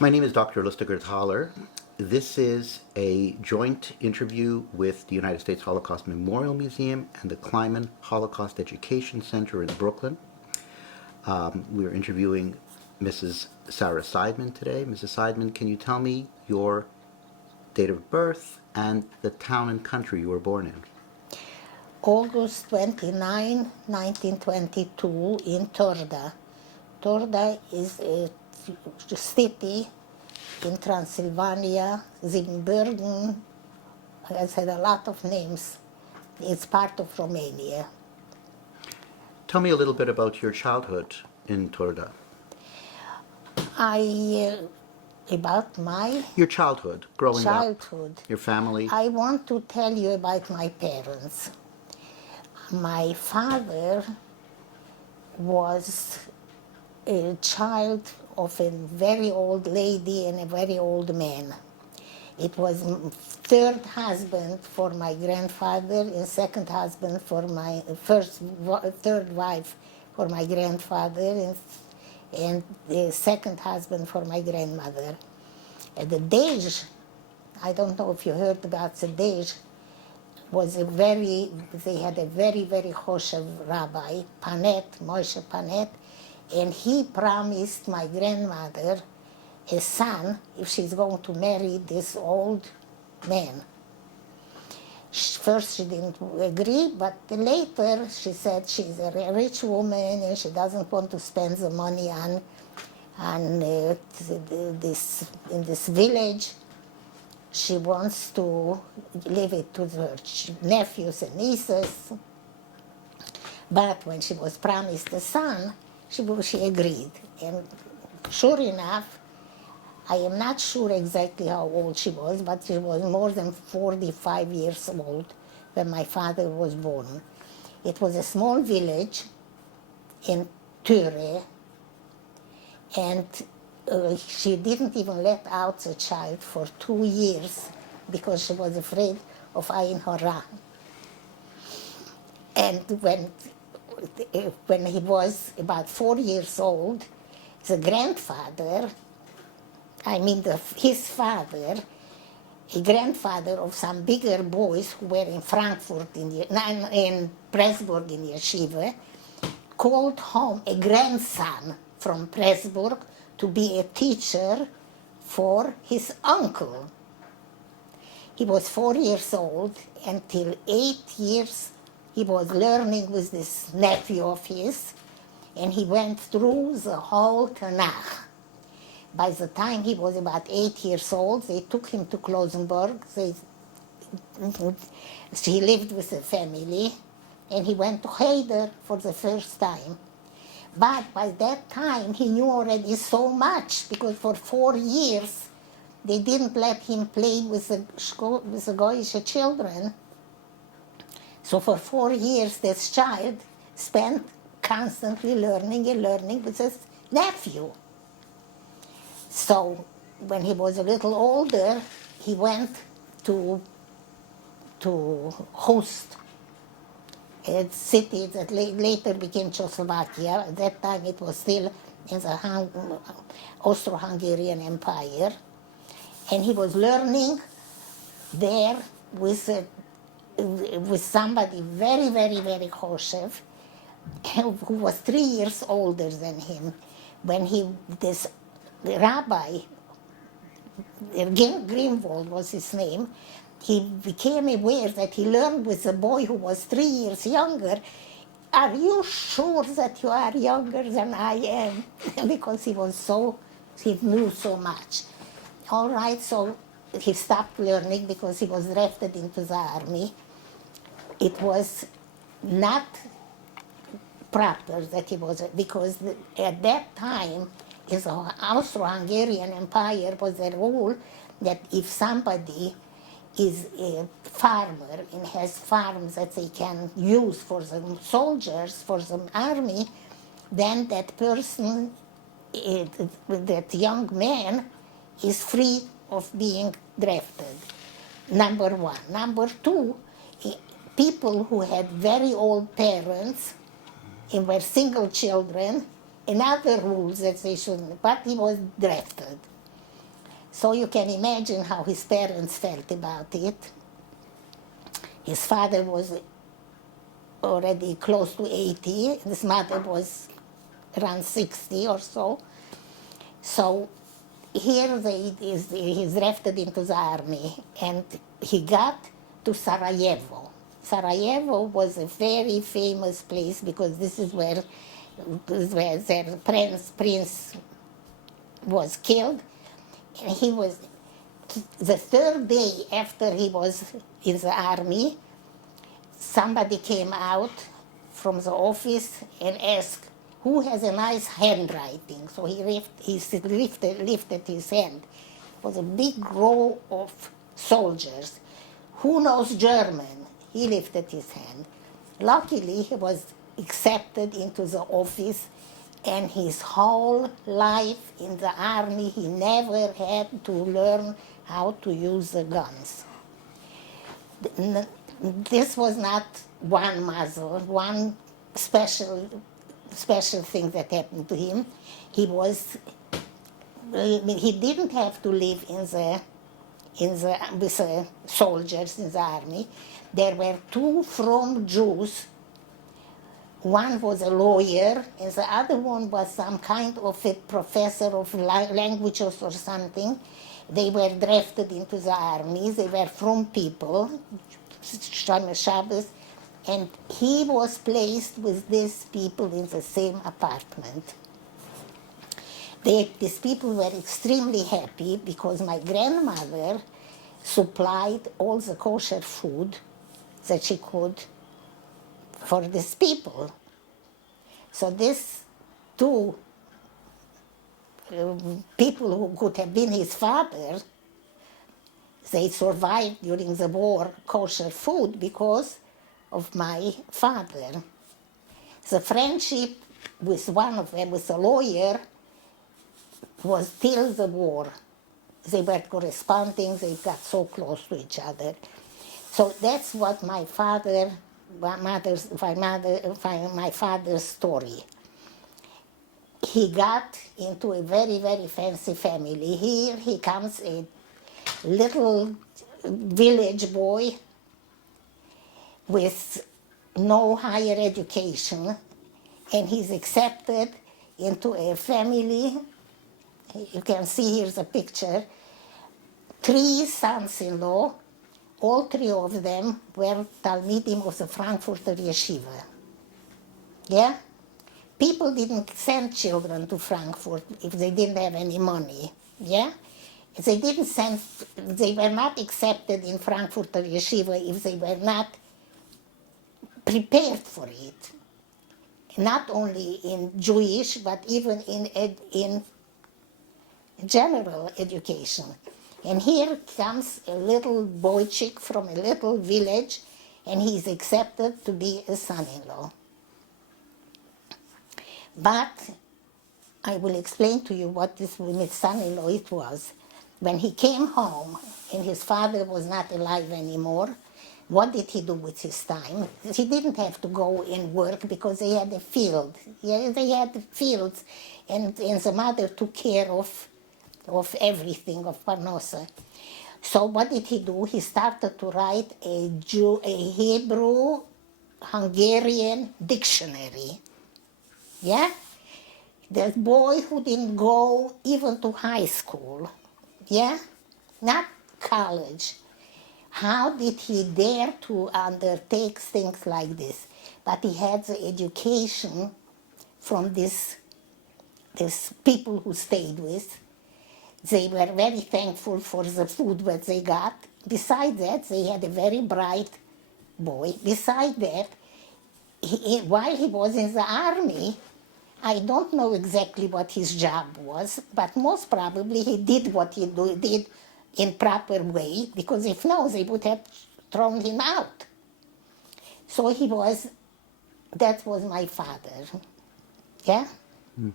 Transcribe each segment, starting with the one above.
My name is Dr. Lustiger Thaler. This is a joint interview with the United States Holocaust Memorial Museum and the Kleiman Holocaust Education Center in Brooklyn. We're interviewing Mrs. Sara Seidman today. Mrs. Seidman, can you tell me your date of birth and the town and country you were born in? August 29, 1922, in Turda. Turda is a city in Transylvania, Siebenbürgen. It had a lot of names. It's part of Romania. Tell me a little bit about your childhood in Turda. About my Your childhood, growing childhood, up, your family. I want to tell you about my parents. My father was a child of a very old lady and a very old man. It was third husband for my grandfather and second husband for my third wife for my grandfather and the second husband for my grandmother. And the Dej, I don't know if you heard about the Dej, they had a very, very choshev rabbi, Moshe Panet, and he promised my grandmother a son if she's going to marry this old man. First she didn't agree, but later she said she's a rich woman and she doesn't want to spend the money on this in this village. She wants to leave it to her nephews and nieces. But when she was promised a son, she agreed. And sure enough, I am not sure exactly how old she was, but she was more than 45 years old when my father was born. It was a small village in Turda, and she didn't even let out the child for 2 years because she was afraid of Ayin Hara. And when he was about 4 years old, the grandfather, his father, a grandfather of some bigger boys who were in Frankfurt, in Pressburg in Yeshiva, called home a grandson from Pressburg to be a teacher for his uncle. He was 4 years old, and till 8 years he was learning with this nephew of his, and he went through the whole Tanakh. By the time he was about 8 years old, they took him to Klausenburg. He lived with the family, and he went to Cheder for the first time. But by that time, he knew already so much, because for 4 years, they didn't let him play with the Goyish children. So for 4 years, this child spent constantly learning with his nephew. So when he was a little older, he went to host a city that later became Czechoslovakia. At that time, it was still in the Austro-Hungarian Empire. And he was learning there with somebody very, very, very choshev, who was 3 years older than him. When this rabbi, Greenwald was his name, he became aware that he learned with a boy who was 3 years younger. Are you sure that you are younger than I am? Because he knew so much. All right, so he stopped learning because he was drafted into the army. It was not proper that he was, because at that time, in the Austro-Hungarian Empire, was a rule that if somebody is a farmer and has farms that they can use for the soldiers, for the army, then that person, that young man, is free of being drafted. Number one. Number two, people who had very old parents and were single children, and other rules that they shouldn't, but he was drafted. So you can imagine how his parents felt about it. His father was already close to 80, his mother was around 60 or so. So here he's drafted into the army, and he got to Sarajevo. Sarajevo was a very famous place because this is where their prince was killed. And he was, the third day after he was in the army, somebody came out from the office and asked, who has a nice handwriting? So he lifted his hand. It was a big row of soldiers. Who knows German? He lifted his hand. Luckily, he was accepted into the office, and his whole life in the army, he never had to learn how to use the guns. This was not one muzzle, one special thing that happened to him. He didn't have to live with the soldiers in the army. There were two from Jews. One was a lawyer, and the other one was some kind of a professor of languages or something. They were drafted into the army. They were from people, Shabbos, and he was placed with these people in the same apartment. These people were extremely happy because my grandmother supplied all the kosher food that she could for these people. So these two people who could have been his father, they survived during the war kosher food because of my father. The friendship with one of them, with a lawyer, was till the war. They were corresponding, they got so close to each other. So that's what my father's story. He got into a very, very fancy family. Here he comes, a little village boy with no higher education, and he's accepted into a family. You can see here's a picture. 3 sons-in-law, all 3 of them were Talmidim of the Frankfurter Yeshiva. Yeah? People didn't send children to Frankfurt if they didn't have any money. Yeah? They were not accepted in Frankfurter Yeshiva if they were not prepared for it. Not only in Jewish, but even in general education. And here comes a little boy chick from a little village, and he's accepted to be a son-in-law. But I will explain to you what this son-in-law it was. When he came home and his father was not alive anymore, what did he do with his time? He didn't have to go and work because they had a field. Yeah, they had fields, and the mother took care of everything, of Parnosa. So what did he do? He started to write a Hebrew-Hungarian dictionary. Yeah? The boy who didn't go even to high school, yeah? Not college. How did he dare to undertake things like this? But he had the education from these people who stayed with. They were very thankful for the food that they got. Besides that, they had a very bright boy. Besides that, while he was in the army, I don't know exactly what his job was, but most probably he did what he did in proper way, because if no, they would have thrown him out. So that was my father. Yeah? Mm.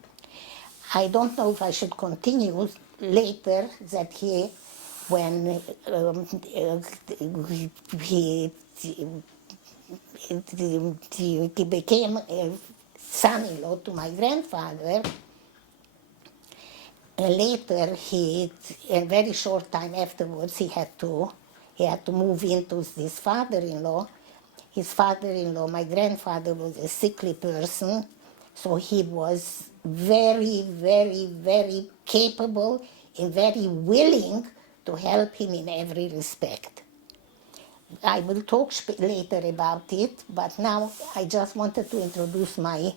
I don't know if I should continue later that when he became a son-in-law to my grandfather, And later, a very short time afterwards, he had to move into his father-in-law. His father-in-law, my grandfather, was a sickly person, so he was very, very, very capable and very willing to help him in every respect. I will talk later about it, but now I just wanted to introduce my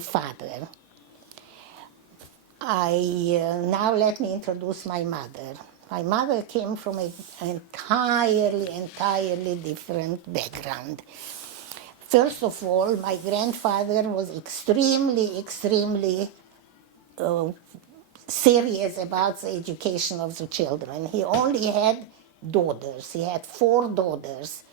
father. Now let me introduce my mother. My mother came from an entirely different background. First of all, my grandfather was extremely serious about the education of the children. He only had daughters. He had 4 daughters.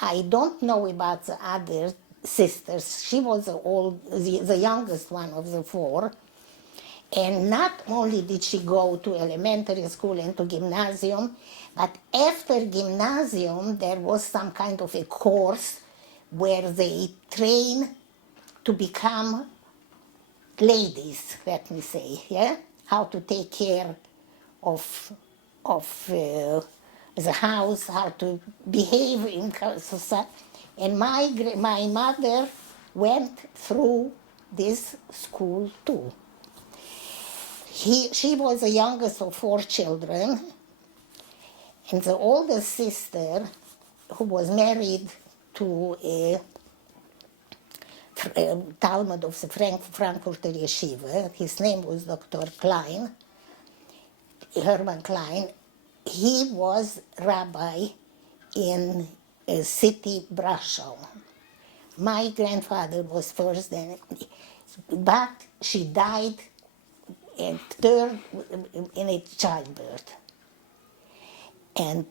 I don't know about the other sisters. She was the youngest one of the 4. And not only did she go to elementary school and to gymnasium, but after gymnasium there was some kind of a course where they train to become ladies, let me say, yeah? How to take care of the house, how to behave in society. And my mother went through this school too. She was the youngest of 4 children, and the oldest sister, who was married to a Talmud of the Frankfurter Yeshiva, his name was Dr. Klein, Hermann Klein. He was rabbi in a city, Brasov. My grandfather was first then, but she died in a childbirth. And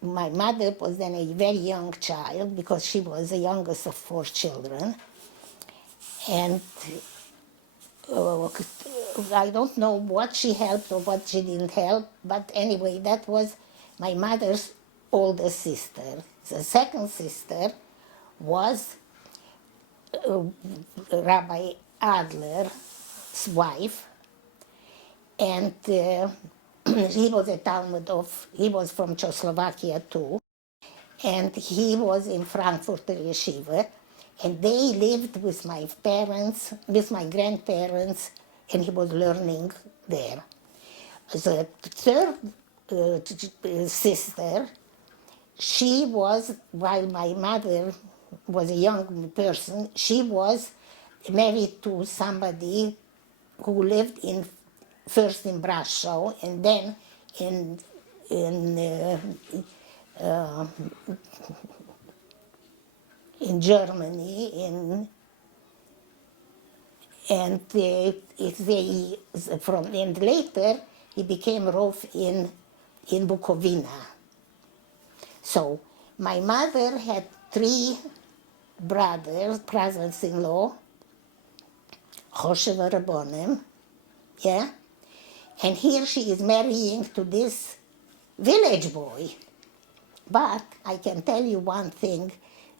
my mother was then a very young child because she was the youngest of 4 children. And I don't know what she helped or what she didn't help, but anyway, that was my mother's oldest sister. The second sister was Rabbi Adler's wife, and he was he was from Czechoslovakia too, and he was in Frankfurter Yeshiva, and they lived with my parents, with my grandparents, and he was learning there. The third sister, she was, while my mother was a young person, she was married to somebody who lived first in Brasov and then in Germany, and later he became Rov in Bukovina. So my mother had 3 brothers-in-law, Choshev Rabbonim, yeah? And here she is marrying to this village boy. But I can tell you one thing,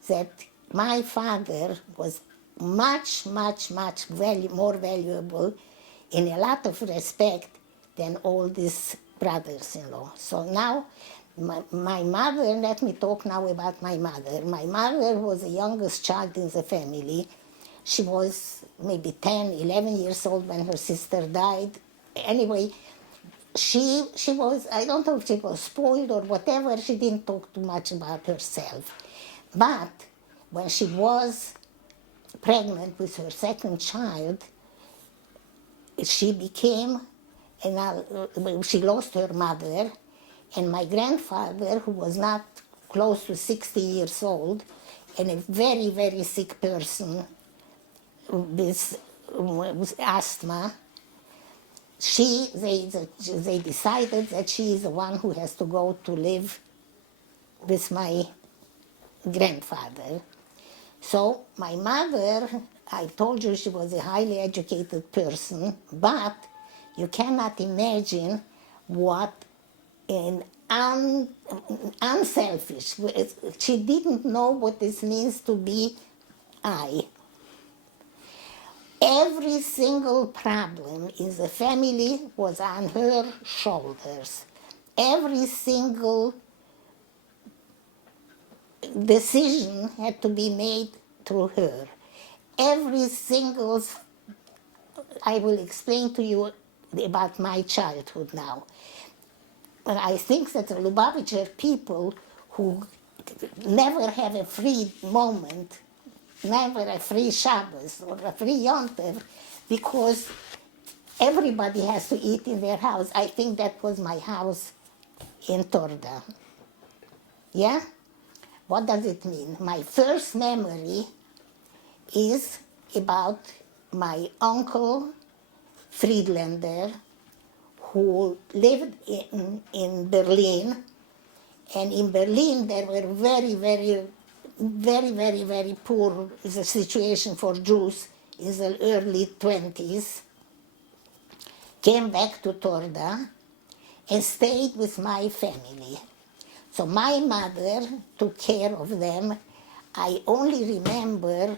that my father was much more valuable in a lot of respect than all these brothers-in-law. So now, my mother, let me talk now about my mother. My mother was the youngest child in the family. She was maybe 10, 11 years old when her sister died. Anyway, she was, I don't know if she was spoiled or whatever, she didn't talk too much about herself. But when she was pregnant with her second child, she lost her mother, and my grandfather, who was not close to 60 years old, and a very, very sick person with asthma, they decided that she is the one who has to go to live with my grandfather. So my mother, I told you she was a highly educated person, but you cannot imagine what an unselfish, she didn't know what this means to be I. Every single problem in the family was on her shoulders. Every single decision had to be made through her. Every single, I will explain to you about my childhood now. And I think that the Lubavitcher people who never have a free moment, never a free Shabbos or a free Yom Tov, because everybody has to eat in their house. I think that was my house in Turda. Yeah? What does it mean? My first memory is about my uncle Friedlander, who lived in Berlin. And in Berlin, there were very poor the situation for Jews in the early 20s. Came back to Turda and stayed with my family. So my mother took care of them. I only remember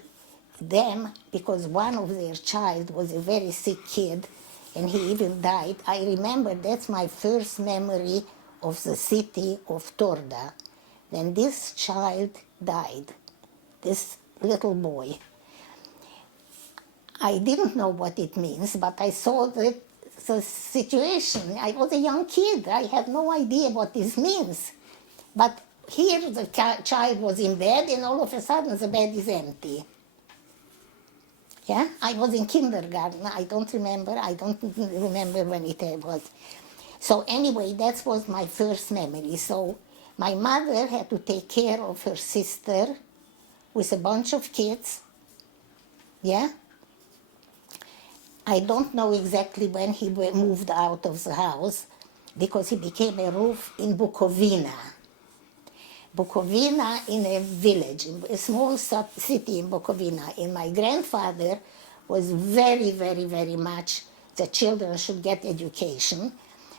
them because one of their child was a very sick kid and he even died. I remember that's my first memory of the city of Turda. When this child died, this little boy, I didn't know what it means, but I saw the situation. I was a young kid. I had no idea what this means. But here the child was in bed and all of a sudden the bed is empty. Yeah, I was in kindergarten. I don't remember when it was. So anyway, that was my first memory. So my mother had to take care of her sister with a bunch of kids. Yeah. I don't know exactly when he moved out of the house because he became a roof in Bukovina. Bukovina in a village, a small city in Bukovina. And my grandfather was very much that children should get education.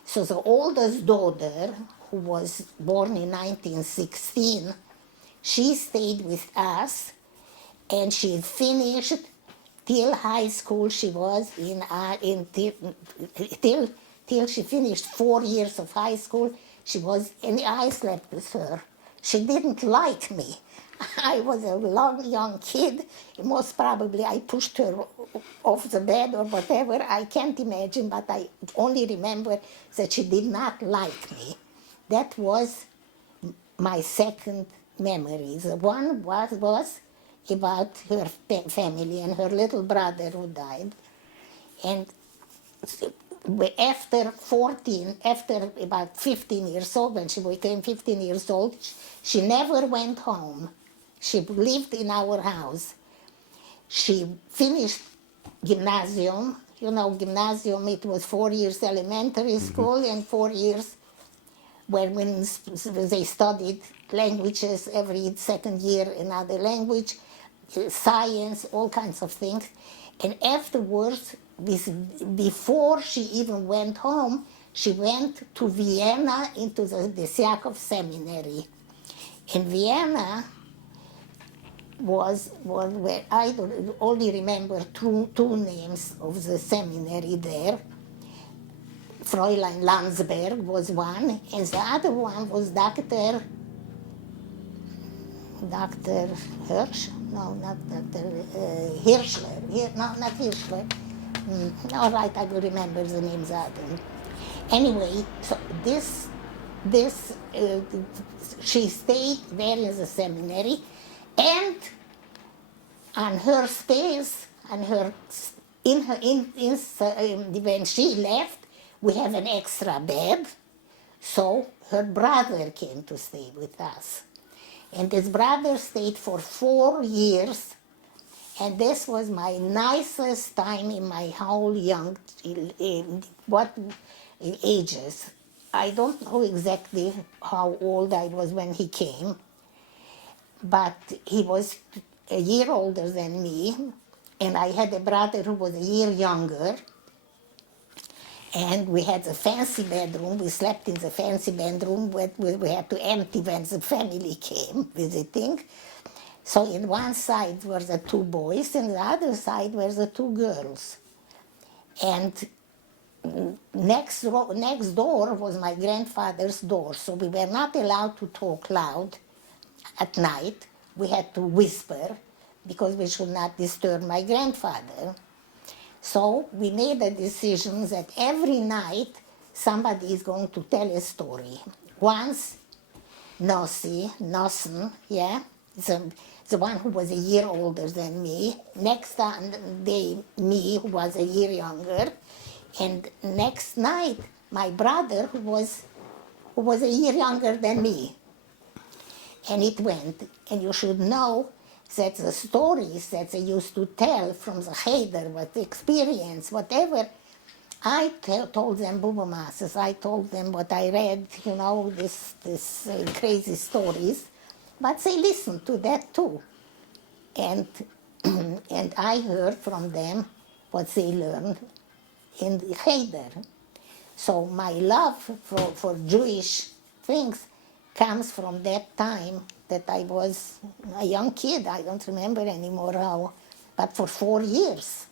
So the oldest daughter, who was born in 1916, she stayed with us and she finished till high school. She was till she finished 4 years of high school. She was, and I slept with her. She didn't like me. I was a young kid. Most probably I pushed her off the bed or whatever. I can't imagine, but I only remember that she did not like me. That was my second memory. The one was about her family and her little brother who died. And after about 15 years old, when she became 15 years old, she never went home. She lived in our house. She finished gymnasium. You know, gymnasium, it was 4 years elementary school and 4 years when they studied languages every second year, another language, science, all kinds of things. And afterwards, before she even went home, she went to Vienna into the Bais Yaakov seminary. In Vienna was where I only remember two names of the seminary there. Fräulein Landsberg was one, and the other one was Dr. Hirsch? No, not Dr. Hirschler. No, not Hirschler. All right, I will remember the names of them. Anyway, so she stayed there in the seminary, and on her space, when she left, we have an extra bed, so her brother came to stay with us. And his brother stayed for 4 years, and this was my nicest time in my whole young ages. I don't know exactly how old I was when he came, but he was a year older than me, and I had a brother who was a year younger. And we had a fancy bedroom. We slept in the fancy bedroom. We had to empty when the family came visiting. So in one side were the two boys, and the other side were the two girls. And next door was my grandfather's door, so we were not allowed to talk loud at night. We had to whisper because we should not disturb my grandfather. So we made a decision that every night somebody is going to tell a story. Once, Nossen, yeah, the one who was a year older than me. Next time, me, who was a year younger. And next night, my brother, who was a year younger than me. And it went. And you should know that the stories that they used to tell from the Cheder, what the experience, whatever, I told them Buba Masses, I told them what I read, this crazy stories, but they listened to that too. And, and I heard from them what they learned in the Cheder. So my love for Jewish things comes from that time that I was a young kid. I don't remember anymore how, but for 4 years.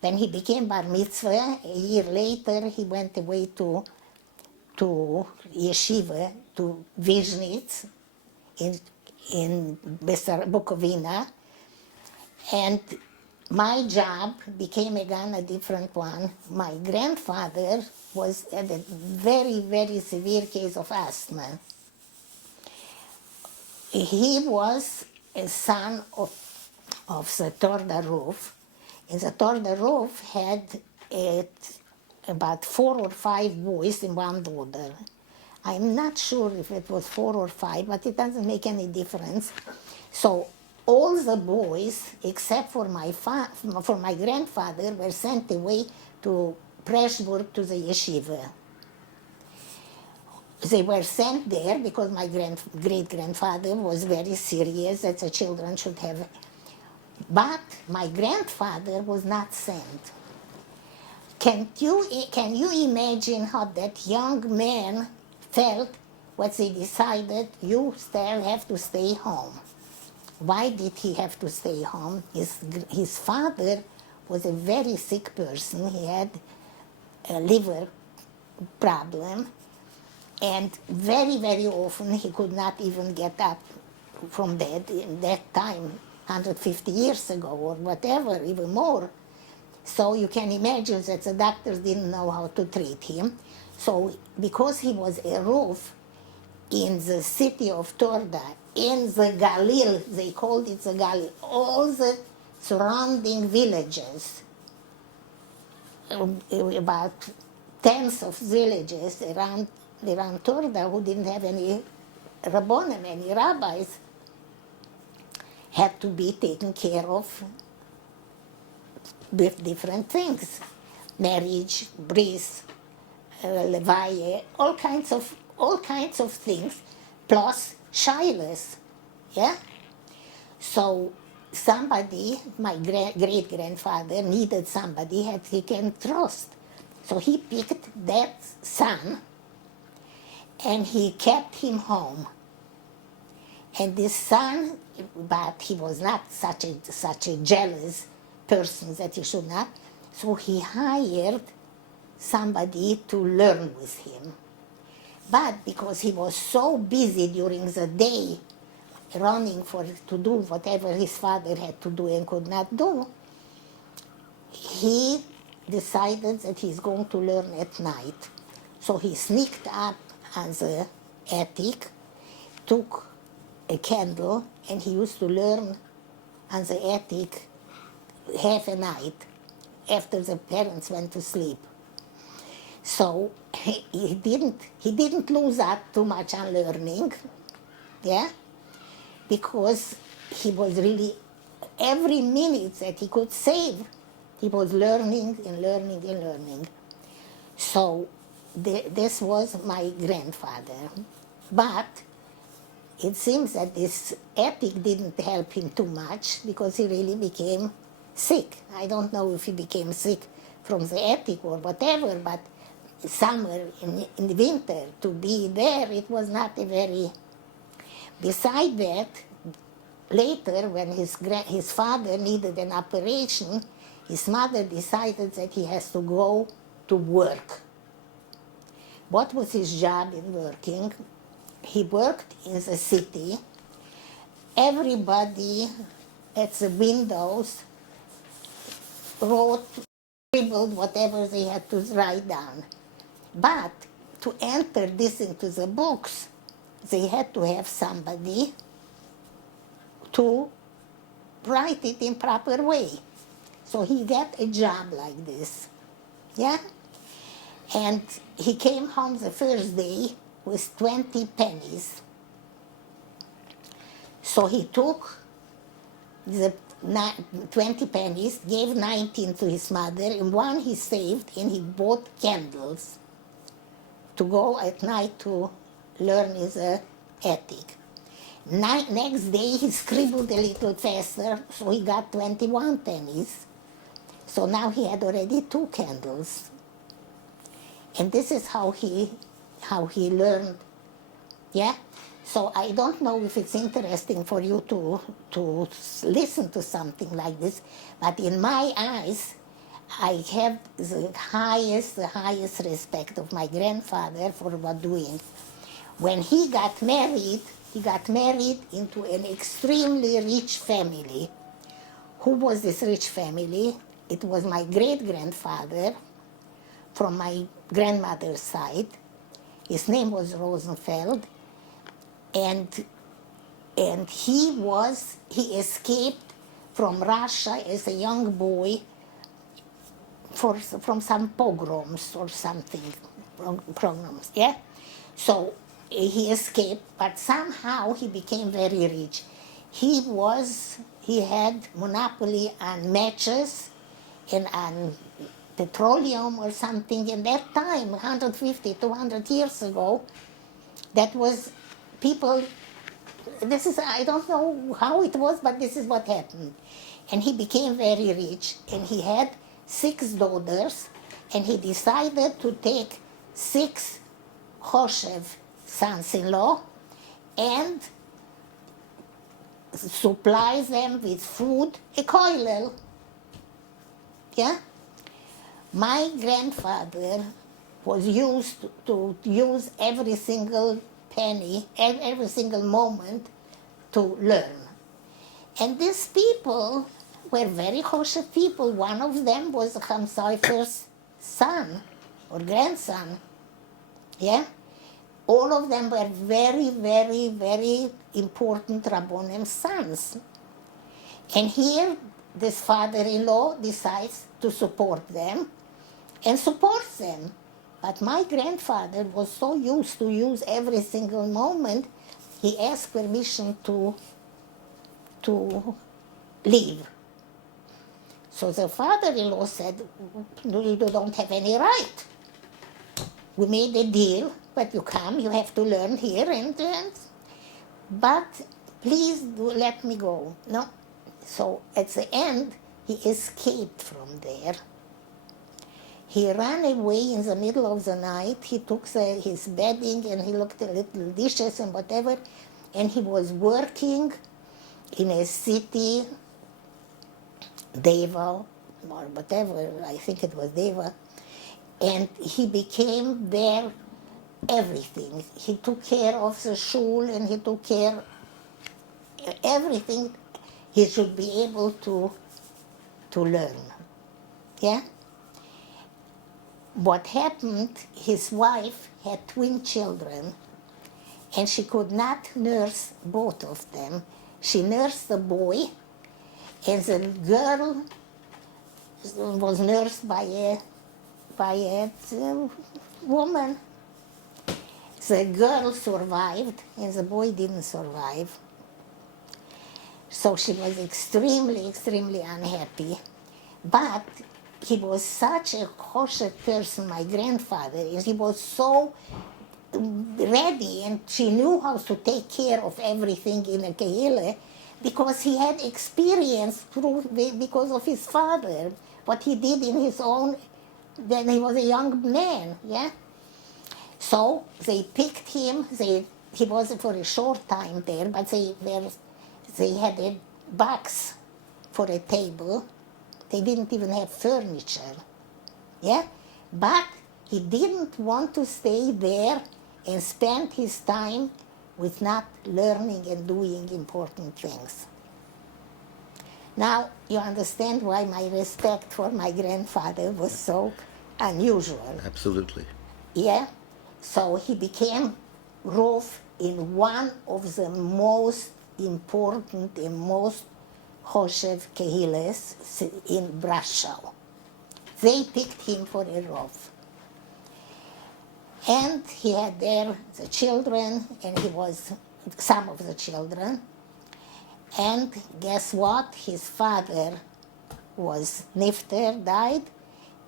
When he became bar mitzvah, a year later, he went away to yeshiva, to Vizhnitz in Bukovina. And my job became again a different one. My grandfather was at a very, very severe case of asthma. He was a son of the Turda roof, and the Turda roof had about 4 or 5 boys and 1 daughter. I'm not sure if it was 4 or 5, but it doesn't make any difference. So all the boys, except for my grandfather, were sent away to Pressburg to the yeshiva. They were sent there because my great-grandfather was very serious that the children should have. But my grandfather was not sent. Can you imagine how that young man felt when they decided you still have to stay home? Why did he have to stay home? His father was a very sick person. He had a liver problem. And very, very often he could not even get up from bed in that time, 150 years ago or whatever, even more. So you can imagine that the doctors didn't know how to treat him. So because he was a roof in the city of Turda, in the Galil, they called it the Galil, all the surrounding villages, about tens of villages around Turda who didn't have any rabbonim, any rabbis, had to be taken care of with different things. Marriage, bris, levaye, all kinds of things, plus shilas, yeah? So somebody, my great-grandfather, needed somebody that he can trust. So he picked that son, and he kept him home. And this son, but he was not such a jealous person that he should not, so he hired somebody to learn with him. But because he was so busy during the day running to do whatever his father had to do and could not do, he decided that he's going to learn at night. So he sneaked up on the attic, took a candle, and he used to learn on the attic half a night after the parents went to sleep. So he didn't lose out too much on learning, yeah, because he was really, every minute that he could save, he was learning and learning and learning. So this was my grandfather. But it seems that this attic didn't help him too much because he really became sick. I don't know if he became sick from the attic or whatever, but summer, in the winter, to be there, it was not a very... Beside that, later, when his father needed an operation, his mother decided that he has to go to work. What was his job in working? He worked in the city. Everybody at the windows wrote, scribbled whatever they had to write down. But to enter this into the books, they had to have somebody to write it in proper way. So he got a job like this, yeah? And he came home the first day with 20 pennies. So he took the 20 pennies, gave 19 to his mother, and one he saved, and he bought candles to go at night to learn in the attic. Next day he scribbled a little faster, so he got 21 pennies. So now he had already 2 candles. And this is how he learned, yeah? So I don't know if it's interesting for you to listen to something like this, but in my eyes, I have the highest respect of my grandfather for what doing. When he got married into an extremely rich family. Who was this rich family? It was my great-grandfather from my grandmother's side. His name was Rosenfeld, and he escaped from Russia as a young boy from some pogroms or something, pogroms, yeah? So he escaped, but somehow he became very rich. He had monopoly on matches and on petroleum or something. In that time, 150, 200 years ago, that was people, I don't know how it was, but this is what happened. And he became very rich, and he had 6 daughters, and he decided to take 6 Khoshev sons-in-law and supply them with food, a koilel. Yeah? My grandfather was used to use every single penny, every single moment to learn. And these people were very kosher people. One of them was Chaim Seifer's son or grandson. Yeah? All of them were very, very, very important Rabbonim sons. And here, this father-in-law decides to support them and supports them. But my grandfather was so used to use every single moment, he asked permission to leave. So the father-in-law said, you don't have any right. We made a deal, but you come, you have to learn here, but please let me go. No. So at the end, he escaped from there. He ran away in the middle of the night. He took his bedding and he looked at little dishes and whatever, and he was working in a city, Deva, or whatever, I think it was Deva, and he became there everything. He took care of the shul and he took care of everything he should be able to learn. Yeah? What happened, his wife had twin children and she could not nurse both of them. She nursed the boy and the girl was nursed by a woman. The girl survived and the boy didn't survive. So she was extremely, extremely unhappy. But he was such a kosher person, my grandfather, and he was so ready, and she knew how to take care of everything in a kehillah because he had experience because of his father, what he did in his own, when he was a young man, yeah? So they picked him, he was for a short time there, but They had a box for a table. They didn't even have furniture. Yeah? But he didn't want to stay there and spend his time with not learning and doing important things. Now, you understand why my respect for my grandfather was so unusual. Absolutely. Yeah? So he became Rov in one of the most important and most Choshev Kehiles in Brasov. They picked him for a Rov. And he had there the children, and he was some of the children. And guess what? His father was Nifter, died,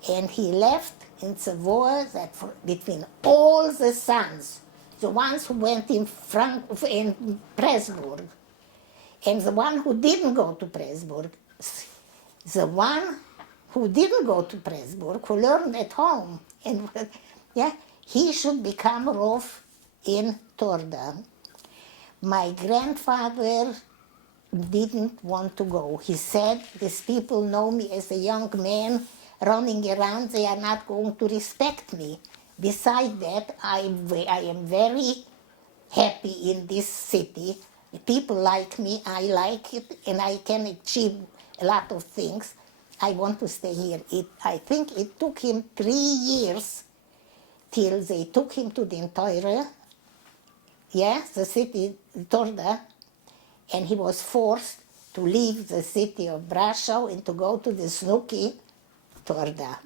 and he left in the war that between all the sons, the ones who went in Pressburg, and the one who didn't go to Pressburg, the one who didn't go to Pressburg, who learned at home, and yeah, he should become Rov in Turda. My grandfather didn't want to go. He said, these people know me as a young man running around, they are not going to respect me. Besides that, I am very happy in this city. People like me, I like it, and I can achieve a lot of things. I want to stay here. I think it took him 3 years till they took him to the Teure, yeah, the city, Turda, and he was forced to leave the city of Brasov and to go to the Snuki, Turda.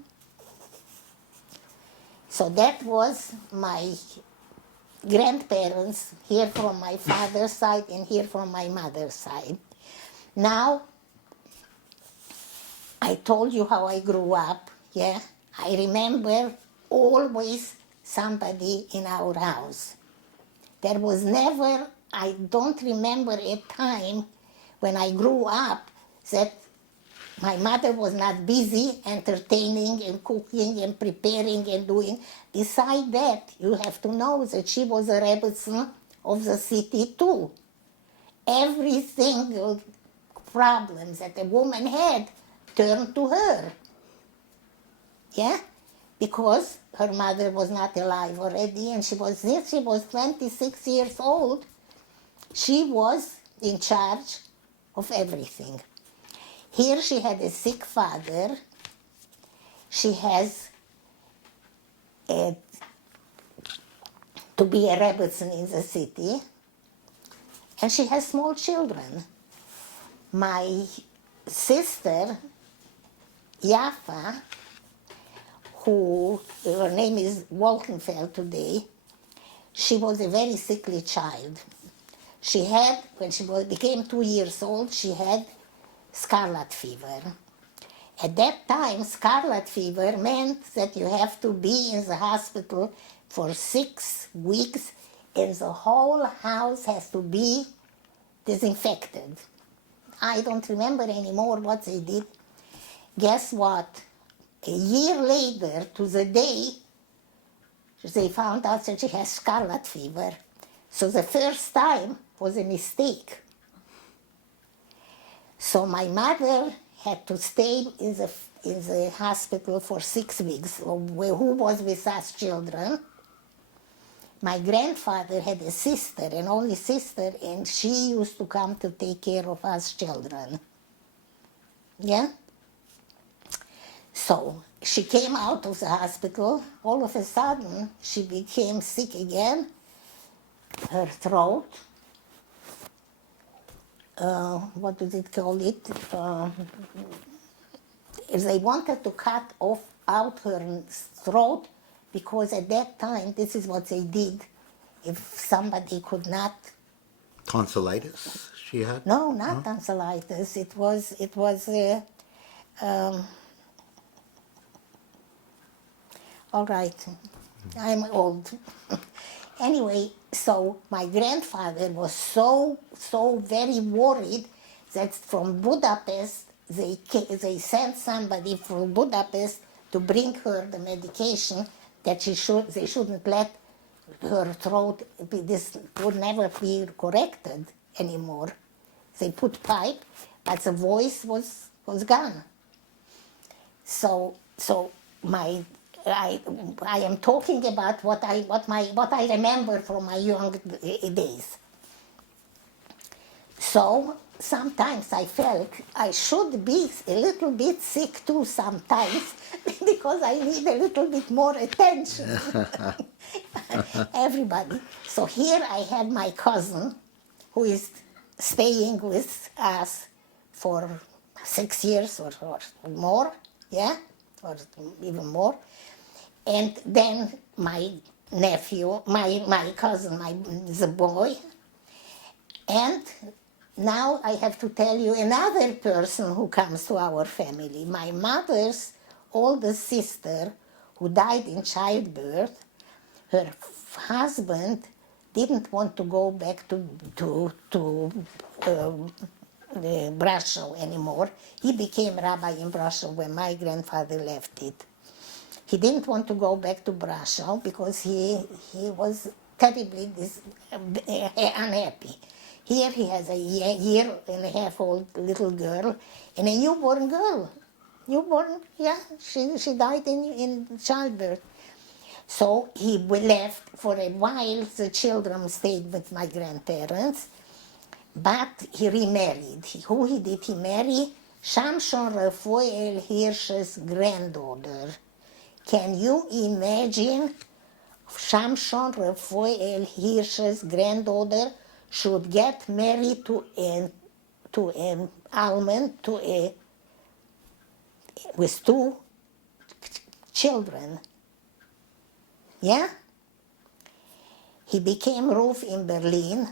So that was my grandparents, here from my father's side and here from my mother's side. Now, I told you how I grew up, yeah? I remember always somebody in our house. There was never, I don't remember a time when I grew up that my mother was not busy entertaining and cooking and preparing and doing. Besides that, you have to know that she was a rebbetzin of the city too. Every single problem that a woman had turned to her. Yeah? Because her mother was not alive already, and she was 26 years old. She was in charge of everything. Here she had a sick father. She has to be a rebbetzin in the city, and she has small children. My sister, Yafa, who, her name is Wolkenfeld today, she was a very sickly child. She had, when she became 2 years old, she had scarlet fever. At that time, scarlet fever meant that you have to be in the hospital for 6 weeks, and the whole house has to be disinfected. I don't remember anymore what they did. Guess what? A year later, to the day, they found out that she has scarlet fever. So the first time was a mistake. So my mother had to stay in the hospital for 6 weeks. Who was with us children? My grandfather had a sister, an only sister, and she used to come to take care of us children. Yeah? So she came out of the hospital. All of a sudden, she became sick again. Her throat, what do they call it? They wanted to cut out her throat, because at that time, this is what they did. If somebody could not... Tonsillitis she had? No, not tonsillitis. It was all right, I'm old. Anyway, so my grandfather was so very worried that from Budapest, they sent somebody from Budapest to bring her the medication that they shouldn't let her throat this would never be corrected anymore. They put pipe, but the voice was gone. So I am talking about what I remember from my young days. So sometimes I felt I should be a little bit sick too sometimes because I need a little bit more attention. Everybody. So here I have my cousin who is staying with us for 6 years or more, yeah, or even more. And then my nephew, my cousin, the boy. And now I have to tell you another person who comes to our family. My mother's oldest sister, who died in childbirth, her husband didn't want to go back to Brasov anymore. He became rabbi in Brasov when my grandfather left it. He didn't want to go back to Brasov because he was terribly unhappy. Here he has a year and a half old little girl and a newborn girl. Newborn, yeah, she died in childbirth. So he left for a while. The children stayed with my grandparents, but he remarried. Who did he marry? Shamshon Raphael Hirsch's granddaughter. Can you imagine Shamshon Raphael Hirsch's granddaughter should get married to an almond, with 2 children? Yeah? He became Ruf in Berlin,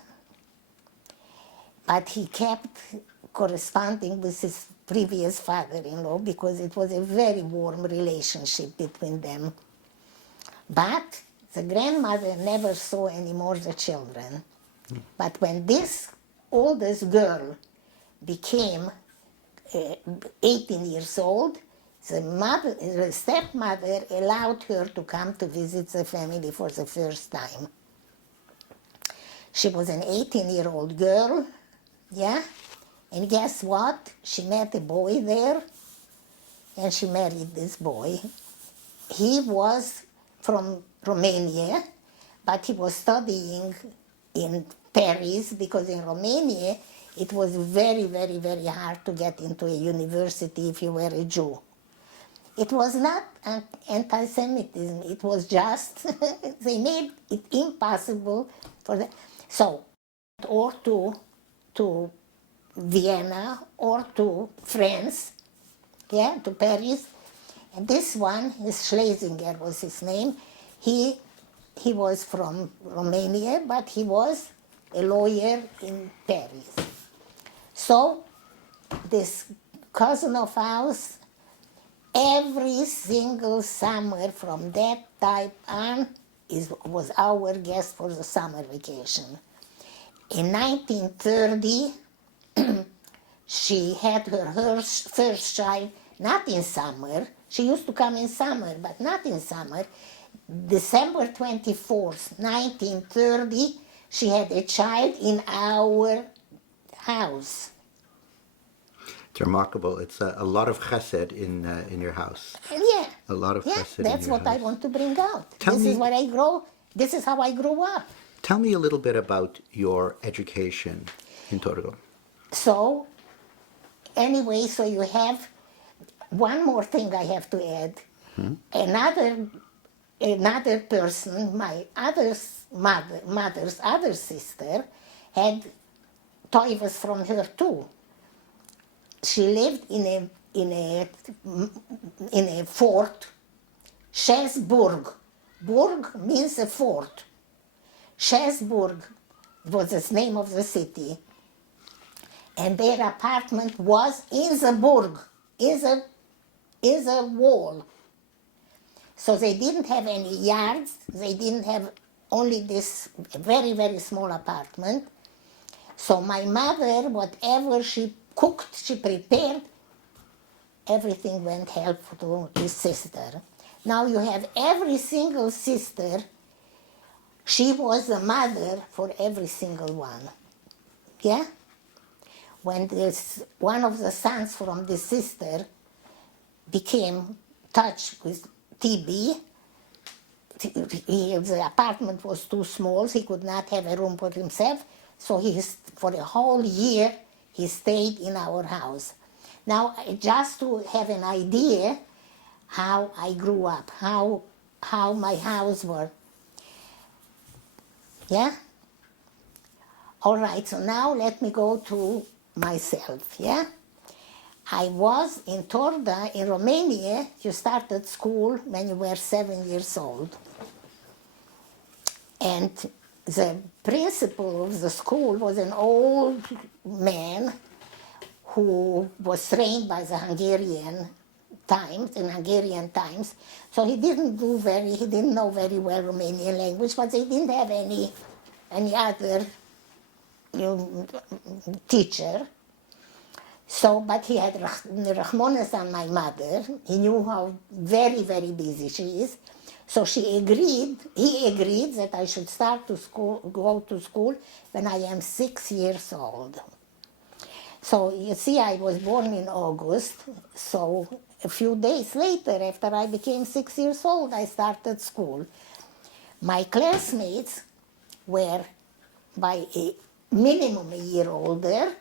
but he kept corresponding with his previous father-in-law because it was a very warm relationship between them. But the grandmother never saw anymore the children. But when this oldest girl became 18 years old, the stepmother allowed her to come to visit the family for the first time. She was an 18-year-old girl, yeah? And guess what? She met a boy there, and she married this boy. He was from Romania, but he was studying in Paris because in Romania it was very, very, very hard to get into a university if you were a Jew. It was not anti-Semitism, it was just, they made it impossible for them. So, or to Vienna, or to France, yeah, to Paris. And this one, Schlesinger was his name. He was from Romania, but he was a lawyer in Paris. So, this cousin of ours, every single summer from that time on was our guest for the summer vacation. In 1930, she had her first child, not in summer. She used to come in summer, but not in summer. December 24th, 1930, she had a child in our house. It's remarkable. It's a lot of chesed in your house. Yeah. A lot of chesed in your house. That's what I want to bring out. This is how I grew up. Tell me a little bit about your education in Turda. So, anyway, so you have one more thing I have to add. Another person, my mother's other sister, had toivas from her too. She lived in a fort, Schesburg. Burg means a fort. Schesburg was the name of the city. And their apartment was in the burg, in the wall. So they didn't have any yards. They didn't have only this very, very small apartment. So my mother, whatever she cooked, she prepared, everything went help to this sister. Now you have every single sister, she was the mother for every single one. Yeah? when one of the sons from the sister became touched with TB, the apartment was too small, he could not have a room for himself, so for a whole year he stayed in our house. Now, just to have an idea how I grew up, how my house was. Yeah? All right, so now let me go to myself, yeah? I was in Turda, in Romania. You started school when you were 7 years old. And the principal of the school was an old man who was trained by the Hungarian times, in Hungarian times. So he didn't know very well Romanian language, but they didn't have any other teacher. So, but he had Rahmonas on my mother. He knew how very, very busy she is. So he agreed that I should go to school when I am 6 years old. So you see, I was born in August. So a few days later, after I became 6 years old, I started school. My classmates were by a minimum a year older,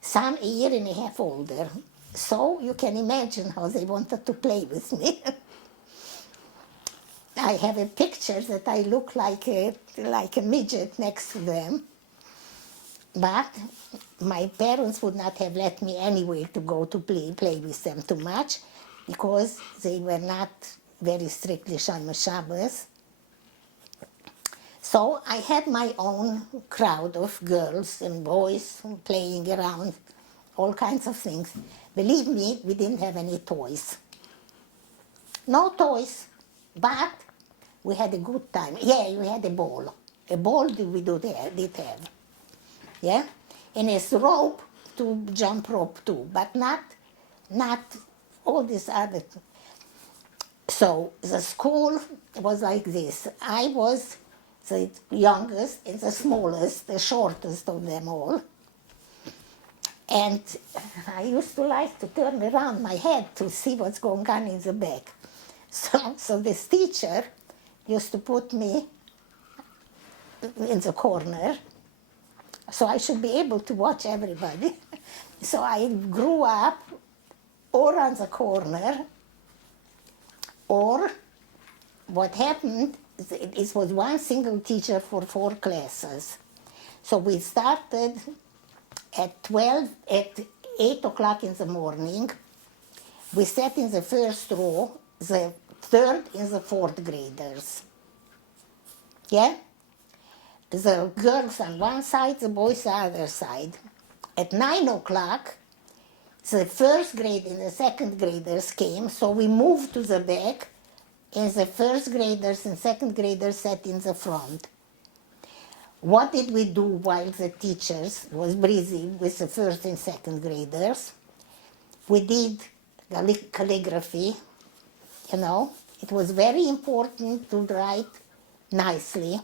some a year and a half older. So you can imagine how they wanted to play with me. I have a picture that I look like a midget next to them. But my parents would not have let me anywhere to go to play with them too much, because they were not very strictly Shomer Shabbos. So I had my own crowd of girls and boys playing around, all kinds of things. Believe me, we didn't have any toys. No toys, but we had a good time. Yeah, we had a ball. A ball we did have. Yeah? And a rope to jump rope too, but not all this other. So the school was like this. I was the youngest and the smallest, the shortest of them all. And I used to like to turn around my head to see what's going on in the back. So this teacher used to put me in the corner, so I should be able to watch everybody. So I grew up or on the corner, or what happened, it was one single teacher for 4 classes. So we started at 8 o'clock in the morning. We sat in the first row, the third and the fourth graders. Yeah? The girls on one side, the boys on the other side. At 9 o'clock, the first grade and the second graders came, so we moved to the back, and the first graders and second graders sat in the front. What did we do while the teachers was busy with the first and second graders? We did calligraphy, you know. It was very important to write nicely.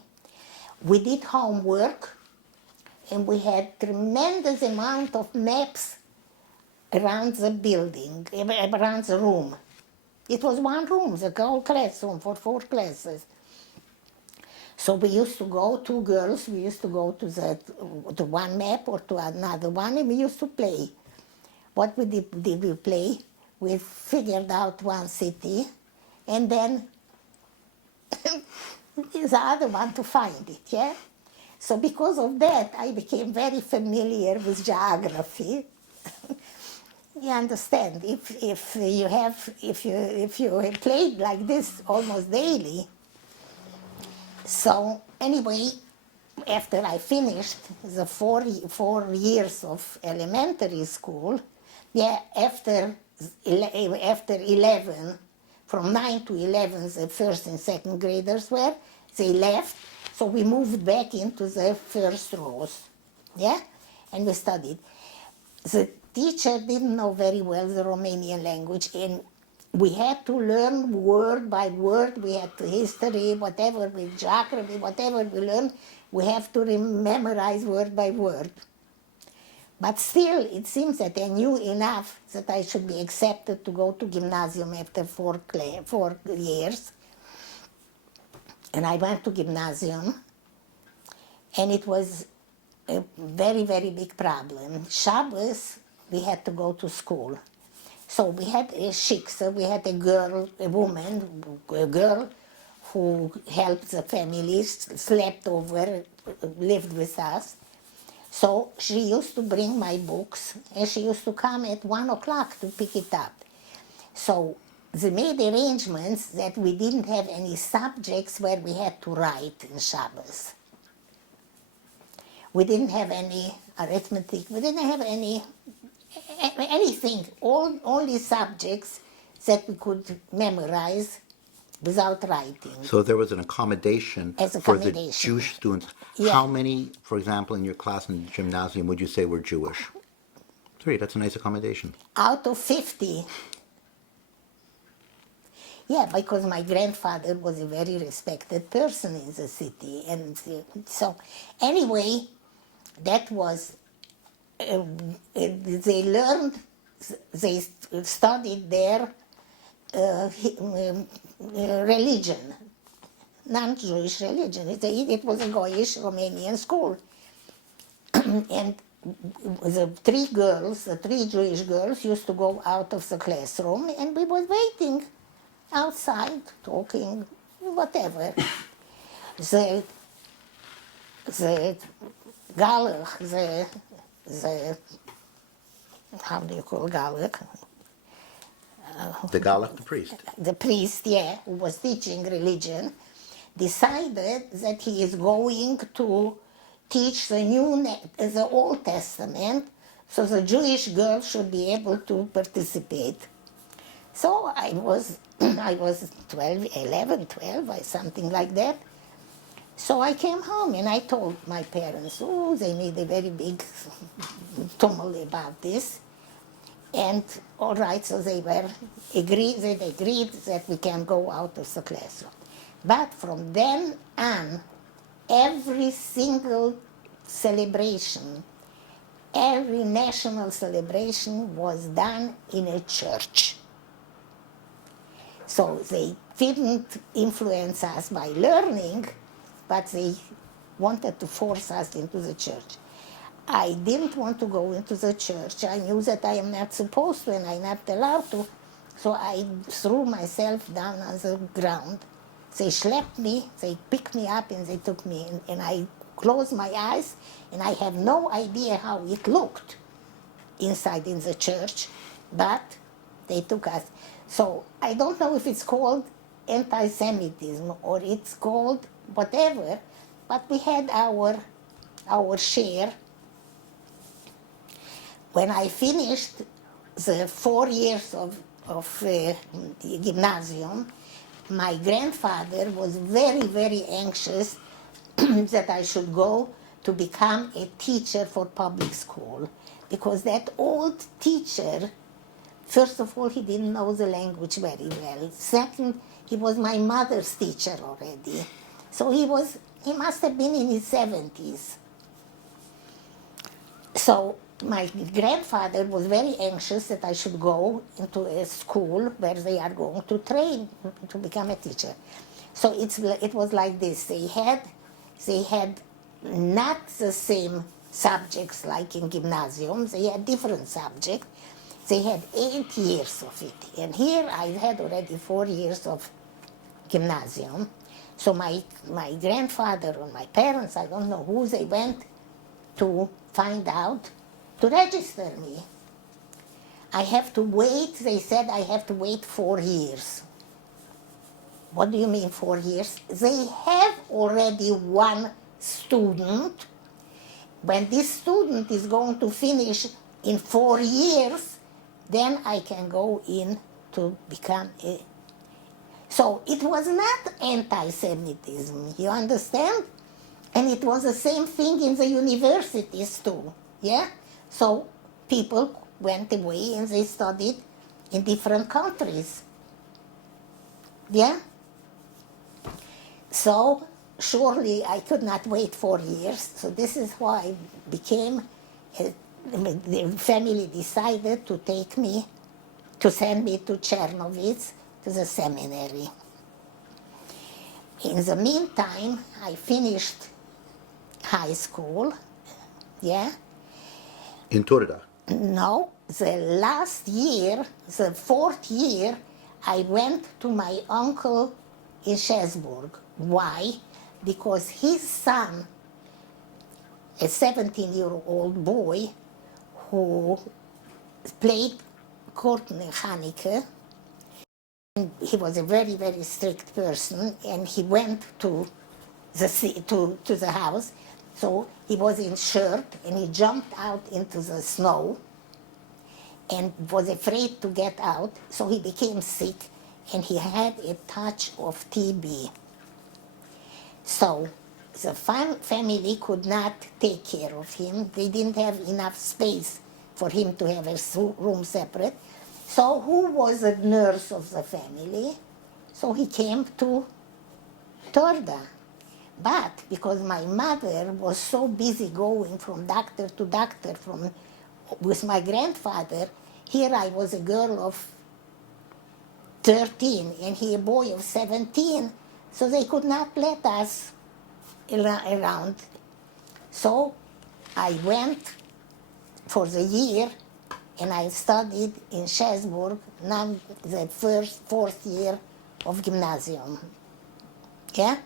We did homework, and we had tremendous amount of maps around the building, around the room. It was one room, the whole classroom for 4 classes. So we used to go, 2 girls, we used to go to one map or to another one, and we used to play. What did we play? We figured out one city, and then the other one to find it, yeah? So because of that, I became very familiar with geography. You understand, if you played like this almost daily. So anyway, after I finished the 4 years of elementary school, yeah, after 11, from 9 to 11, the first and second graders they left, so we moved back into the first rows, yeah, and we studied. The teacher didn't know very well the Romanian language, and we had to learn word by word. We had to history, whatever, with geography, whatever we learned, we have to memorize word by word. But still, it seems that I knew enough that I should be accepted to go to gymnasium after 4 years. And I went to gymnasium, and it was a very, very big problem. Shabbos, we had to go to school. So we had a shiksa, we had a girl who helped the families, slept over, lived with us. So she used to bring my books, and she used to come at 1 o'clock to pick it up. So they made arrangements that we didn't have any subjects where we had to write in Shabbos. We didn't have any arithmetic, we didn't have anything, only subjects that we could memorize without writing. So there was an accommodation As for the accommodation. Jewish students. Yeah. How many, for example, in your class in the gymnasium would you say were Jewish? 3, that's a nice accommodation. Out of 50. Yeah, because my grandfather was a very respected person in the city. And so, anyway, that was, they learned, they studied their religion, non-Jewish religion. It was a Goyish Romanian school. And the 3 Jewish girls used to go out of the classroom, and we were waiting outside, talking, whatever. The Galach, how do you call Galach? The Galach, the priest. The priest, yeah, who was teaching religion, decided that he is going to teach the Old Testament, so the Jewish girls should be able to participate. So I was 11, 12, or something like that. So I came home and I told my parents, oh, they made a very big tumult about this. And all right, so they agreed that we can go out of the classroom. But from then on, every single celebration, every national celebration was done in a church. So they didn't influence us by learning, but they wanted to force us into the church. I didn't want to go into the church. I knew that I am not supposed to and I'm not allowed to, so I threw myself down on the ground. They schlepped me, they picked me up and they took me in, and I closed my eyes and I have no idea how it looked inside in the church, but they took us. So I don't know if it's called antisemitism or it's called whatever, but we had our share. When I finished the 4 years of gymnasium, my grandfather was very, very anxious that I should go to become a teacher for public school, because that old teacher, first of all, he didn't know the language very well. Second, he was my mother's teacher already. So he must have been in his 70s. So my grandfather was very anxious that I should go into a school where they are going to train to become a teacher. So it was like this. They had not the same subjects like in gymnasium. They had different subjects. They had 8 years of it. And here I had already 4 years of gymnasium. So my grandfather or my parents, I don't know who, they went to find out to register me. I have to wait, they said I have to wait 4 years. What do you mean 4 years? They have already one student. When this student is going to finish in 4 years, then I can go in to become a... So it was not anti-Semitism, you understand? And it was the same thing in the universities too, yeah? So people went away and they studied in different countries, yeah? So surely I could not wait 4 years, so this is why I became a the family decided to take me, to send me to Chernovitz, to the seminary. In the meantime, I finished high school, yeah. In Turda. No, the last year, the fourth year, I went to my uncle in Schäßburg. Why? Because his son, a 17-year-old boy who played Kortmechaniker, he was a very, very strict person, and he went to the house. So he was in shirt, and he jumped out into the snow and was afraid to get out, so he became sick, and he had a touch of TB. So the family could not take care of him. They didn't have enough space for him to have a room separate. So who was the nurse of the family? So he came to Turda. But because my mother was so busy going from doctor to doctor with my grandfather, here I was a girl of 13 and he a boy of 17, so they could not let us around. So I went for the year and I studied in Schäßburg, now the fourth year of gymnasium. Yeah?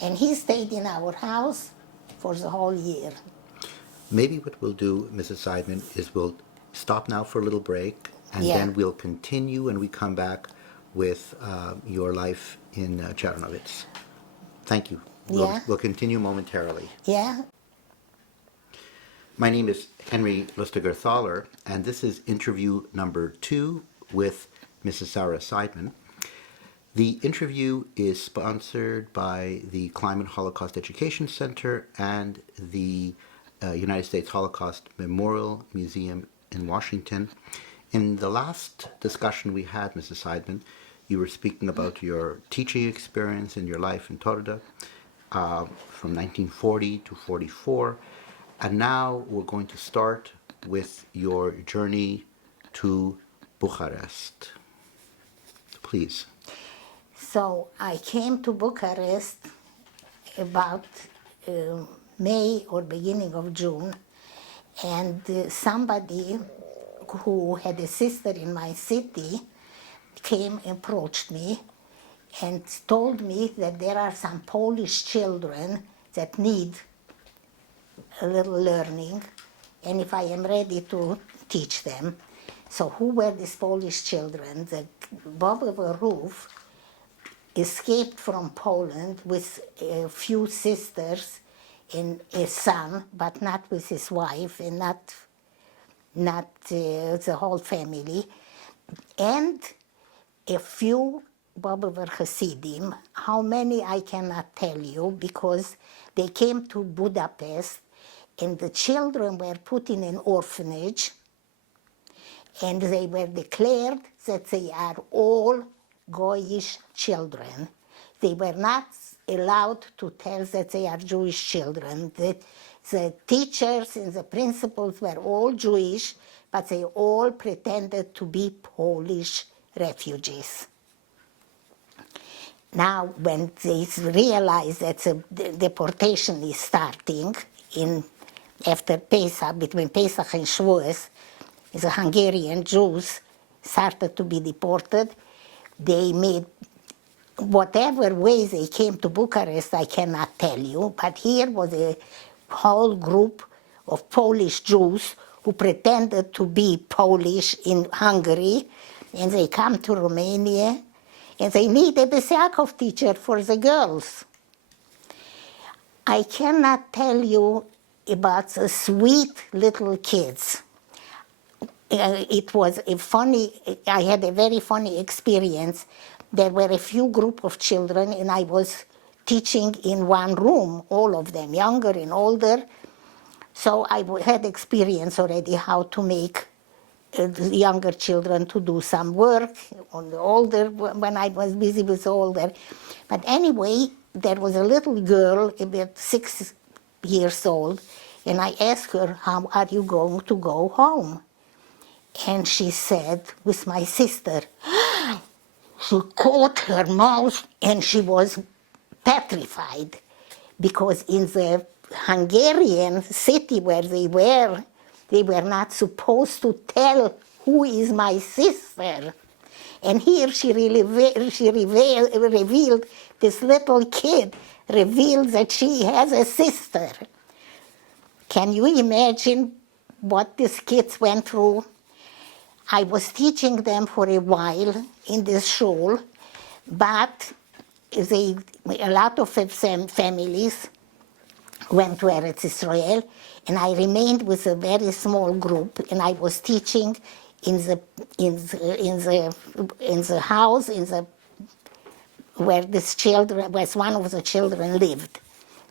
And he stayed in our house for the whole year. Maybe what we'll do, Mrs. Seidman, is we'll stop now for a little break, and Yeah. then we'll continue when we come back with your life in Chernovitz. Thank you. Yeah. We'll continue momentarily. Yeah? My name is Henry Lustiger-Thaler, and this is interview number 2 with Mrs. Sara Seidman. The interview is sponsored by the Climate Holocaust Education Center and the United States Holocaust Memorial Museum in Washington. In the last discussion we had, Mrs. Seidman, you were speaking about your teaching experience in your life in Turda from 1940 to 44. And now we're going to start with your journey to Bucharest. Please. So I came to Bucharest about May or beginning of June, and somebody who had a sister in my city came and approached me and told me that there are some Polish children that need a little learning, and if I am ready to teach them. So who were these Polish children? The Bobover Roof escaped from Poland with a few sisters and a son, but not with his wife and not the whole family, and a few Bobover Hasidim. How many I cannot tell you, because they came to Budapest and the children were put in an orphanage, and they were declared that they are all Goyish children. They were not allowed to tell that they are Jewish children. The teachers and the principals were all Jewish, but they all pretended to be Polish refugees. Now, when they realize that the deportation is starting after Pesach, between Pesach and Shavuos, the Hungarian Jews started to be deported. They made whatever ways they came to Bucharest, I cannot tell you, but here was a whole group of Polish Jews who pretended to be Polish in Hungary, and they come to Romania, and they need a Bais Yaakov teacher for the girls. I cannot tell you about the sweet little kids. It was I had a very funny experience. There were a few group of children, and I was teaching in one room, all of them, younger and older. So I had experience already how to make the younger children to do some work on the older, when I was busy with the older. But anyway, there was a little girl, about 6 years old, And I asked her, how are you going to go home? And she said, with my sister. She caught her mouth and she was petrified, because in the Hungarian city where they were not supposed to tell who is my sister. And here she revealed, this little kid revealed that she has a sister. Can you imagine what these kids went through? I was teaching them for a while in this shul, but a lot of families went to Eretz Israel, and I remained with a very small group, and I was teaching in the house where one of the children lived.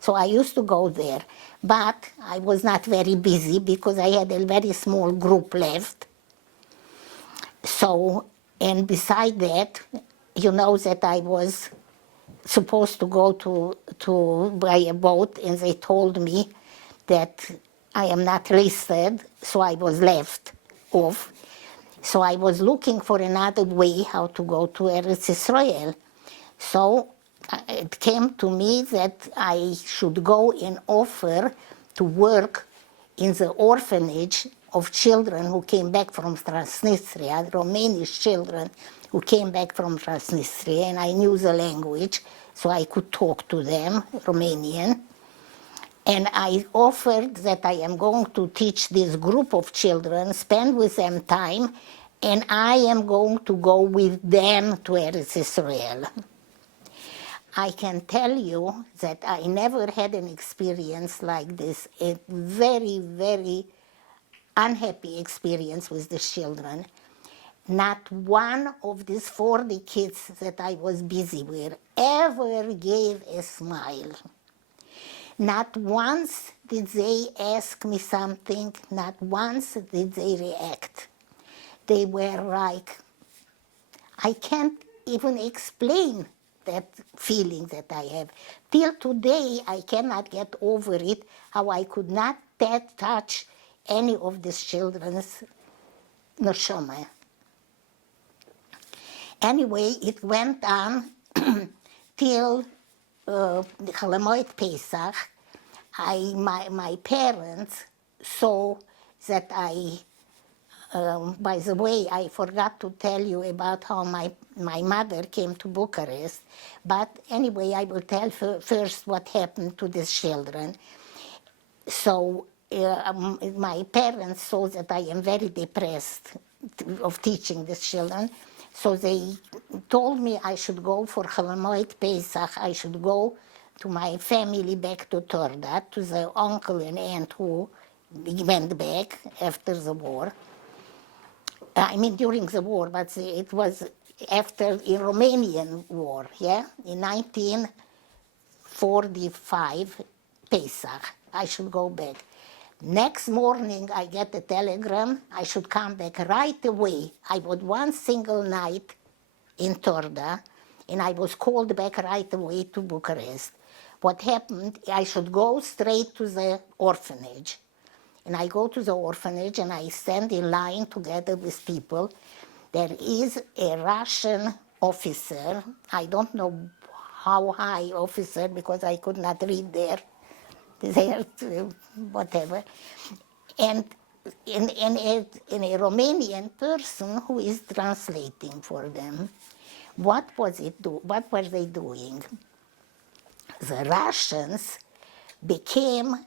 So I used to go there, but I was not very busy because I had a very small group left. So, and beside that, you know that I was supposed to go to buy a boat, and they told me that I am not listed, so I was left off. So I was looking for another way how to go to Eretz Israel. So it came to me that I should go and offer to work in the orphanage of children who came back from Transnistria, Romanian children who came back from Transnistria, and I knew the language, so I could talk to them, Romanian. And I offered that I am going to teach this group of children, spend with them time, and I am going to go with them to Eretz Israel. I can tell you that I never had an experience like this, a very, very unhappy experience with the children. Not one of these 40 kids that I was busy with ever gave a smile. Not once did they ask me something, not once did they react. They were like, I can't even explain that feeling that I have. Till today, I cannot get over it, how I could not touch any of these children's neshama. Anyway, it went on till the Chalamoid Pesach. My parents saw that by the way, I forgot to tell you about how my mother came to Bucharest. But anyway, I will tell first what happened to these children. So my parents saw that I am very depressed of teaching these children. So they told me I should go for Chalamoid Pesach. I should go to my family back to Turda, to the uncle and aunt who went back after the war. I mean, during the war, but it was after the Romanian war, yeah? In 1945, Pesach, I should go back. Next morning, I get a telegram, I should come back right away. I was one single night in Turda, and I was called back right away to Bucharest. What happened, I should go straight to the orphanage. And I go to the orphanage and I stand in line together with people. There is a Russian officer, I don't know how high officer because I could not read there, whatever. And in a Romanian person who is translating for them. What were they doing? The Russians became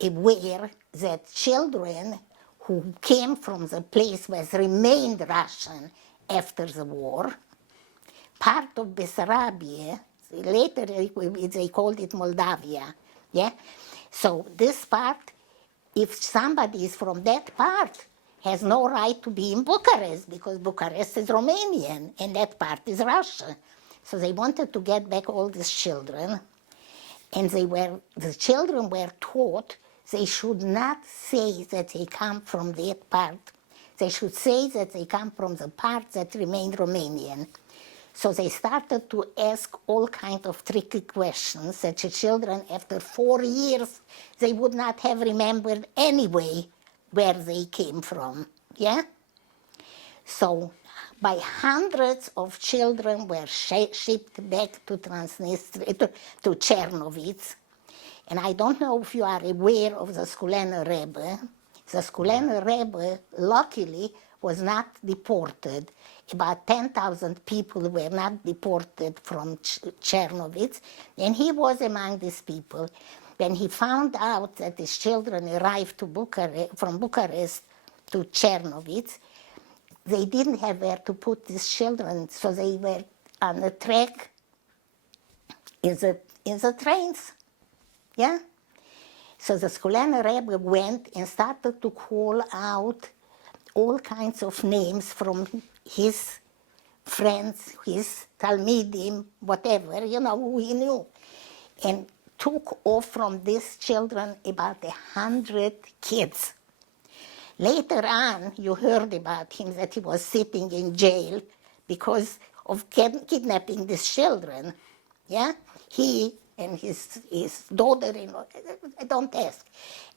aware that children who came from the place was remained Russian after the war, part of Bessarabia, later they called it Moldavia, yeah? So this part, if somebody is from that part, has no right to be in Bucharest because Bucharest is Romanian and that part is Russia. So they wanted to get back all these children, and the children were taught they should not say that they come from that part. They should say that they come from the part that remained Romanian. So they started to ask all kinds of tricky questions that the children, after 4 years, they would not have remembered anyway where they came from. Yeah? So by hundreds of children were shipped back to Transnistria, to Chernovitz. And I don't know if you are aware of the Skulener Rebbe. The Skulener Rebbe, luckily, was not deported. About 10,000 people were not deported from Chernovitz, and he was among these people. When he found out that his children arrived to from Bucharest to Chernovitz, they didn't have where to put these children, so they were on the track in the trains. Yeah? So the Skulener Rebbe went and started to call out all kinds of names from his friends, his Talmidim, whatever, who he knew. And took off from these children about 100 kids. Later on, you heard about him that he was sitting in jail because of kidnapping these children. Yeah? He and his daughter-in-law, don't ask.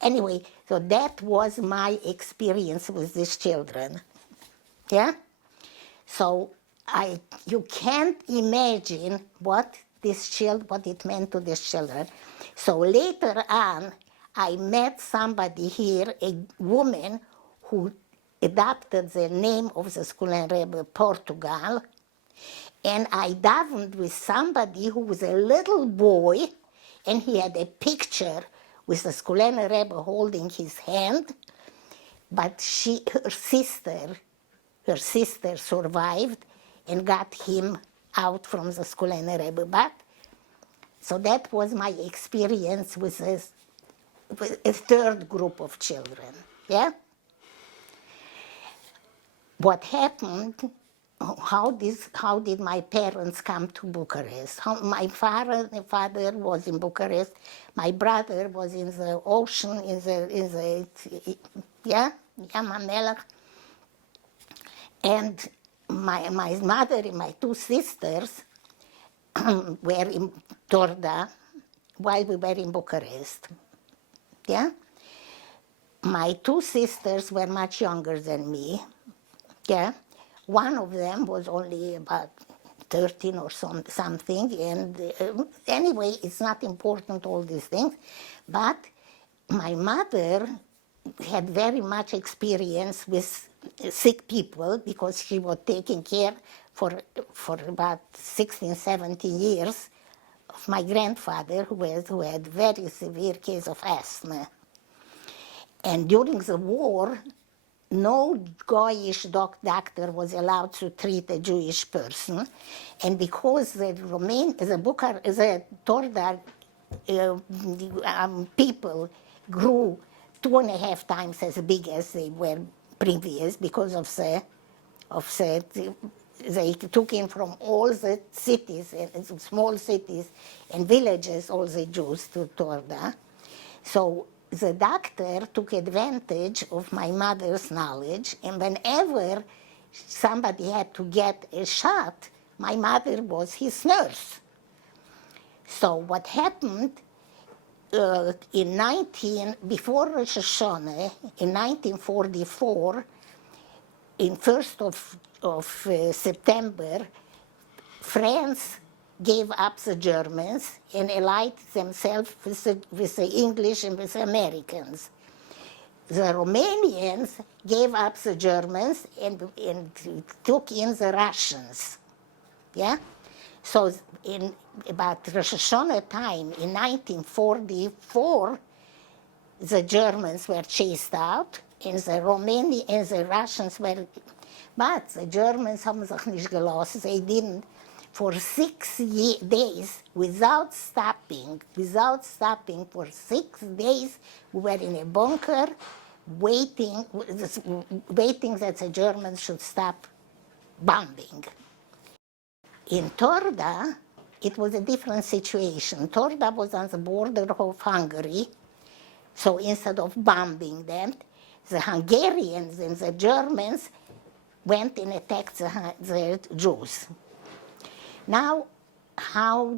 Anyway, so that was my experience with these children. Yeah? So you can't imagine what it meant to these children. So later on, I met somebody here, a woman who adopted the name of the Skulener Rebbe, Portugal, and I davened with somebody who was a little boy, and he had a picture with the Skulener Rebbe holding his hand, but her sister survived and got him out from the Skulener Rebbe. But so that was my experience with a third group of children. Yeah. What happened? How did my parents come to Bucharest? My father was in Bucharest. My brother was in the ocean, in the Yam HaMelech. And my mother and my two sisters were in Turda while we were in Bucharest. Yeah? My two sisters were much younger than me. Yeah? One of them was only about 13 or something, and anyway, it's not important, all these things. But my mother had very much experience with sick people because she was taking care for about 16, 17 years of my grandfather who had very severe case of asthma. And during the war, no Goyish doctor was allowed to treat a Jewish person, and because the Turda people grew 2.5 times as big as they were previous because they took in from all the cities and small cities and villages all the Jews to Turda. So the doctor took advantage of my mother's knowledge, and whenever somebody had to get a shot, my mother was his nurse. So what happened before Rosh Hashanah, in 1944, in 1st of September, France gave up the Germans and allied themselves with the English and with the Americans. The Romanians gave up the Germans and took in the Russians. Yeah? So in about Rosh Hashanah time in 1944, the Germans were chased out and the Russians were, but the Germans haben sich nicht gelassen. They didn't. For 6 days, without stopping for 6 days, we were in a bunker waiting that the Germans should stop bombing. In Turda, it was a different situation. Turda was on the border of Hungary, so instead of bombing them, the Hungarians and the Germans went and attacked the Jews. Now, how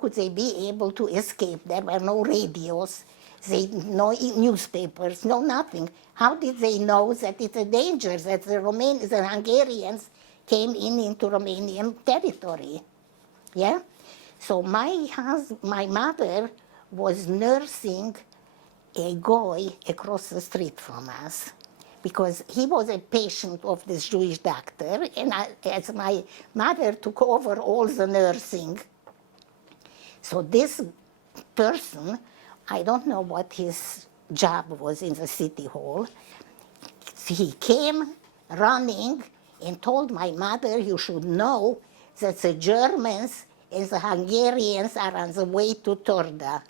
could they be able to escape? There were no radios, no newspapers, no nothing. How did they know that it's a danger, that the Hungarians came into Romanian territory? Yeah? So my mother was nursing a guy across the street from us, because he was a patient of this Jewish doctor, and as my mother took over all the nursing. So this person, I don't know what his job was in the city hall, he came running and told my mother, you should know that the Germans and the Hungarians are on the way to Turda.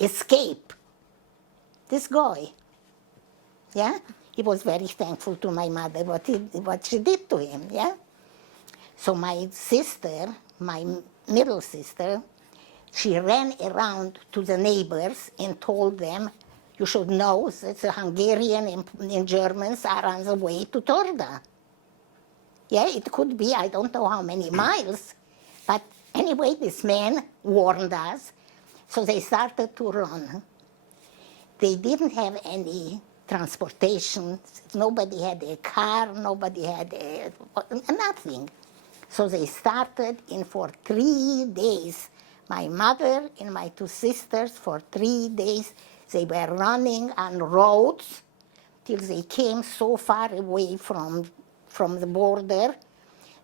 Escape. This guy. Yeah? He was very thankful to my mother what she did to him, yeah? So my sister, my middle sister, she ran around to the neighbors and told them, you should know that the Hungarian and Germans are on the way to Turda. Yeah, it could be, I don't know how many miles, but anyway, this man warned us, so they started to run. They didn't have any transportation. Nobody had a car, nobody had nothing. So they started, and for 3 days, my mother and my two sisters, for 3 days, they were running on roads till they came so far away from the border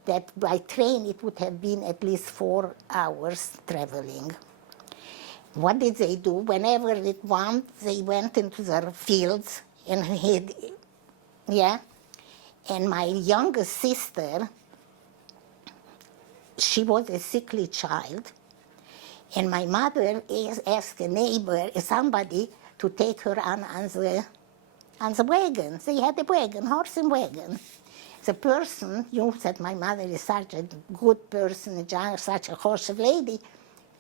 that by train it would have been at least 4 hours traveling. What did they do? Whenever they went into their fields and hid, yeah? And my youngest sister, she was a sickly child, and my mother asked a neighbor, somebody, to take her on the wagon. They had a wagon, horse and wagon. The person knew that my mother is such a good person, such a horse lady,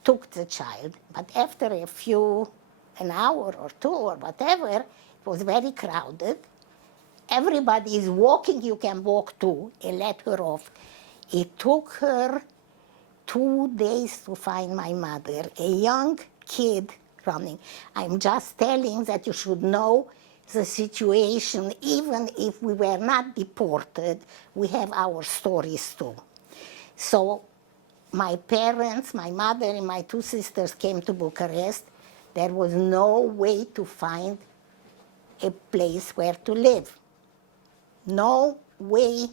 took the child. But after an hour or 2 or whatever, it was very crowded. Everybody is walking, you can walk too, and let her off. It took her 2 days to find my mother, a young kid running. I'm just telling that you should know the situation. Even if we were not deported, we have our stories too. So my parents, my mother and my two sisters came to Bucharest. There was no way to find a place where to live. No way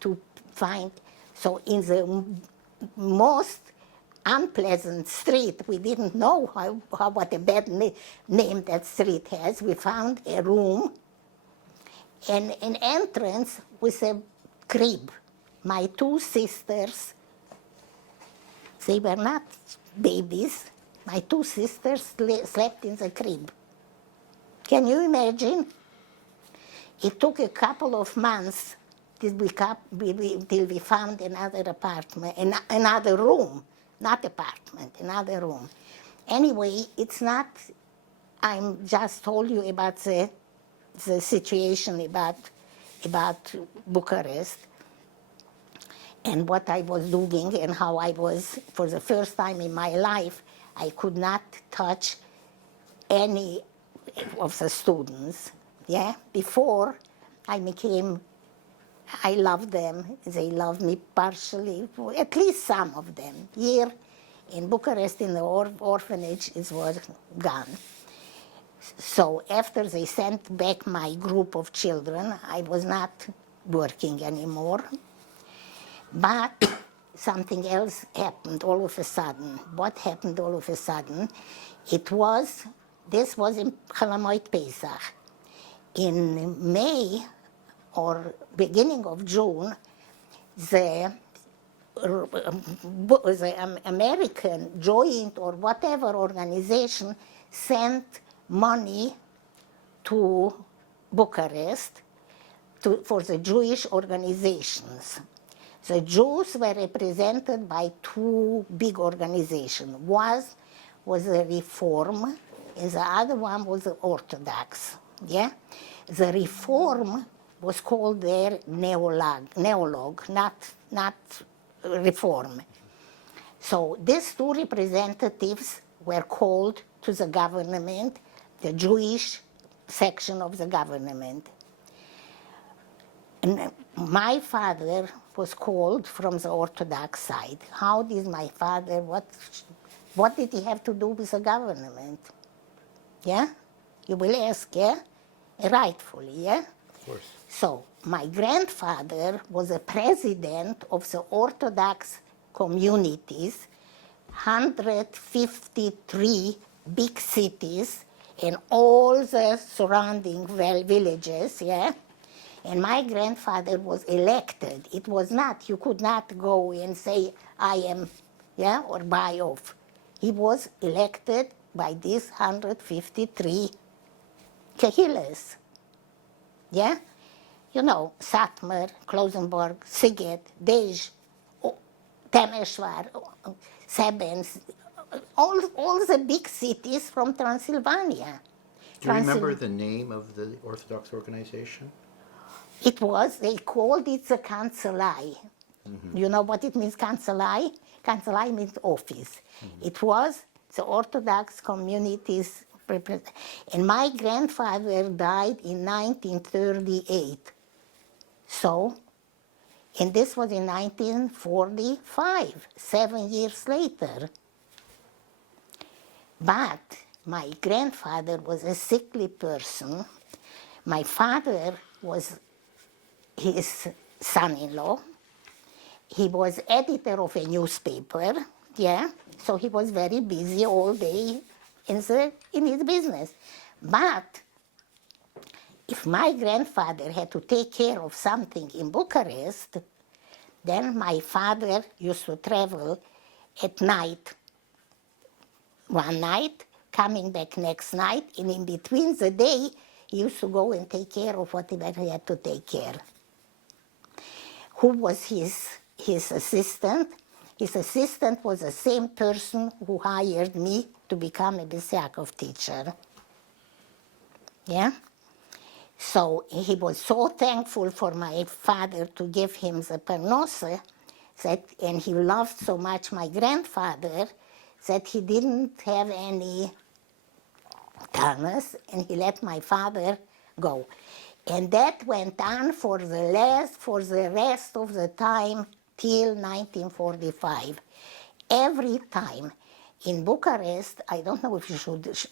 to find. So in the most unpleasant street, we didn't know what a bad name that street has. We found a room and an entrance with a crib. My two sisters, they were not babies. My two sisters slept in the crib. Can you imagine? It took a couple of months till we found another apartment, another room, not apartment, another room. Anyway, it's not, I'm just told you about the situation about Bucharest and what I was doing and how I was, for the first time in my life, I could not touch any of the students. Yeah, before I loved them, they loved me partially, at least some of them. Here in Bucharest, in the orphanage, it was gone. So after they sent back my group of children, I was not working anymore. But something else happened all of a sudden. What happened all of a sudden? This was in Chalamoid Pesach. In May or beginning of June, the American joint or whatever organization sent money to Bucharest for the Jewish organizations. The Jews were represented by 2 big organizations. One was the Reform, and the other one was the Orthodox. Yeah? The Reform was called their neologue, not reform. So these two representatives were called to the government, the Jewish section of the government. And my father was called from the Orthodox side. How did my father, what did he have to do with the government? Yeah? You will ask, yeah? Rightfully, yeah? Of course. So my grandfather was a president of the Orthodox communities, 153 big cities and all the surrounding villages, yeah? And my grandfather was elected. It was not, you could not go and say, I am, yeah, or buy off. He was elected by these 153 Kehilles. Yeah? You know, Satmar, Klausenburg, Siget, Dej, Temesvar, Sebens, all the big cities from Transylvania. Do you remember the name of the Orthodox organization? It was, they called it the Kanzlei. You know what it means, Kanzlei? Kanzlei means office. It was the Orthodox communities. And my grandfather died in 1938. So, and this was in 1945, 7 years later. But my grandfather was a sickly person. My father was his son-in-law. He was editor of a newspaper, yeah, so he was very busy all day in his business. But if my grandfather had to take care of something in Bucharest, then my father used to travel at night, one night, coming back next night, and in between the day, he used to go and take care of whatever he had to take care. Who was his assistant? His assistant was the same person who hired me to become a Bais Yaakov teacher. Yeah? So he was so thankful for my father to give him the parnose, and he loved so much my grandfather that he didn't have any talents, and he let my father go. And that went on for the rest of the time till 1945. Every time in Bucharest, I don't know if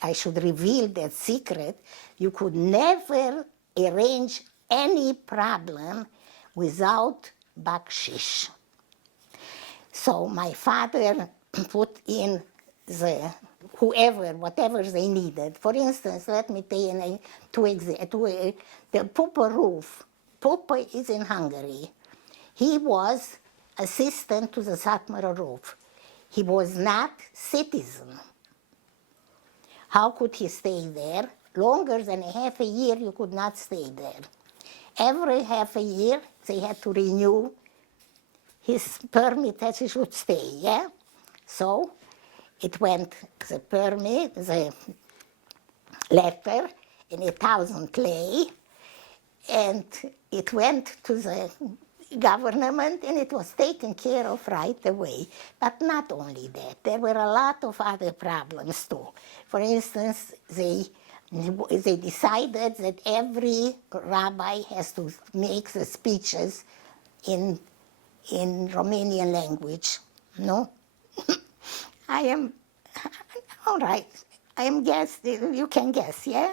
I should reveal that secret, you could never arrange any problem without bakshish. So my father put in whatever they needed. For instance, let me tell you the Pupa roof. Pupa is in Hungary. He was assistant to the Satmar roof. He was not citizen. How could he stay there? Longer than a half a year, you could not stay there. Every half a year, they had to renew his permit that he should stay, yeah? So it went, the permit, the letter, in 1,000 lei, and it went to the government, and it was taken care of right away. But not only that, there were a lot of other problems too. For instance, they decided that every rabbi has to make the speeches in Romanian language. No? I am, all right, I am guess, you can guess, yeah?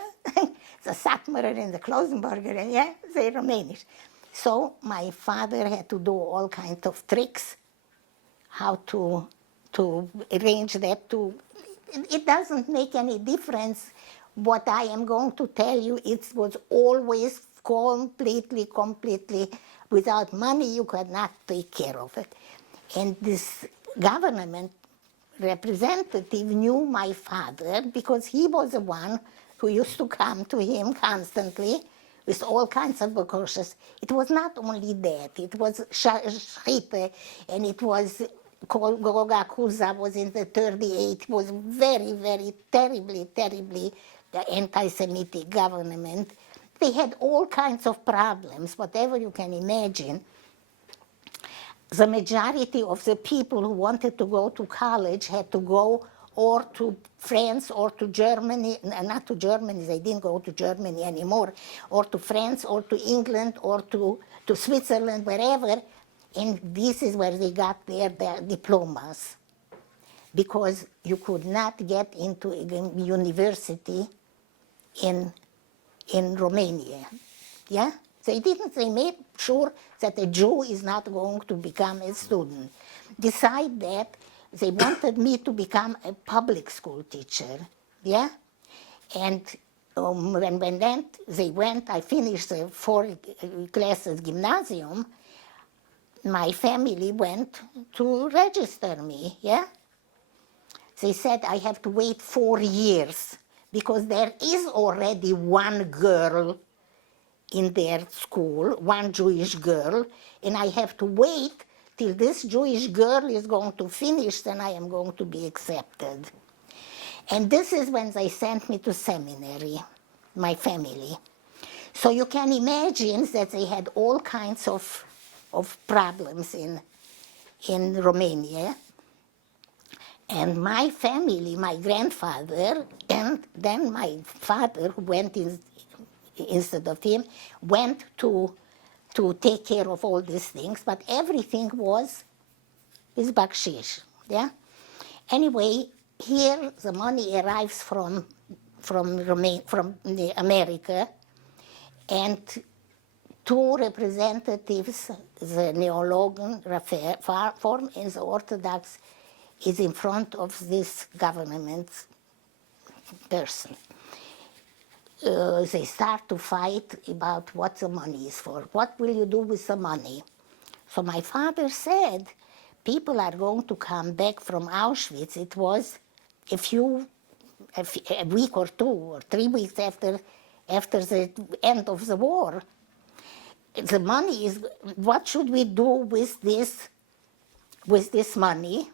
The Satmarer and the Klausenberger, yeah, they're Romanish. So my father had to do all kinds of tricks, how to arrange that to, it doesn't make any difference what I am going to tell you. It was always completely, without money you could not take care of it. And this government representative knew my father because he was the one who used to come to him constantly with all kinds of precautions. It was not only that, it was Schritte, and it was Goga Kuza was in the 38, was very, very terribly the anti-Semitic government. They had all kinds of problems, whatever you can imagine. the majority of the people who wanted to go to college had to go or to France or to Germany, not to Germany, they didn't go to Germany anymore, or to France or to England or to Switzerland, wherever, and this is where they got their diplomas. Because you could not get into a university in Romania. Yeah? They made sure that a Jew is not going to become a student. Beside that, they wanted me to become a public school teacher. Yeah? And when then they went, I finished the 4 classes gymnasium, my family went to register me. Yeah? They said I have to wait 4 years because there is already one girl in their school, one Jewish girl, and I have to wait till this Jewish girl is going to finish, then I am going to be accepted. And this is when they sent me to seminary, my family. So you can imagine that they had all kinds of problems in Romania. And my family, my grandfather, and then my father, who went instead of him, went to take care of all these things, but everything was bakshish. Yeah? Anyway, here the money arrives from America, and 2 representatives, the Neologen Reform and the Orthodox, is in front of this government person. They start to fight about what the money is for. What will you do with the money? So my father said, people are going to come back from Auschwitz. It was a week or 2 or 3 weeks after the end of the war. The money is, what should we do with this money?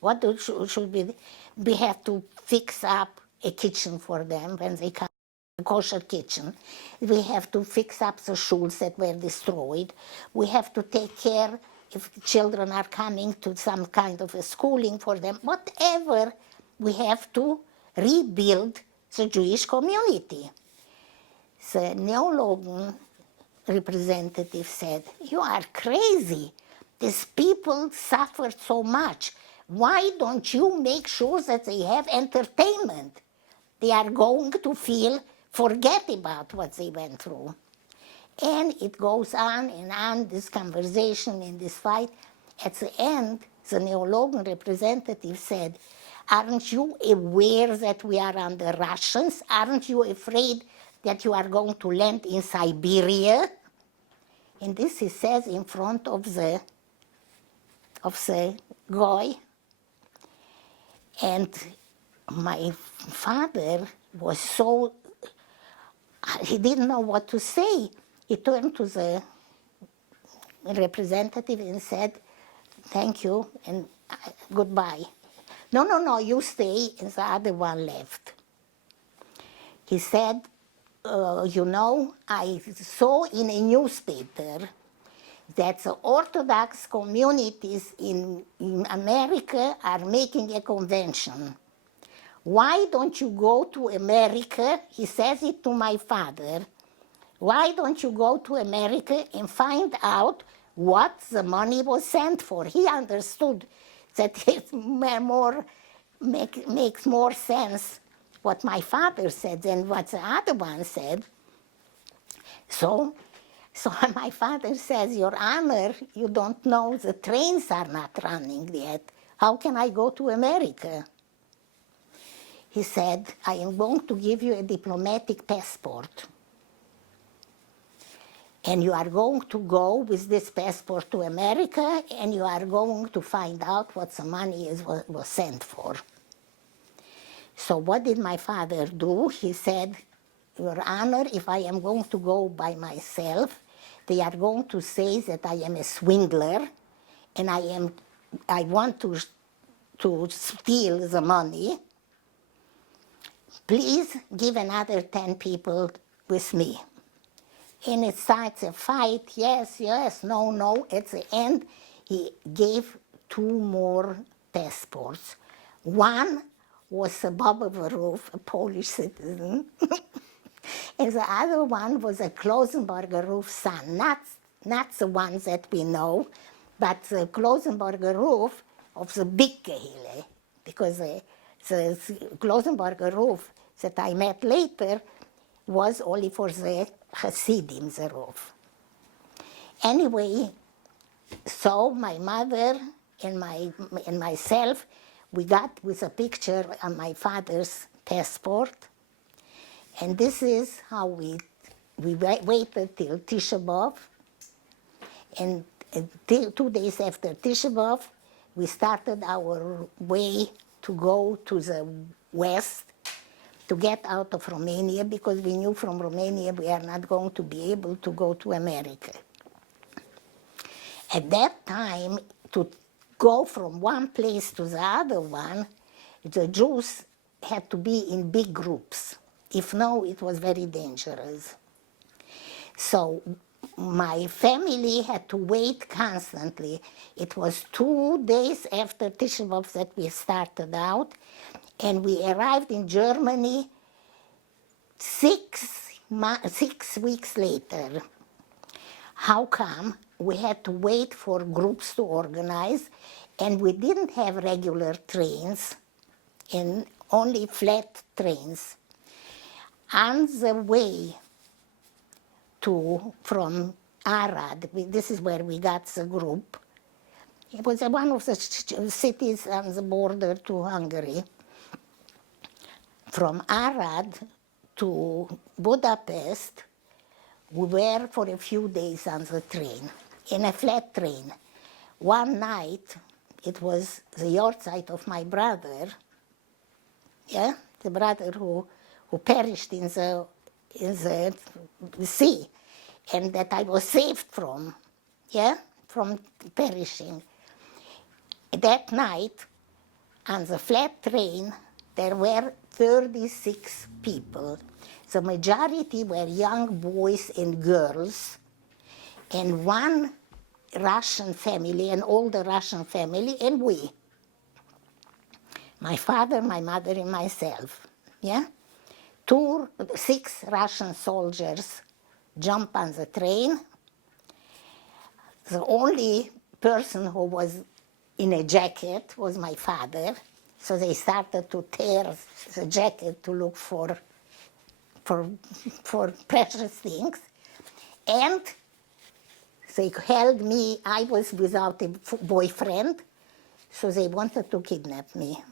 What should we have to fix up a kitchen for them when they come, a kosher kitchen. We have to fix up the schools that were destroyed. We have to take care if children are coming to some kind of a schooling for them. Whatever, we have to rebuild the Jewish community. The Neologen representative said, you are crazy. These people suffered so much. Why don't you make sure that they have entertainment? They are going to forget about what they went through. And it goes on and on, this conversation and this fight. At the end, the Neologen representative said, aren't you aware that we are under Russians? Aren't you afraid that you are going to land in Siberia? And this he says in front of the guy. And my father was he didn't know what to say. He turned to the representative and said, thank you and goodbye. No, you stay, and the other one left. He said, I saw in a newspaper that the Orthodox communities in America are making a convention. Why don't you go to America? He says it to my father. Why don't you go to America and find out what the money was sent for? He understood that it makes more sense what my father said than what the other one said. So my father says, Your Honor, you don't know, the trains are not running yet. How can I go to America? He said, I am going to give you a diplomatic passport. And you are going to go with this passport to America, and you are going to find out what the money was sent for. So what did my father do? He said, Your Honor, if I am going to go by myself, they are going to say that I am a swindler, and I want to steal the money. Please give another 10 people with me. And it starts a fight, yes, no. At the end, he gave 2 more passports. One was above the roof, a Polish citizen, and the other one was a Klosenberger Roof son, not the ones that we know, but the Klosenberger Roof of the big Hillel, because the Klosenberger Roof that I met later was only for the Hasidim, the roof. Anyway, so my mother and myself, we got with a picture on my father's passport, and this is how we waited till Tisha B'Av, and 2 days after Tisha B'Av, we started our way to go to the west, to get out of Romania, because we knew from Romania we are not going to be able to go to America. At that time, to go from one place to the other one, the Jews had to be in big groups. If no, it was very dangerous. So my family had to wait constantly. It was 2 days after Tisha B'Av that we started out, and we arrived in Germany 6 weeks later. How come? We had to wait for groups to organize, and we didn't have regular trains, and only flat trains. On the way from Arad, this is where we got the group. It was one of the cities on the border to Hungary. From Arad to Budapest, we were for a few days on the train, in a flat train. One night, it was the yahrzeit of my brother, the brother who perished in the sea, and that I was saved from perishing. That night, on the flat train, there were 36 people. The majority were young boys and girls, and one Russian family, an older Russian family, and we. My father, my mother, and myself. 6 Russian soldiers jumped on the train. The only person who was in a jacket was my father, so they started to tear the jacket to look for precious things, and they held me. I was without a boyfriend, so they wanted to kidnap me.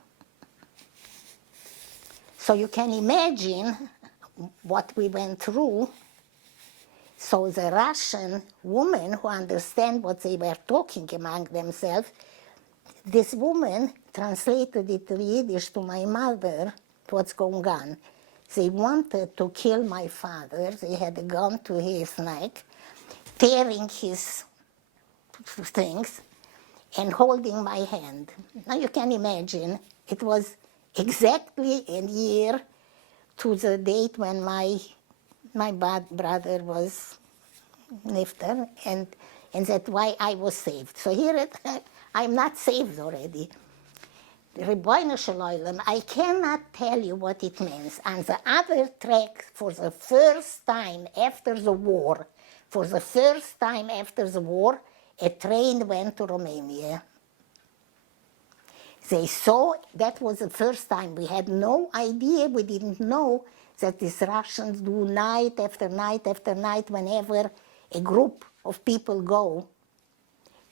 So you can imagine what we went through. So the Russian woman who understand what they were talking among themselves, this woman translated it to Yiddish to my mother, what's going on. They wanted to kill my father. They had a gun to his neck, tearing his things and holding my hand. Now you can imagine, it was exactly a year to the date when my brother was nifter, and that's why I was saved. So here I'm not saved already. Ribono Shel Olam, I cannot tell you what it means. On the other track, for the first time after the war, a train went to Romania. They saw, that was the first time. We had no idea, we didn't know that these Russians do night after night after night whenever a group of people go.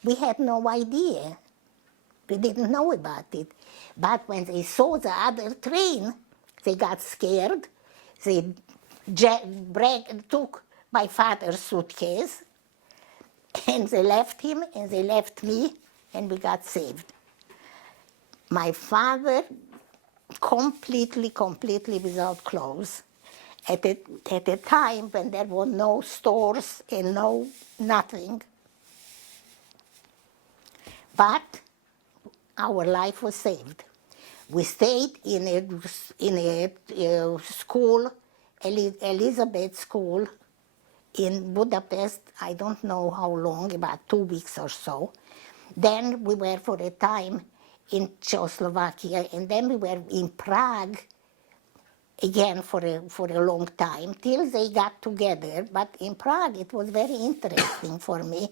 We had no idea. We didn't know about it. But when they saw the other train, they got scared. They took my father's suitcase, and they left him, and they left me, and we got saved. My father, completely without clothes, at a time when there were no stores and nothing. But our life was saved. We stayed in a school, Elizabeth School, in Budapest. I don't know how long, about 2 weeks or so. Then we were for a time in Czechoslovakia, and then we were in Prague again for a long time, till they got together. But in Prague, it was very interesting for me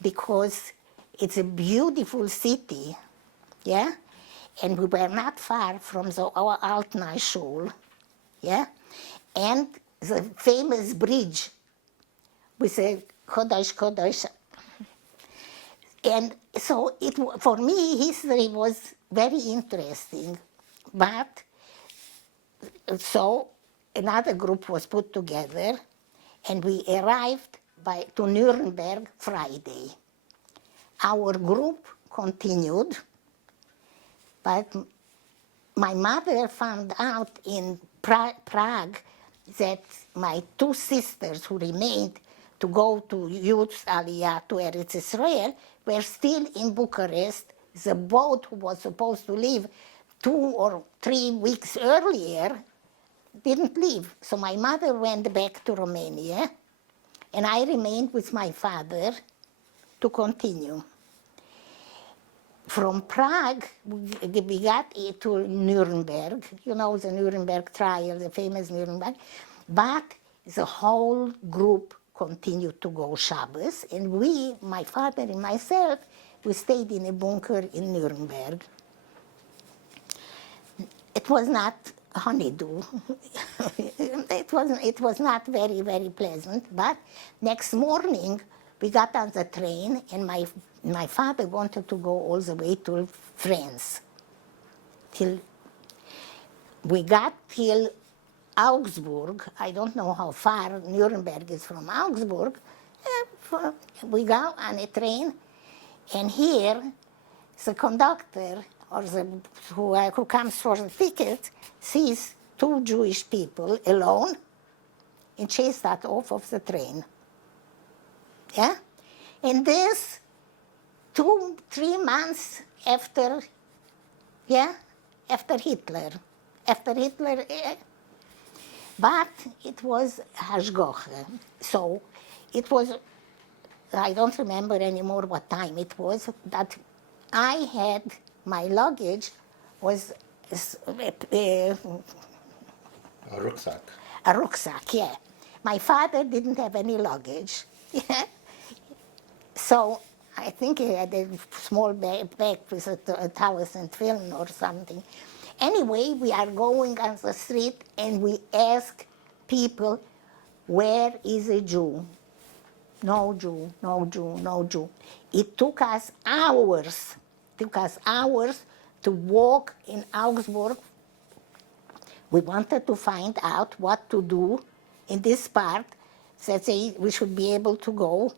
because it's a beautiful city, yeah? And we were not far from our Altneu Schule, yeah? And the famous bridge with a Kodesh Kodesh. And so for me, history was very interesting. But so another group was put together, and we arrived to Nuremberg Friday. Our group continued, but my mother found out in Prague that my two sisters who remained to go to Youth Aliyah to Eretz Israel were still in Bucharest. The boat who was supposed to leave 2 or 3 weeks earlier didn't leave. So my mother went back to Romania, and I remained with my father to continue. From Prague, we got to Nuremberg, you know, the Nuremberg trial, the famous Nuremberg, but the whole group continued to go Shabbos, and we, my father and myself, we stayed in a bunker in Nuremberg. It was not honeydew. It was not very, very pleasant, but next morning we got on the train, and my father wanted to go all the way to France. We got till Augsburg. I don't know how far Nuremberg is from Augsburg. We go on a train, and here the conductor or who comes for the ticket sees 2 Jewish people alone and chases that off of the train. Yeah? And this 2-3 months after, yeah, after Hitler. But it was hashgacha. So it was, I don't remember anymore what time it was, that I had, my luggage was A rucksack. a rucksack, yeah. My father didn't have any luggage. Yeah. So I think he had a small bag with a towels and film or something. Anyway, we are going on the street and we ask people, where is a Jew? No Jew, no Jew, no Jew. It took us hours to walk in Augsburg. We wanted to find out what to do in this part that we should be able to go,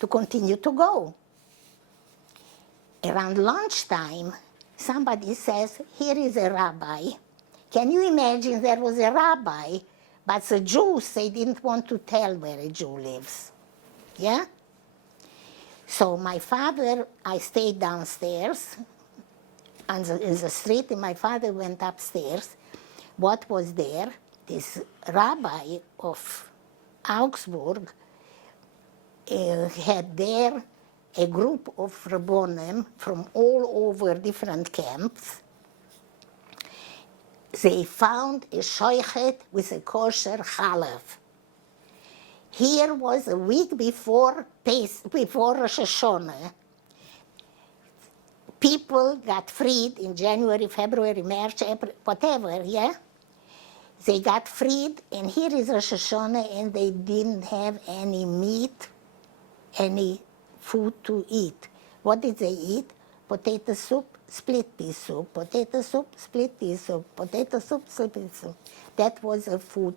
to continue to go. Around lunchtime, somebody says, here is a rabbi. Can you imagine there was a rabbi, but the Jews, they didn't want to tell where a Jew lives. Yeah? So my father, I stayed downstairs in the street, and my father went upstairs. What was there? This rabbi of Augsburg had there a group of Rabbonim from all over different camps. They found a shoichet with a kosher chalav. Here was a week before Rosh Hashanah. People got freed in January, February, March, April, whatever, yeah? They got freed, and here is Rosh Hashanah, and they didn't have any meat, any food to eat. What did they eat? Potato soup, split pea soup, potato soup, split pea soup, potato soup, split pea soup. That was the food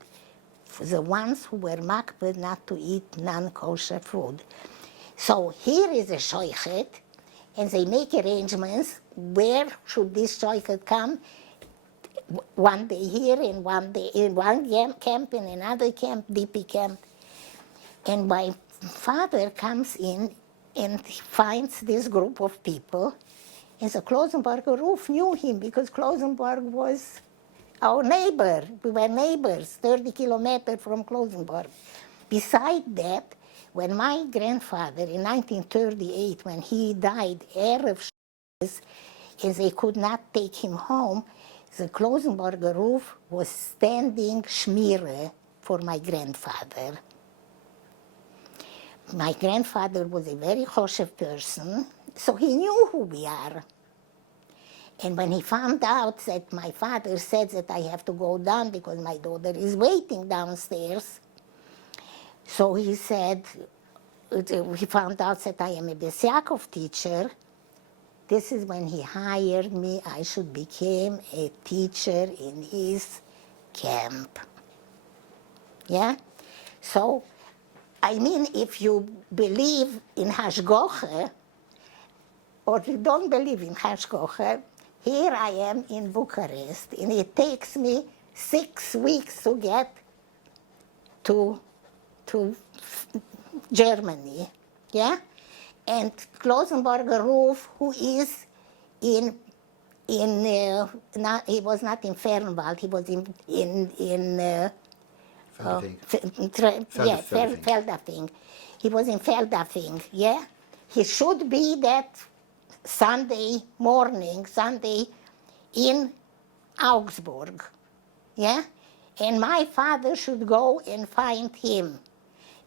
for the ones who were makbid not to eat non-kosher food. So here is a shoichet, and they make arrangements where should this shoichet come. One day here, and one day in one camp, in another camp, DP camp. And my father comes in and finds this group of people. And the Klosenberger Roof knew him because Klosenberg was our neighbor. We were neighbors, 30 kilometers from Klosenberg. Beside that when my grandfather in 1938, when he died, Erev Shabbos, and they could not take him home, the Klosenberger roof was standing schmiere for my grandfather. My grandfather was a very choshev person, so he knew who we are. And when he found out that my father said that I have to go down because my daughter is waiting downstairs, so he said, he found out that I am a Bais Yaakov teacher. This is when he hired me. I should become a teacher in his camp. Yeah? So, I mean, if you believe in Hashgoche, or you don't believe in Hashgoche, here I am in Bucharest, and it takes me 6 weeks to get to Germany, yeah? And Klosenberger roof, who is he was not in Föhrenwald, he was Feldafing. Feldafing. He was in Feldafing, yeah? He should be that Sunday morning, Sunday in Augsburg, yeah? And my father should go and find him,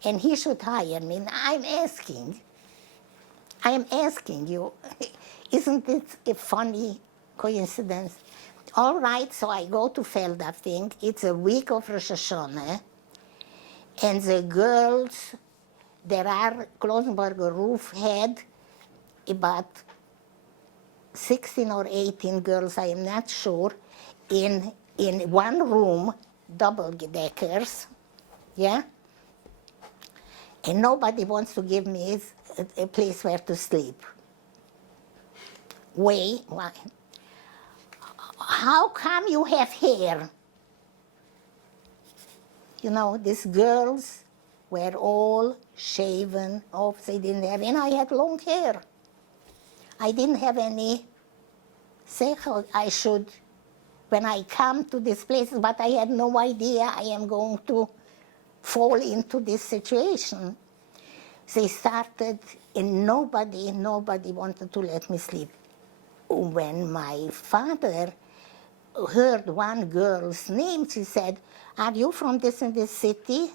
and he should hire me. And I am asking you, isn't it a funny coincidence? All right, so I go to Feldafing. It's a week of Rosh Hashanah, and the girls, there are, Klosenberger roof had about 16 or 18 girls, I am not sure, in one room, double-deckers, yeah? And nobody wants to give me a place where to sleep. Why? How come you have hair? You know, these girls were all shaven off. They didn't have, and I had long hair. I didn't have any sechel. I should, when I come to this place, but I had no idea I am going to fall into this situation. They started, and nobody wanted to let me sleep. When my father heard one girl's name, she said, "Are you from this and this city?"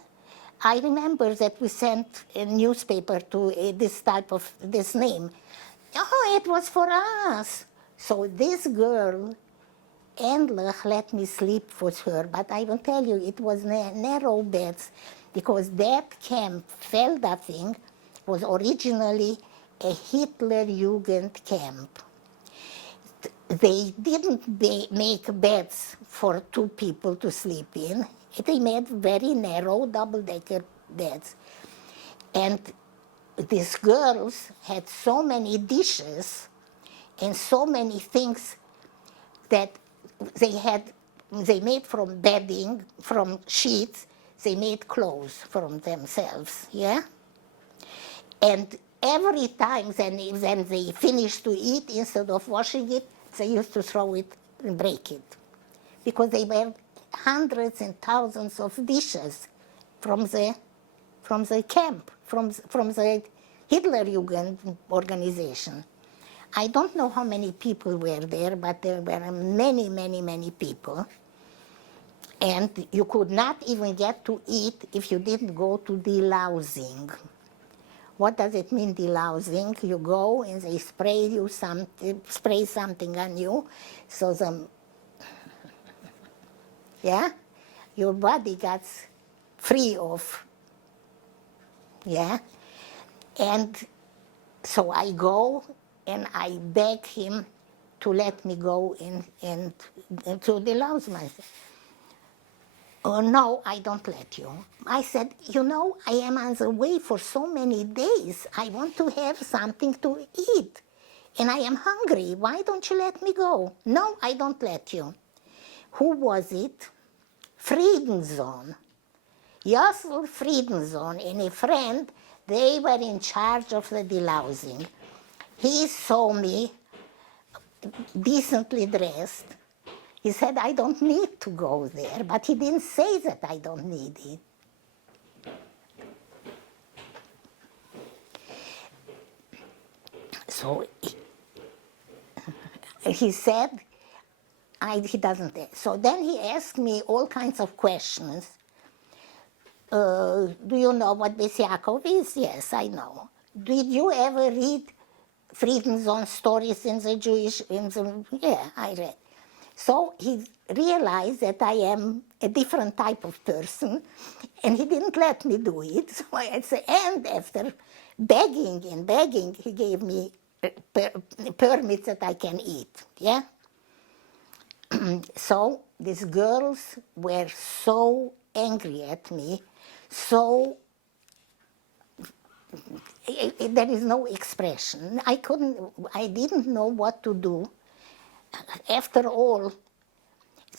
I remember that we sent a newspaper to this name. Oh, it was for us. So this girl, Endlich, let me sleep with her, but I will tell you, it was narrow beds, because that camp, Feldafing, was originally a Hitler Jugend camp. They didn't make beds for 2 people to sleep in. They made very narrow double-decker beds. And these girls had so many dishes and so many things that they made from bedding, from sheets, they made clothes from themselves, yeah? And every time then they finished to eat, instead of washing it, they used to throw it and break it. Because they were hundreds and thousands of dishes from the camp, from the Hitler Jugend organization. I don't know how many people were there, but there were many people. And you could not even get to eat if you didn't go to delousing. What does it mean, delousing? You go and they spray something on you, so your body gets free of, yeah? And so I go and I beg him to let me go and to delouse myself. Oh, no, I don't let you. I said, you know, I am on the way for so many days. I want to have something to eat. And I am hungry. Why don't you let me go? No, I don't let you. Who was it? Friedensohn. Yossel Friedensohn and a friend, they were in charge of the delousing. He saw me decently dressed. He said, I don't need to go there, but he didn't say that I don't need it. So he said, he doesn't. So then he asked me all kinds of questions. Do you know what Bais Yaakov is? Yes, I know. Did you ever read Freedom Zone stories in the Jewish? Yeah, I read. So he realized that I am a different type of person, and he didn't let me do it. So at the end, after begging and begging, he gave me permits that I can eat. Yeah. So these girls were so angry at me, so there is no expression. I didn't know what to do. After all,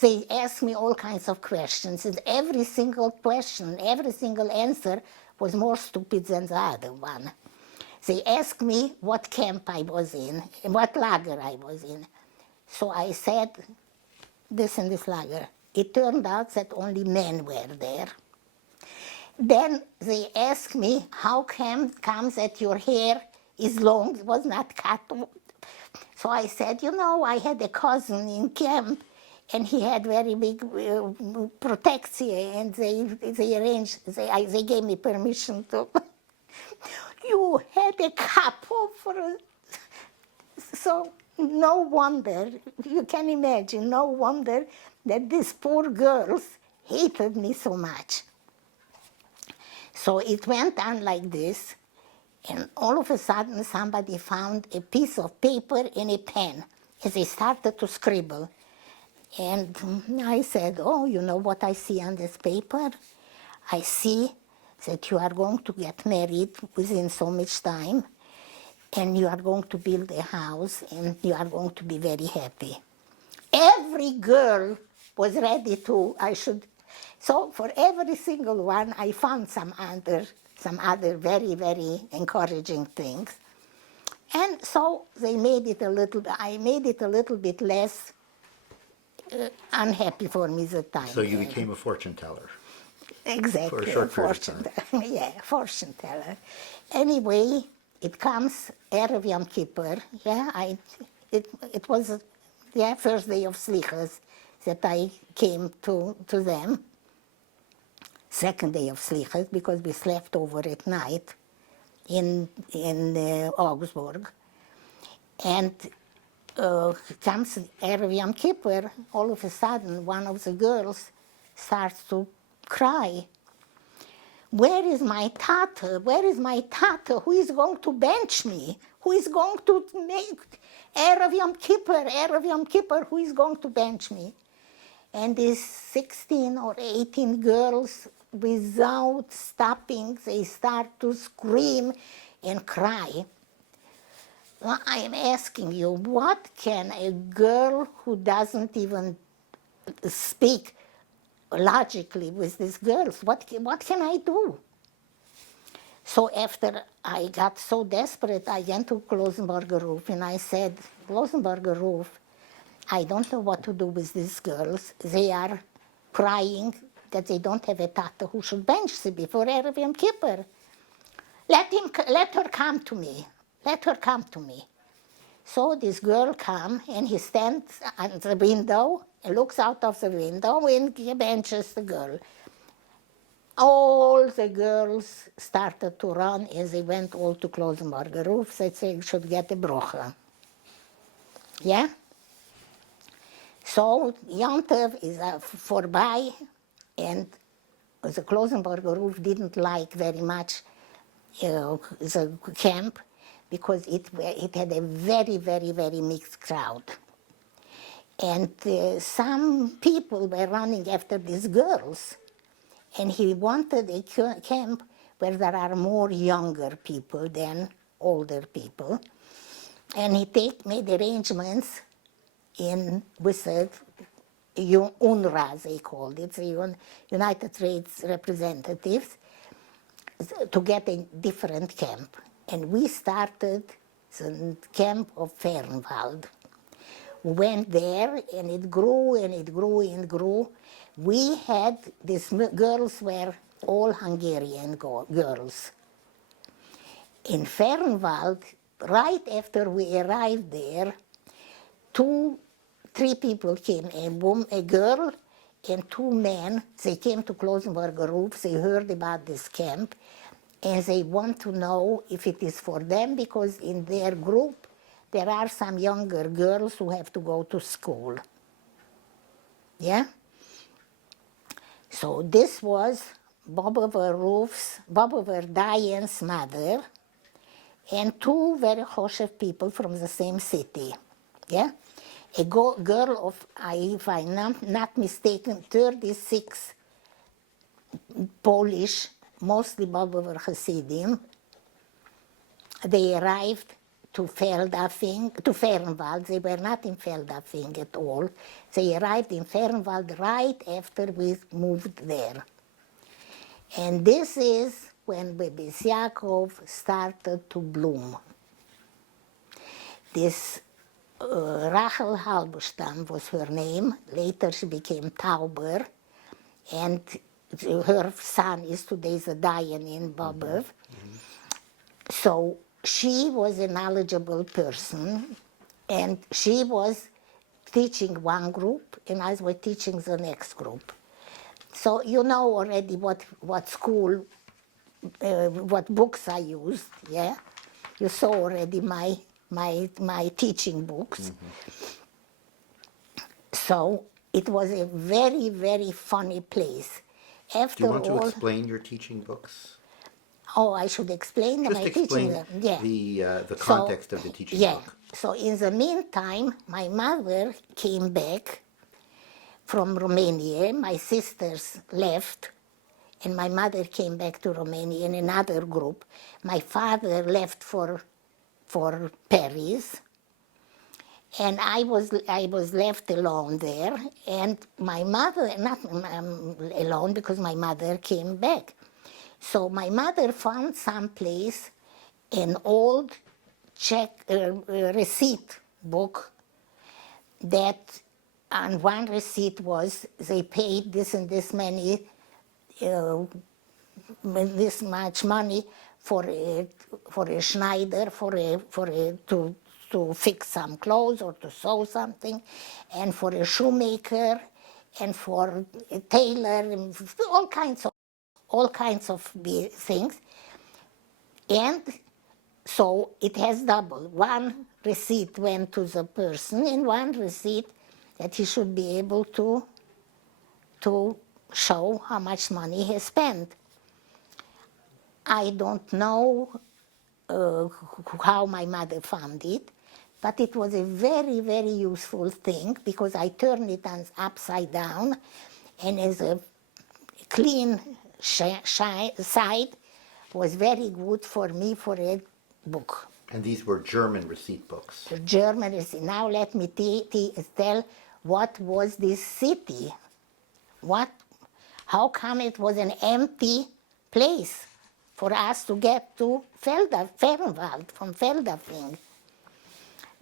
they asked me all kinds of questions, and every single question, every single answer was more stupid than the other one. They asked me what camp I was in, what lager I was in. So I said, this and this lager. It turned out that only men were there. Then they asked me, how comes that your hair is long? It was not cut. So I said, I had a cousin in camp, and he had very big protexia, and they gave me permission to. You had a couple for. So no wonder, you can imagine, no wonder that these poor girls hated me so much. So it went on like this, and all of a sudden somebody found a piece of paper and a pen, and they started to scribble. And I said, oh, you know what I see on this paper? I see that you are going to get married within so much time, and you are going to build a house, and you are going to be very happy. Every girl was ready to, so for every single one, I found some other very, very encouraging things. And so I made it a little bit less unhappy for me the time. So you became a fortune teller. Exactly, for a short period of time. Yeah, fortune teller. Anyway, it comes Erev Yom Kippur. Yeah, it was first day of Slichas that I came to them. Second day of Slichas, because we slept over at night in Augsburg. And comes Erev Yom Kippur, all of a sudden one of the girls starts to cry. Where is my tata? Where is my tata? Who is going to bench me? Who is going to make Erev Yom Kippur, who is going to bench me? And these 16 or 18 girls, without stopping, they start to scream and cry. Well, I am asking you, what can a girl who doesn't even speak logically with these girls, what can I do? So after I got so desperate, I went to Klosenberger Roof and I said, Klosenberger Roof, I don't know what to do with these girls. They are crying that they don't have a tata who should bench them before Erev Yom Kippur. Let her come to me. Let her come to me. So this girl comes and he stands at the window and looks out of the window and he benches the girl. All the girls started to run as they went all to Klosenberger Roof, that they should get a brocha. Yeah? So Yom Tov is vorbei, and the Klosenberger Roof didn't like very much the camp because it had a very, very, very mixed crowd. And some people were running after these girls, and he wanted a camp where there are more younger people than older people. And he made arrangements with the UNRWA, they called it, the United States Representatives, to get a different camp. And we started the camp of Föhrenwald. We went there, and it grew, and it grew, and grew. We had, these girls were all Hungarian girls. In Föhrenwald, right after we arrived there, three people came, a girl and two men. They came to Klosenberger roof. They heard about this camp, and they want to know if it is for them, because in their group there are some younger girls who have to go to school. Yeah? So this was Bobover Diane's mother, and two very Choshev people from the same city. Yeah? A girl of, if I'm not mistaken, 36 Polish, mostly Bobover Hasidim. They arrived to Föhrenwald. They were not in Feldafing at all. They arrived in Föhrenwald right after we moved there. And this is when Bais Yaakov started to bloom. This Rachel Halberstam was her name. Later she became Tauber. And her son is today the Dayan in Bobov. So she was a knowledgeable person, and she was teaching one group, and I was teaching the next group. So you know already what school, what books I used, yeah? You saw already my teaching books. So it was a very, very funny place. After Do you want to all, explain your teaching books? oh, I should explain Just my explain teaching them. Yeah. the context of the teaching book. So in the meantime, my mother came back from Romania. My sisters left, and my mother came back to Romania in another group. My father left for Paris, and I was left alone there. And my mother, not alone because my mother came back. So my mother found someplace an old check receipt book that on one receipt was they paid this and this many, this much money for a Schneider, to fix some clothes or to sew something, and for a shoemaker, and for a tailor, and all kinds of things. And so it has double. One receipt went to the person, and one receipt that he should be able to show how much money he spent. I don't know how my mother found it, but it was a very, very useful thing, because I turned it upside down, and as a clean side was very good for me for a book. And these were German receipt books. The German receipt. Now let me tell what was this city. How come it was an empty place for us to get to Föhrenwald from Feldafing?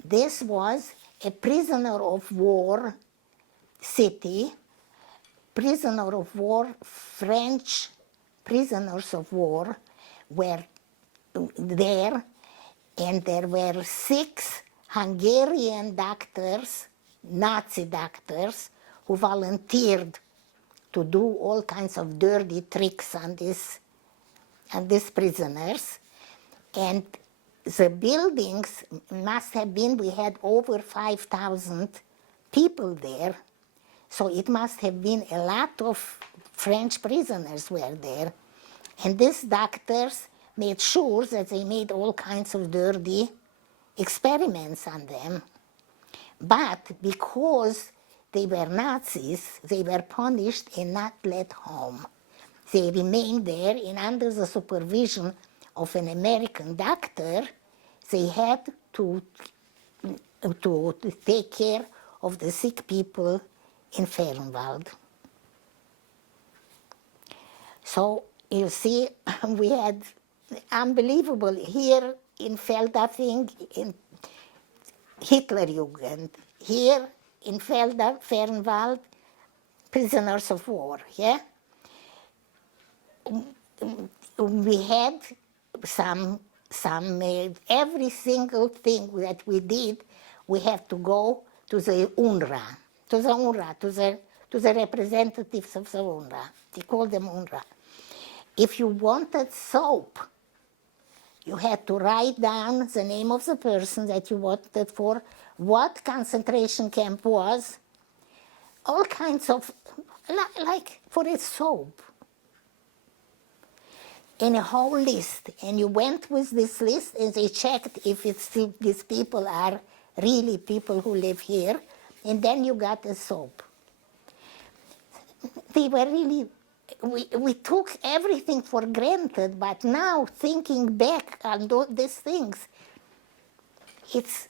This was a prisoner of war city. Prisoner of war, French prisoners of war were there, and there were 6 Hungarian doctors, Nazi doctors, who volunteered to do all kinds of dirty tricks on these prisoners. And the buildings must have been, we had over 5,000 people there, so it must have been a lot of French prisoners were there. And these doctors made sure that they made all kinds of dirty experiments on them. But because they were Nazis, they were punished and not let home. They remained there, and under the supervision of an American doctor, they had to take care of the sick people in Föhrenwald. So you see, we had unbelievable here in Feldafing, in Hitlerjugend, here in Föhrenwald, prisoners of war, yeah? We had some every single thing that we did, we have to go to the UNRWA, to the representatives of the UNRWA. They call them UNRWA. If you wanted soap, you had to write down the name of the person that you wanted for, what concentration camp was, all kinds of, like for a soap. In a whole list. And you went with this list and they checked if these people are really people who live here. And then you got a soap. They were really, we took everything for granted, but now thinking back on these things, it's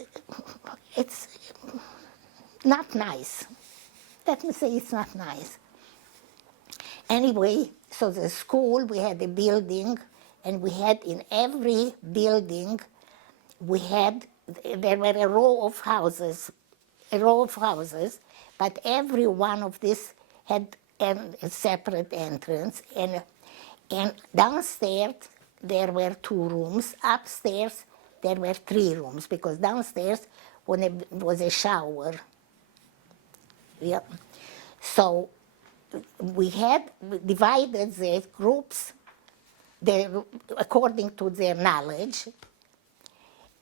not nice. Let me say it's not nice. Anyway, so the school, we had a building, and we had in every building, there were a row of houses, but every one of these had a separate entrance, and downstairs there were 2 rooms, upstairs there were 3 rooms, because downstairs was a shower. Yeah. So we had divided the groups according to their knowledge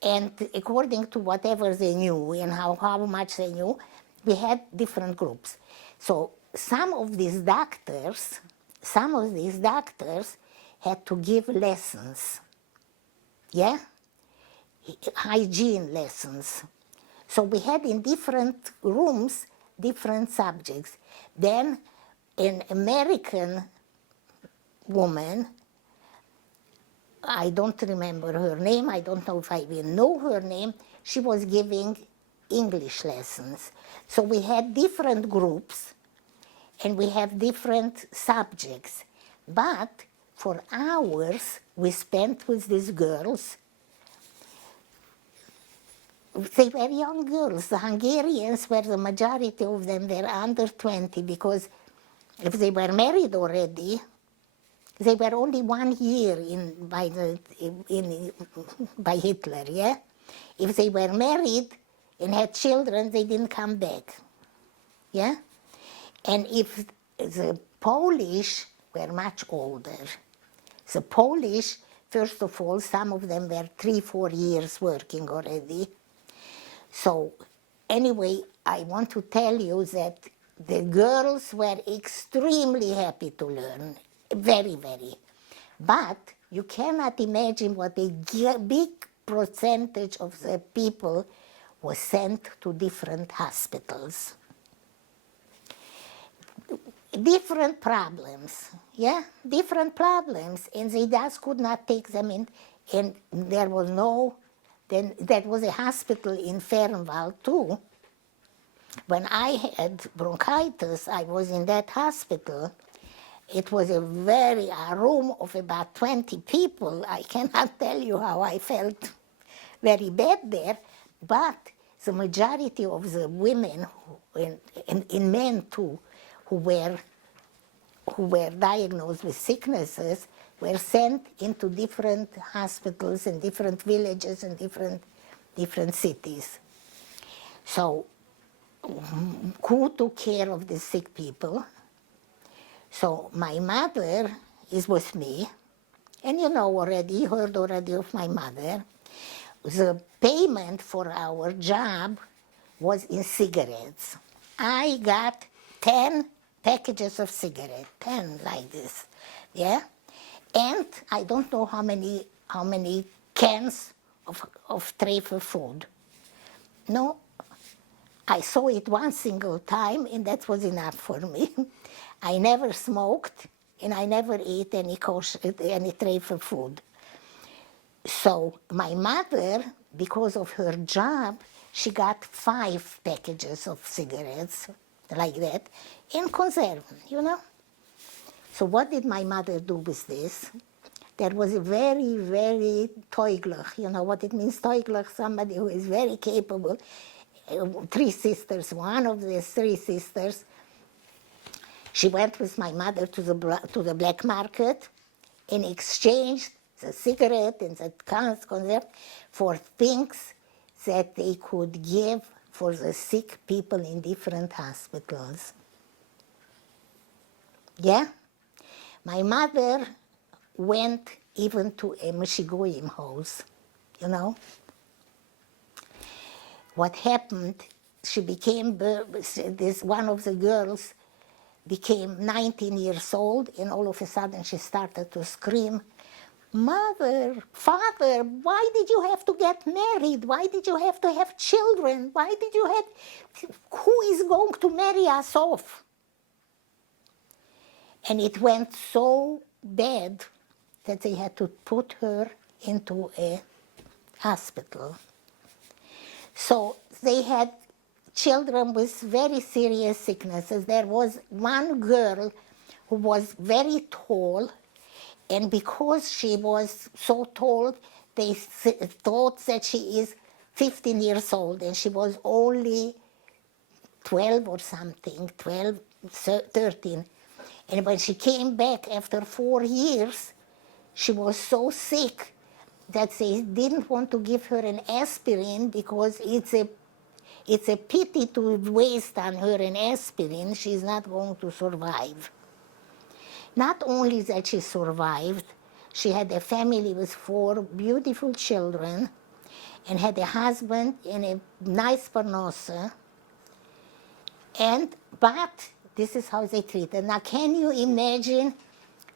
and according to whatever they knew and how much they knew. We had different groups. So some of these doctors had to give lessons, yeah, hygiene lessons. So we had in different rooms different subjects. Then an American woman, I don't remember her name, I don't know if I even know her name, she was giving English lessons. So we had different groups and we have different subjects. But for hours we spent with these girls. They were young girls. The Hungarians were, the majority of them were under 20, because if they were married already, they were only 1 year by Hitler, yeah? If they were married and had children, they didn't come back, yeah? And if the Polish were much older. The Polish, first of all, some of them were 3-4 years working already. So anyway, I want to tell you that the girls were extremely happy to learn, very, very. But you cannot imagine what a big percentage of the people was sent to different hospitals. Different problems, yeah, different problems, and they just could not take them in, and there was a hospital in Föhrenwald too. When I had bronchitis, I was in that hospital. It was a room of about 20 people. I cannot tell you how I felt very bad there, but the majority of the women, and men too, who were diagnosed with sicknesses were sent into different hospitals and different villages and different cities. So who took care of the sick people? So my mother is with me, and you heard already of my mother. The payment for our job was in cigarettes. I got 10 packages of cigarettes, 10 like this, yeah? And I don't know how many cans of tray for food. No, I saw it one single time, and that was enough for me. I never smoked, and I never ate any tray for food. So my mother, because of her job, she got 5 packages of cigarettes, like that, in conserve, So what did my mother do with this? There was a very, very Teuglich, you know what it means, Teuglich, somebody who is very capable. 3 sisters, one of the 3 sisters, she went with my mother to the black market and exchanged the cigarette and the concert for things that they could give for the sick people in different hospitals. Yeah? My mother went even to a Meshigoyim house, you know. What happened, she became, this one of the girls became 19 years old, and all of a sudden she started to scream, "Mother, father, why did you have to get married? Why did you have to have children? Why did you have, who is going to marry us off?" And it went so bad that they had to put her into a hospital. So they had children with very serious sicknesses. There was one girl who was very tall, and because she was so tall, they thought that she is 15 years old, and she was only 12 or something, 12, 13. And when she came back after 4 years, she was so sick that they didn't want to give her an aspirin because it's a pity to waste on her an aspirin. She's not going to survive. Not only that she survived, she had a family with 4 beautiful children and had a husband and a nice parnassa. But this is how they treated. Now, can you imagine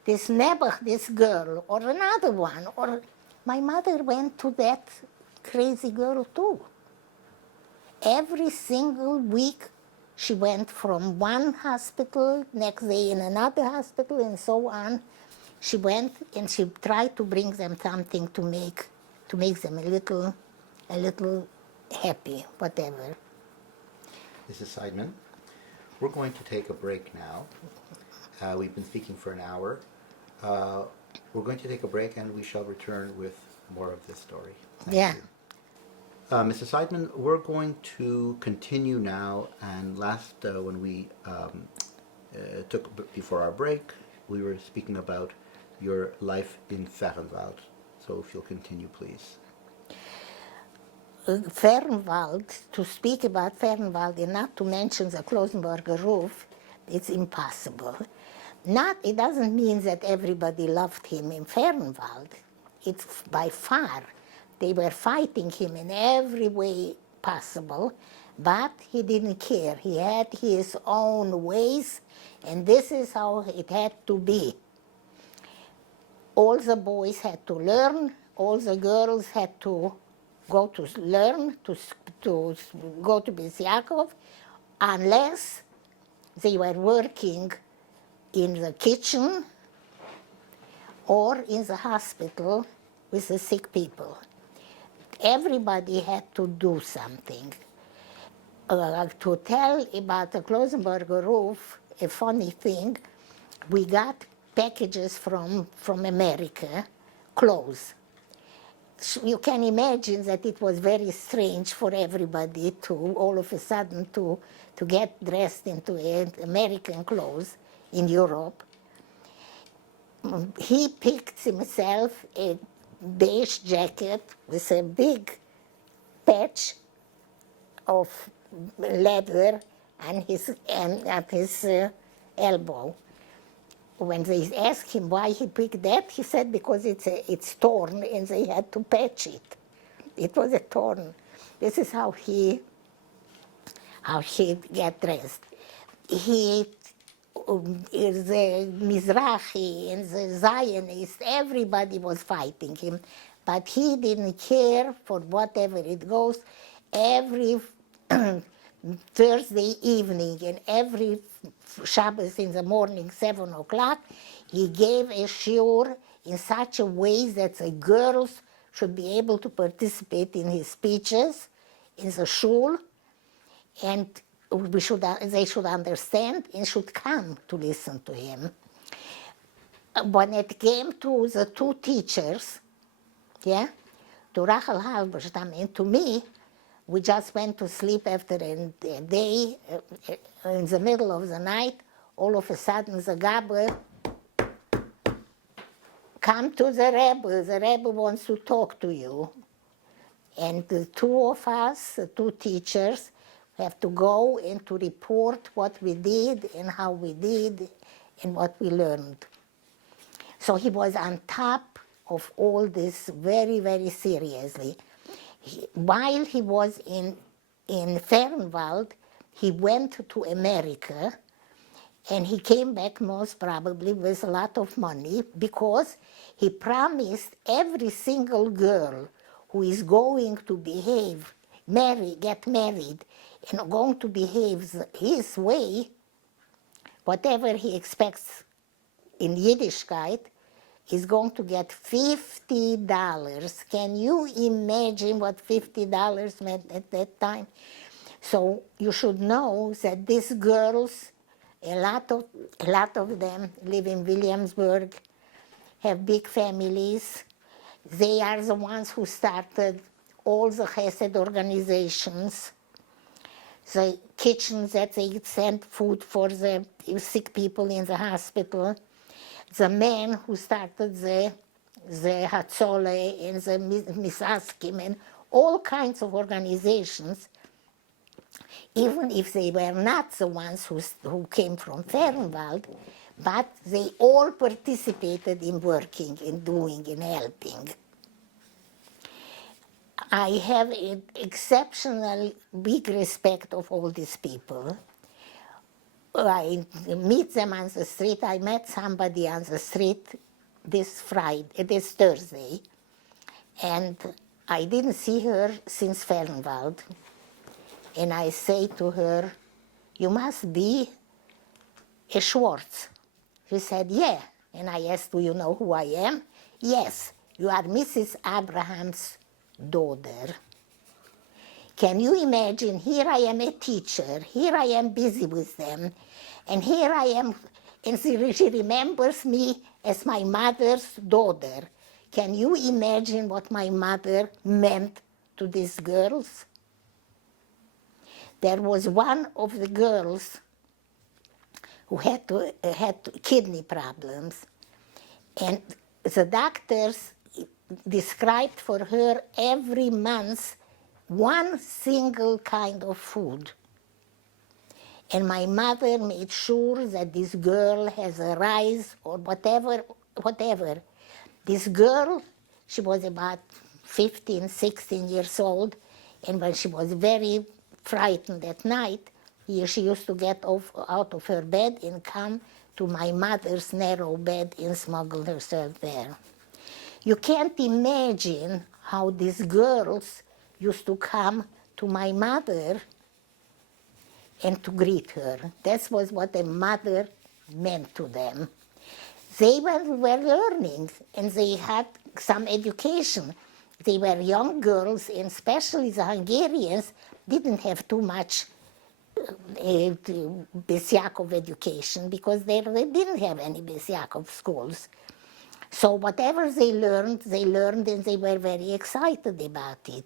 this Nebuch, this girl, or another one, or my mother went to that crazy girl too. Every single week she went from one hospital, next day in another hospital, and so on. She went and she tried to bring them something to make them a little happy, whatever. Mrs. Seidman, we're going to take a break now. We've been speaking for an hour. We're going to take a break and we shall return with more of this story. Thank Yeah. you. Mrs. Seidman, we're going to continue now, and last when we before our break, we were speaking about your life in Föhrenwald. So if you'll continue, please. Föhrenwald, to speak about Föhrenwald and not to mention the Klosenberger roof, it's impossible. It doesn't mean that everybody loved him in Föhrenwald. It's by far. They were fighting him in every way possible, but he didn't care. He had his own ways, and this is how it had to be. All the boys had to learn, all the girls had to go to learn, to go to Bais Yaakov, unless they were working in the kitchen or in the hospital with the sick people. Everybody had to do something. To tell about the Klosenberger roof, a funny thing, we got packages from America, clothes. You can imagine that it was very strange for everybody to all of a sudden to get dressed into American clothes in Europe. He picked himself a beige jacket with a big patch of leather at his elbow. When they asked him why he picked that, he said because it's torn and they had to patch it. It was a torn. This is how he got dressed. He is the Mizrahi and the Zionist, everybody was fighting him, but he didn't care for whatever it goes. Every Thursday evening and every Shabbos in the morning, 7 o'clock, he gave a shiur in such a way that the girls should be able to participate in his speeches in the shul, and they should understand and should come to listen to him. When it came to the 2 teachers, yeah, to Rachel Halberstam and to me, we just went to sleep after a day, in the middle of the night. All of a sudden, the Gabber come to the Rebbe wants to talk to you. And the two of us, the two teachers, have to go and to report what we did and how we did and what we learned. So he was on top of all this very, very seriously. While he was in Föhrenwald, he went to America, and he came back most probably with a lot of money because he promised every single girl who is going to behave, get married, and going to behave his way, whatever he expects in Yiddishkeit, is going to get $50. Can you imagine what $50 meant at that time? So you should know that these girls, a lot of them live in Williamsburg, have big families. They are the ones who started all the Chesed organizations, the kitchens that they sent food for the sick people in the hospital, the man who started the Hatzole and the Misaskim and all kinds of organizations, even if they were not the ones who came from Föhrenwald, but they all participated in working, in doing, in helping. I have an exceptional big respect of all these people. I meet them on the street. I met somebody on the street this Thursday, and I didn't see her since Föhrenwald. And I say to her, "You must be a Schwartz." She said, "Yeah." And I asked, "Do you know who I am?" "Yes, you are Mrs. Abraham's daughter." Can you imagine, here I am a teacher, here I am busy with them, and here I am, and she remembers me as my mother's daughter. Can you imagine what my mother meant to these girls? There was one of the girls who had kidney problems, and the doctors described for her every month one single kind of food. And my mother made sure that this girl has a rice or whatever. This girl, she was about 15, 16 years old, and when she was very frightened at night, she used to get out of her bed and come to my mother's narrow bed and smuggle herself there. You can't imagine how these girls used to come to my mother and to greet her. That was what a mother meant to them. They were learning, and they had some education. They were young girls, and especially the Hungarians didn't have too much Bais Yaakov education because they didn't have any Bais Yaakov schools. So whatever they learned, and they were very excited about it.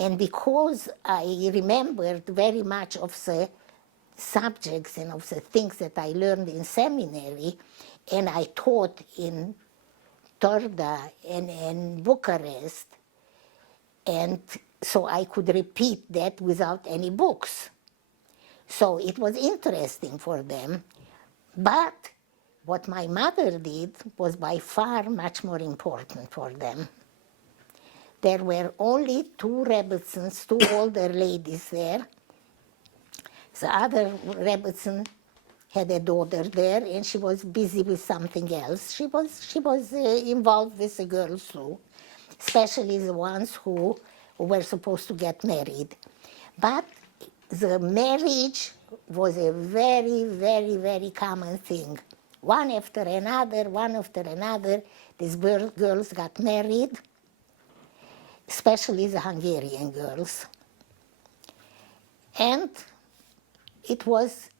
And because I remembered very much of the subjects and of the things that I learned in seminary, and I taught in Turda and in Bucharest, and so I could repeat that without any books. So it was interesting for them. But what my mother did was by far much more important for them. There were only two Rebbetzins, two older ladies there. The other Rebbetzin had a daughter there, and she was busy with something else. She was involved with the girls too, especially the ones who were supposed to get married. But the marriage was a very, very, very common thing. One after another, these girls got married, especially the Hungarian girls. And it was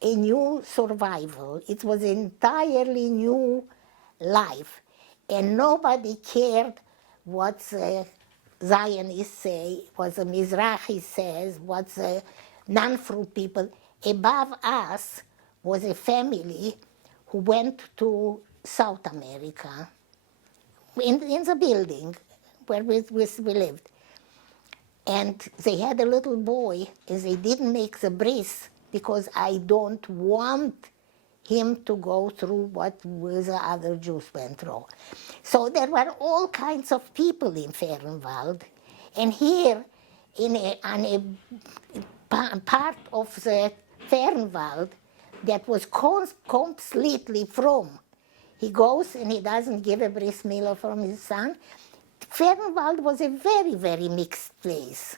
a new survival. It was an entirely new life. And nobody cared what the Zionists say, what the Mizrahi says, what the non-Fru people. Above us was a family who went to South America. in the building where we lived. And they had a little boy, and they didn't make the bris because I don't want him to go through what the other Jews went through. So there were all kinds of people in Föhrenwald. And here, on a part of the Föhrenwald that was completely from, he goes and he doesn't give a bris milah from his son. Föhrenwald was a very, very mixed place.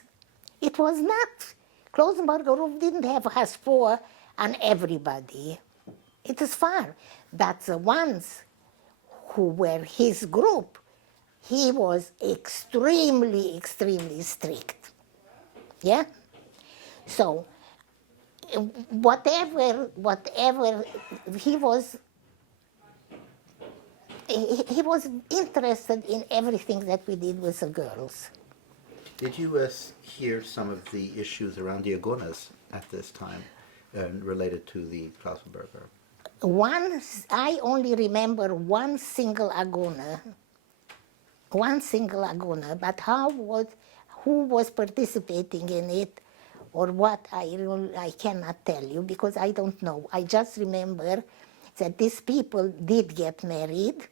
It was not, Klosenberger Ruf didn't have haspoa on everybody. It is far. But the ones who were his group, he was extremely, extremely strict. Yeah? So, whatever, he was interested in everything that we did with the girls. Did you hear some of the issues around the agonas at this time related to the Klausenberger? I only remember one single agona, but who was participating in it or what, I cannot tell you because I don't know. I just remember that these people did get married,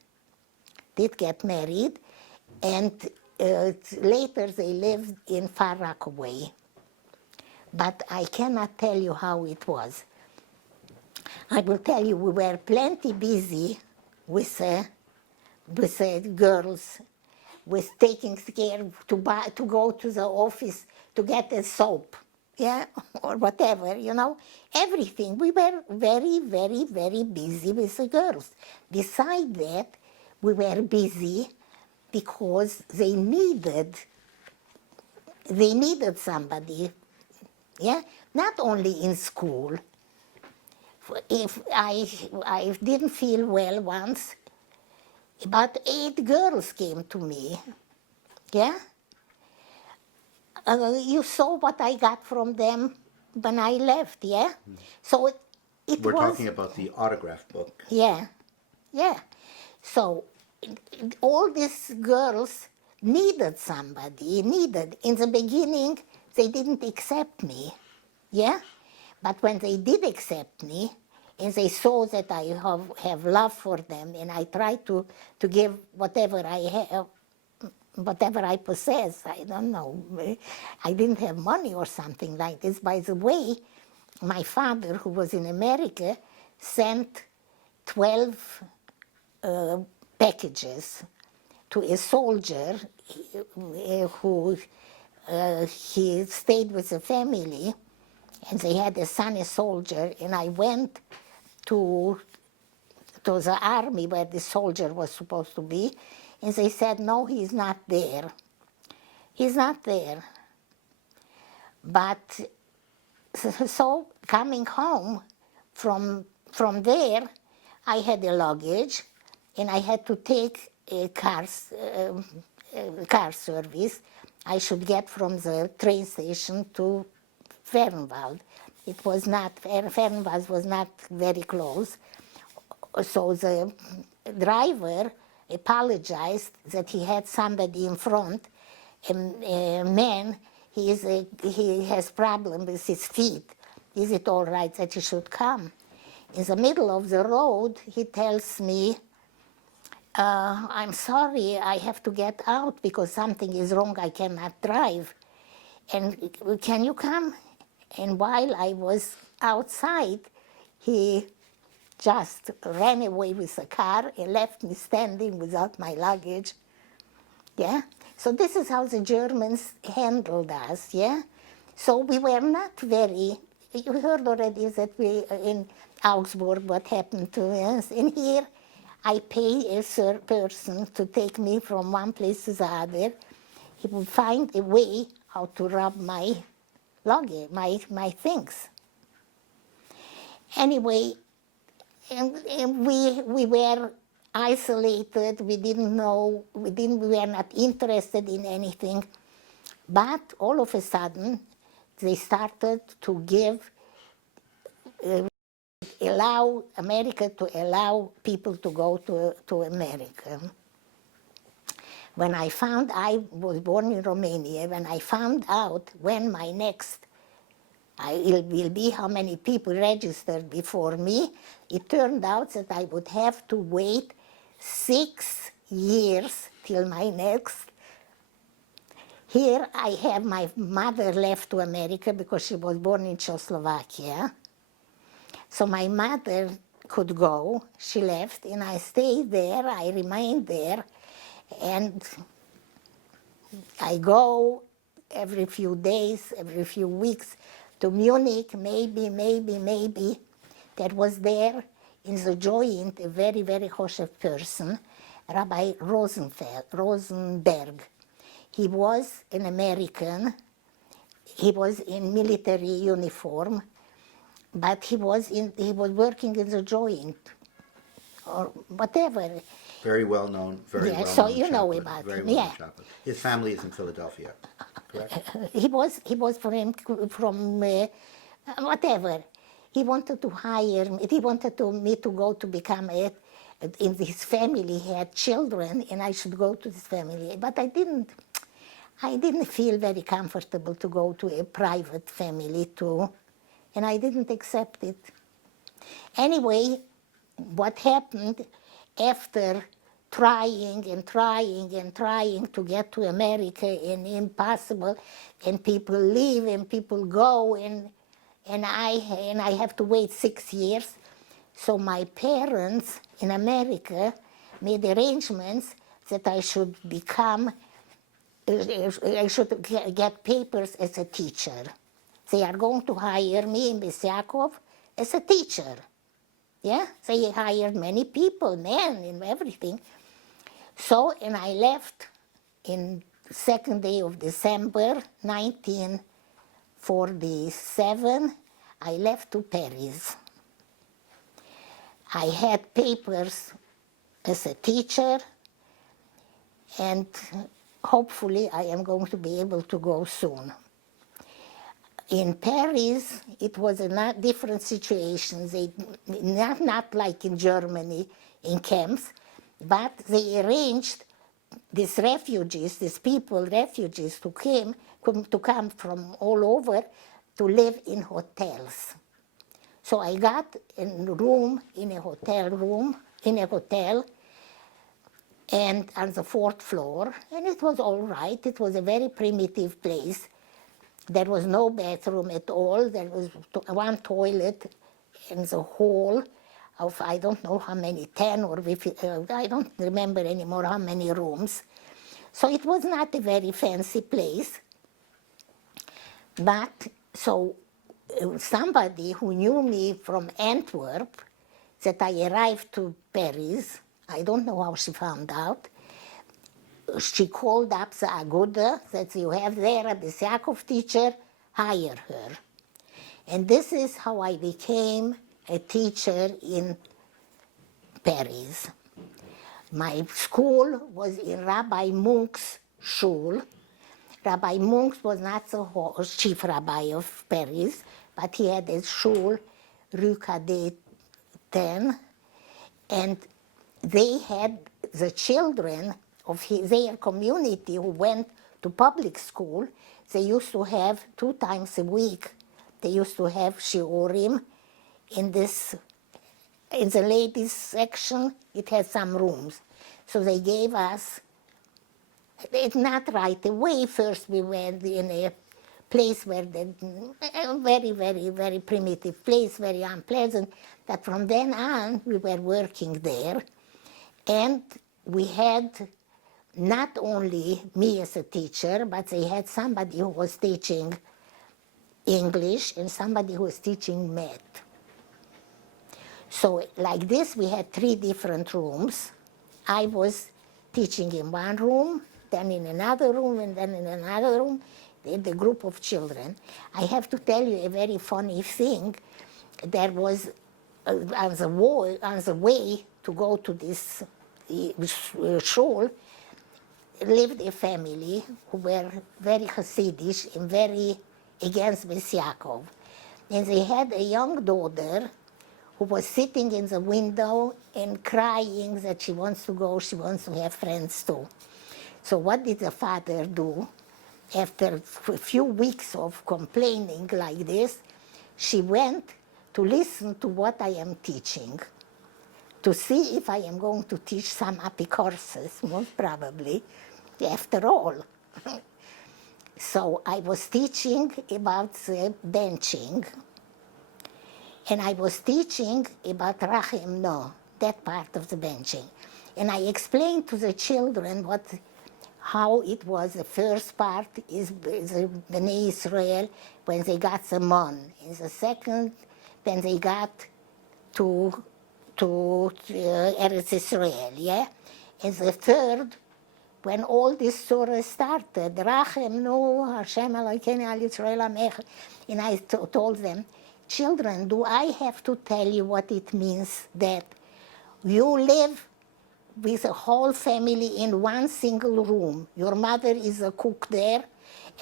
and later they lived in Far Rockaway. But I cannot tell you how it was. I will tell you, we were plenty busy with girls, with taking care to go to the office to get a soap, yeah, or whatever, you know, everything. We were very, very, very busy with the girls. Besides that, we were busy because they needed somebody, yeah, not only in school. If I didn't feel well once, about 8 girls came to me, yeah? You saw what I got from them when I left, yeah? So We're talking about the autograph book. Yeah, yeah. So all these girls needed somebody, In the beginning, they didn't accept me, yeah? But when they did accept me, and they saw that I have love for them, and I tried to give whatever I have, whatever I possess, I don't know. I didn't have money or something like this. By the way, my father, who was in America, sent 12 packages to a soldier who he stayed with the family, and they had a son, a soldier, and I went to the army where the soldier was supposed to be, and they said, no, he's not there. He's not there. But so coming home from there, I had a luggage, and I had to take a car service I should get from the train station to Föhrenwald. It was not, Föhrenwald was not very close. So the driver apologized that he had somebody in front, a man, he has problem with his feet. Is it all right that he should come? In the middle of the road, he tells me, I'm sorry, I have to get out because something is wrong, I cannot drive. And can you come? And while I was outside, he just ran away with the car and left me standing without my luggage. Yeah? So this is how the Germans handled us, yeah? So we were not very, you heard already that we, in Augsburg, what happened to us. And here, I pay a person to take me from one place to the other. He would find a way how to rob my luggage, my things. Anyway, and we were isolated, we didn't know, we were not interested in anything. But all of a sudden, they started to allow America to allow people to go to America. When I was born in Romania, when I found out when my next it will be how many people registered before me, it turned out that I would have to wait 6 years till my next. Here I have my mother left to America because she was born in Czechoslovakia. So my mother could go, she left, and I stayed there, I remained there, and I go every few days, every few weeks to Munich, maybe. That was there in the joint a very, very Choshev person, Rabbi Rosenberg. He was an American, he was in military uniform, but he was working in the joint, or whatever. Very well known, very Yeah, well so known you know chaplain, about very him, well known yeah. chaplain. His family is in Philadelphia, correct? He was from whatever. He wanted to hire me. He wanted me to go to become in his family he had children, and I should go to this family. But I didn't feel very comfortable to go to a private family too, and I didn't accept it. Anyway, what happened after trying to get to America and impossible, and people leave and people go, and I have to wait 6 years. So my parents in America made arrangements that I should get papers as a teacher. They are going to hire me in Bais Yaakov as a teacher. Yeah, they hired many people, men and everything. So, and I left in 2nd day of December 1947. I left to Paris. I had papers as a teacher, and hopefully I am going to be able to go soon. In Paris, it was a different situation. Not like in Germany, in camps, but they arranged these refugees who to come from all over to live in hotels. So I got a room in a hotel, and on the 4th floor, and it was all right. It was a very primitive place. There was no bathroom at all. There was one toilet in the hall of I don't know how many, 10 or 15, I don't remember anymore how many rooms. So it was not a very fancy place. But so somebody who knew me from Antwerp, that I arrived to Paris, I don't know how she found out, she called up the Aguda, that you have there a Bais Yaakov teacher, hire her. And this is how I became a teacher in Paris. My school was in Rabbi Munk's shul. Rabbi Munk was not the chief rabbi of Paris, but he had a shul, Rue Cadet 10, and they had the children of their community who went to public school. They used to have 2 times a week. They used to have shiurim in the ladies section. It had some rooms, so they gave us. It's not right away. First, we went in a place where a very, very, very primitive place, very unpleasant. But from then on, we were working there, and we had not only me as a teacher, but they had somebody who was teaching English and somebody who was teaching math. So like this, we had 3 different rooms. I was teaching in one room, then in another room, and then in another room, the group of children. I have to tell you a very funny thing. There was, on the way to go to this shul, lived a family who were very Hasidish and very against Bais Yaakov. And they had a young daughter who was sitting in the window and crying that she wants to go, she wants to have friends too. So what did the father do? After a few weeks of complaining like this, she went to listen to what I am teaching, to see if I am going to teach some apikourses, most probably, after all. So I was teaching about the benching, and I was teaching about Rachem No, that part of the benching. And I explained to the children how it was. The first part is the Bnei Israel when they got the mon. In the second, when they got to Eretz Israel, yeah? And the third, when all this surah started, Rachem Nu, Hashem Elokeinu al Yisrael Amech, and I told them, children, do I have to tell you what it means that you live with a whole family in one single room? Your mother is a cook there,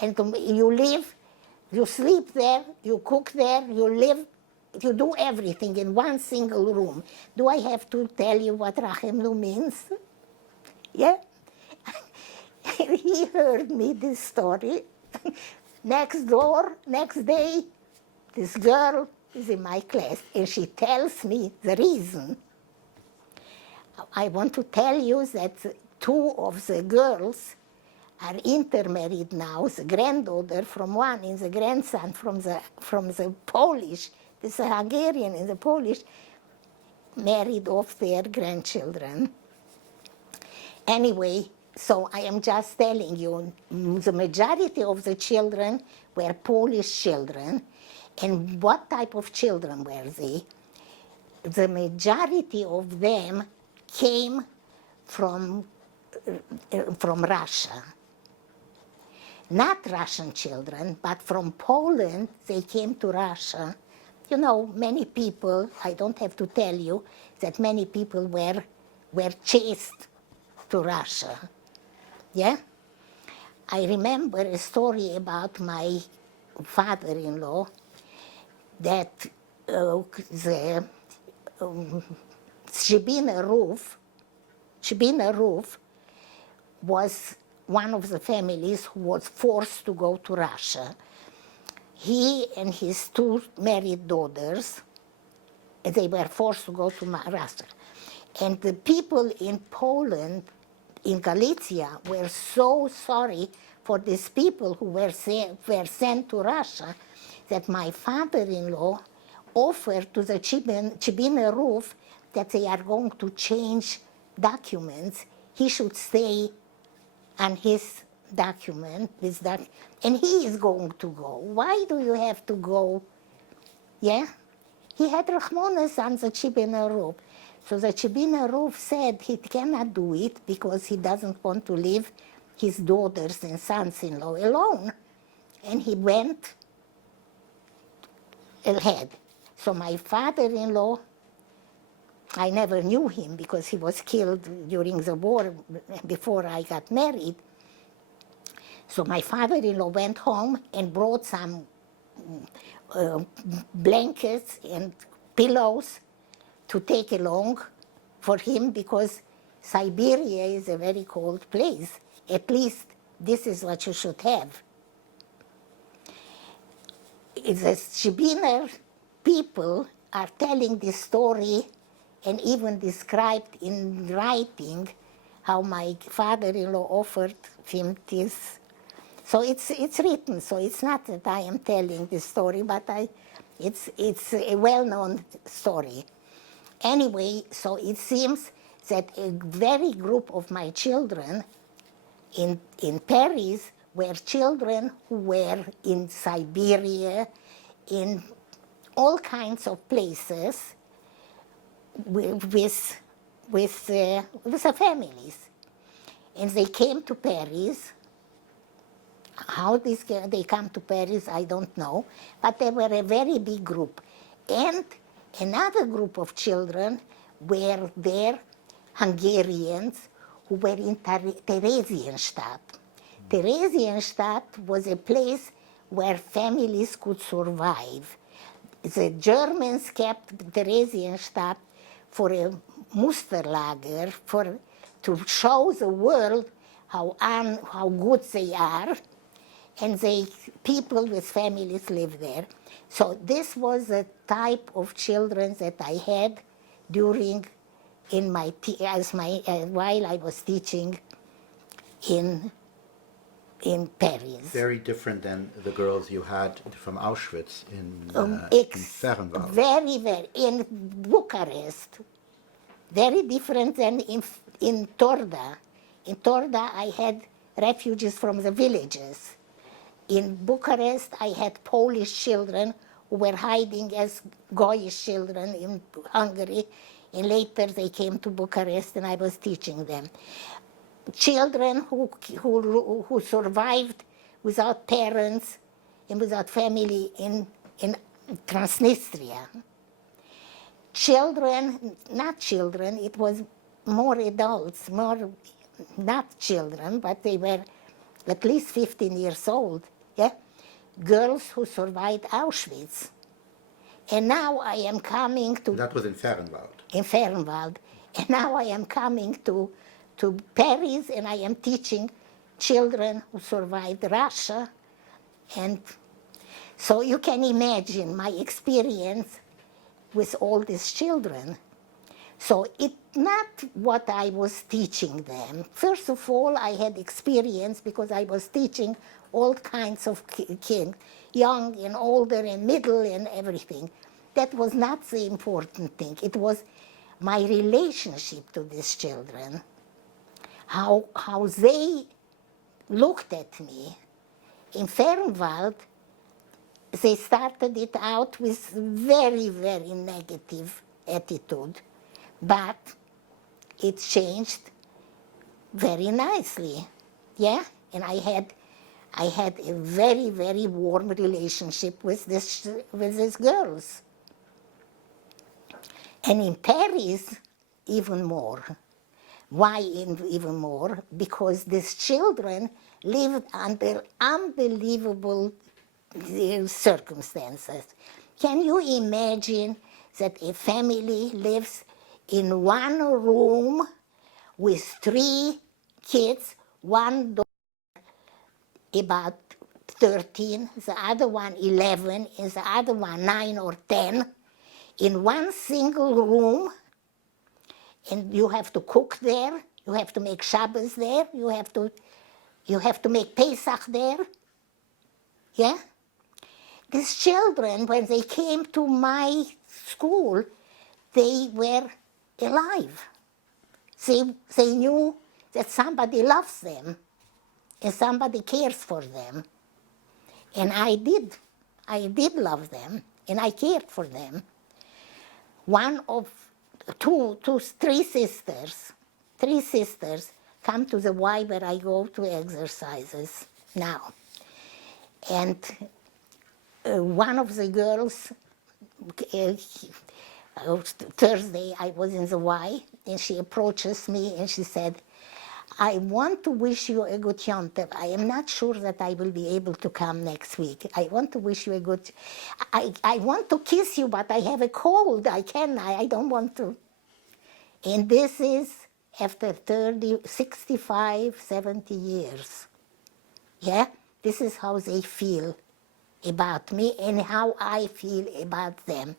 and you sleep there, you cook there, you live, you do everything in one single room. Do I have to tell you what Rachem Nu means? Yeah? He heard me this story. Next day, this girl is in my class, and she tells me the reason. I want to tell you that two of the girls are intermarried now, the granddaughter from one and the grandson from the Polish, this Hungarian and the Polish, married off their grandchildren. Anyway, so I am just telling you, the majority of the children were Polish children. And what type of children were they? The majority of them came from Russia. Not Russian children, but from Poland, they came to Russia. You know, many people, I don't have to tell you, that many people were chased to Russia. Yeah? I remember a story about my father-in-law that the Shebina Roof was one of the families who was forced to go to Russia. He and his two married daughters, they were forced to go to Russia. And the people in Poland, in Galicia, were so sorry for these people who were sent to Russia that my father-in-law offered to the Shebina Roof that they are going to change documents. He should stay on his document, and he is going to go. Why do you have to go? Yeah? He had Rahmonas on the Shebina Roof. So the Shebina Roof said he cannot do it because he doesn't want to leave his daughters and sons-in-law alone. And he went ahead. So my father-in-law, I never knew him because he was killed during the war before I got married. So my father-in-law went home and brought some blankets and pillows to take along for him because Siberia is a very cold place. At least this is what you should have. The Shebina people are telling this story and even described in writing how my father-in-law offered him this. So it's written, so it's not that I am telling this story, but it's a well-known story. Anyway, so it seems that a very group of my children in Paris were children who were in Siberia, in all kinds of places with the families. And they came to Paris. How they come to Paris, I don't know, but they were a very big group. And another group of children were there, Hungarians, who were in Theresienstadt. Theresienstadt was a place where families could survive. The Germans kept Theresienstadt for a Musterlager, to show the world how good they are, and people with families live there. So this was the type of children that I had during while I was teaching in Paris. Very different than the girls you had from Auschwitz in Föhrenwald. Very, very. In Bucharest, very different than in Turda. In Turda, I had refugees from the villages. In Bucharest, I had Polish children who were hiding as Goyish children in Hungary, and later they came to Bucharest and I was teaching them. Children who survived without parents and without family in Transnistria. Children, not children, it was more adults, more not children, but they were at least 15 years old, yeah? Girls who survived Auschwitz. And now I am coming to... That was in Föhrenwald. In Föhrenwald. And now I am coming to Paris, and I am teaching children who survived Russia. And so you can imagine my experience with all these children. So it's not what I was teaching them. First of all, I had experience because I was teaching all kinds of kids, young and older and middle and everything. That was not the important thing. It was my relationship to these children, how they looked at me. In Föhrenwald, they started it out with very, very negative attitude, but it changed very nicely, yeah? And I had a very, very warm relationship with these girls. And in Paris, even more. Why even more? Because these children lived under unbelievable circumstances. Can you imagine that a family lives in one room with 3 kids, one daughter about 13, the other one 11, and the other one 9 or 10, in one single room, and you have to cook there, you have to make Shabbos there, you have to make Pesach there, yeah? These children, when they came to my school, they were alive. They knew that somebody loves them and somebody cares for them. And I did love them, and I cared for them. One of three sisters come to the Y where I go to exercises now. And one of the girls, Thursday I was in the Y, and she approaches me and she said, I want to wish you a good Yontif. I am not sure that I will be able to come next week. I want to wish you a good... I want to kiss you, but I have a cold. I don't want to. And this is after 30, 65, 70 years. Yeah? This is how they feel about me and how I feel about them.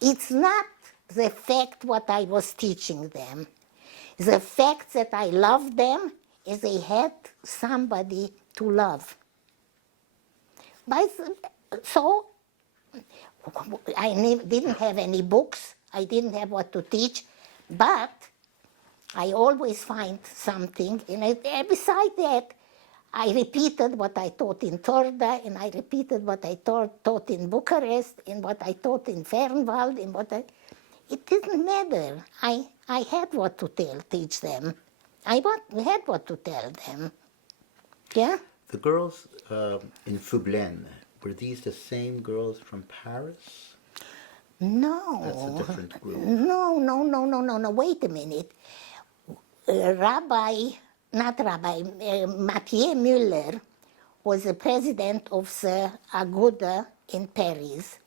It's not the fact what I was teaching them. The fact that I loved them is they had somebody to love. So I didn't have any books, I didn't have what to teach, but I always find something. And beside that, I repeated what I taught in Turda, and I repeated what I taught in Bucharest, and what I taught in Föhrenwald, and it didn't matter. I had what to teach them. I had what to tell them. Yeah? The girls in Fublen, were these the same girls from Paris? No. That's a different group. No. Wait a minute. Mathieu Müller was the president of the Aguda in Paris.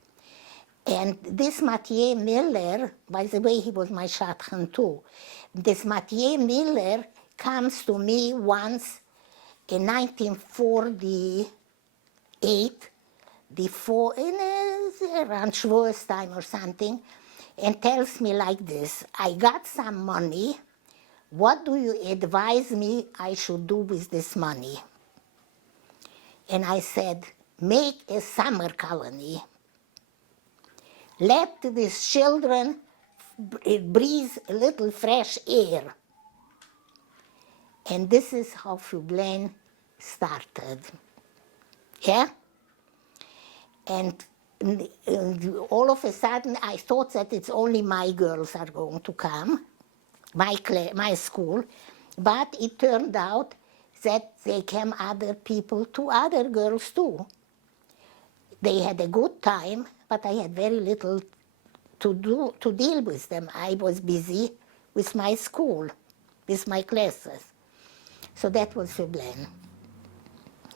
And this Mathieu Müller, by the way, he was my shadchan too. This Mathieu Müller comes to me once in 1948, before, around Schwarz time or something, and tells me like this, I got some money, what do you advise me I should do with this money? And I said, make a summer colony. Let these children breathe a little fresh air. And this is how Föhrenwald started. Yeah? And all of a sudden, I thought that it's only my girls are going to come, my school, but it turned out that they came other people to other girls too. They had a good time, but I had very little to deal with them. I was busy with my school, with my classes. So that was Föhrenwald.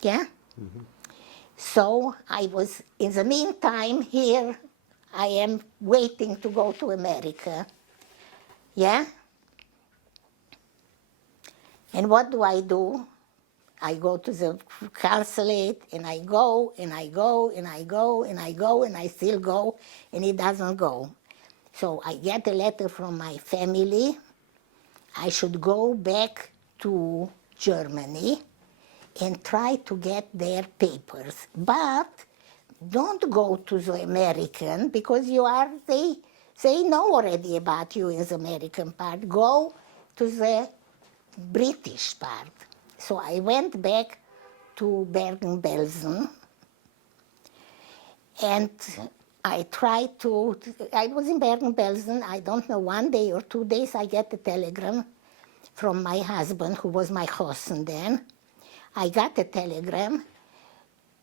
Yeah? Mm-hmm. So I was, in the meantime, here I am waiting to go to America. Yeah? And what do? I go to the consulate, and I go, and I go, and I go, and I go, and I still go, and it doesn't go. So I get a letter from my family. I should go back to Germany and try to get their papers. But don't go to the American, because they know already about you as American part. Go to the British part. So I went back to Bergen-Belsen, and I was in Bergen-Belsen, I don't know, 1 day or 2 days, I get a telegram from my husband, who was my husband then. I got a telegram,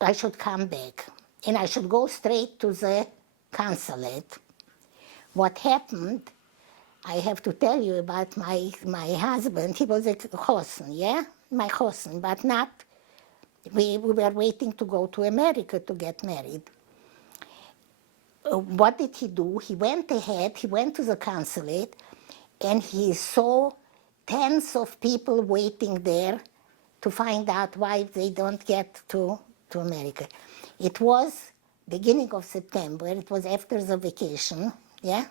I should come back, and I should go straight to the consulate. What happened, I have to tell you about my husband. He was a husband, yeah? My husband, but not, we were waiting to go to America to get married. What did he do? He went ahead, he went to the consulate, and he saw tens of people waiting there to find out why they don't get to America. It was beginning of September, it was after the vacation, yeah?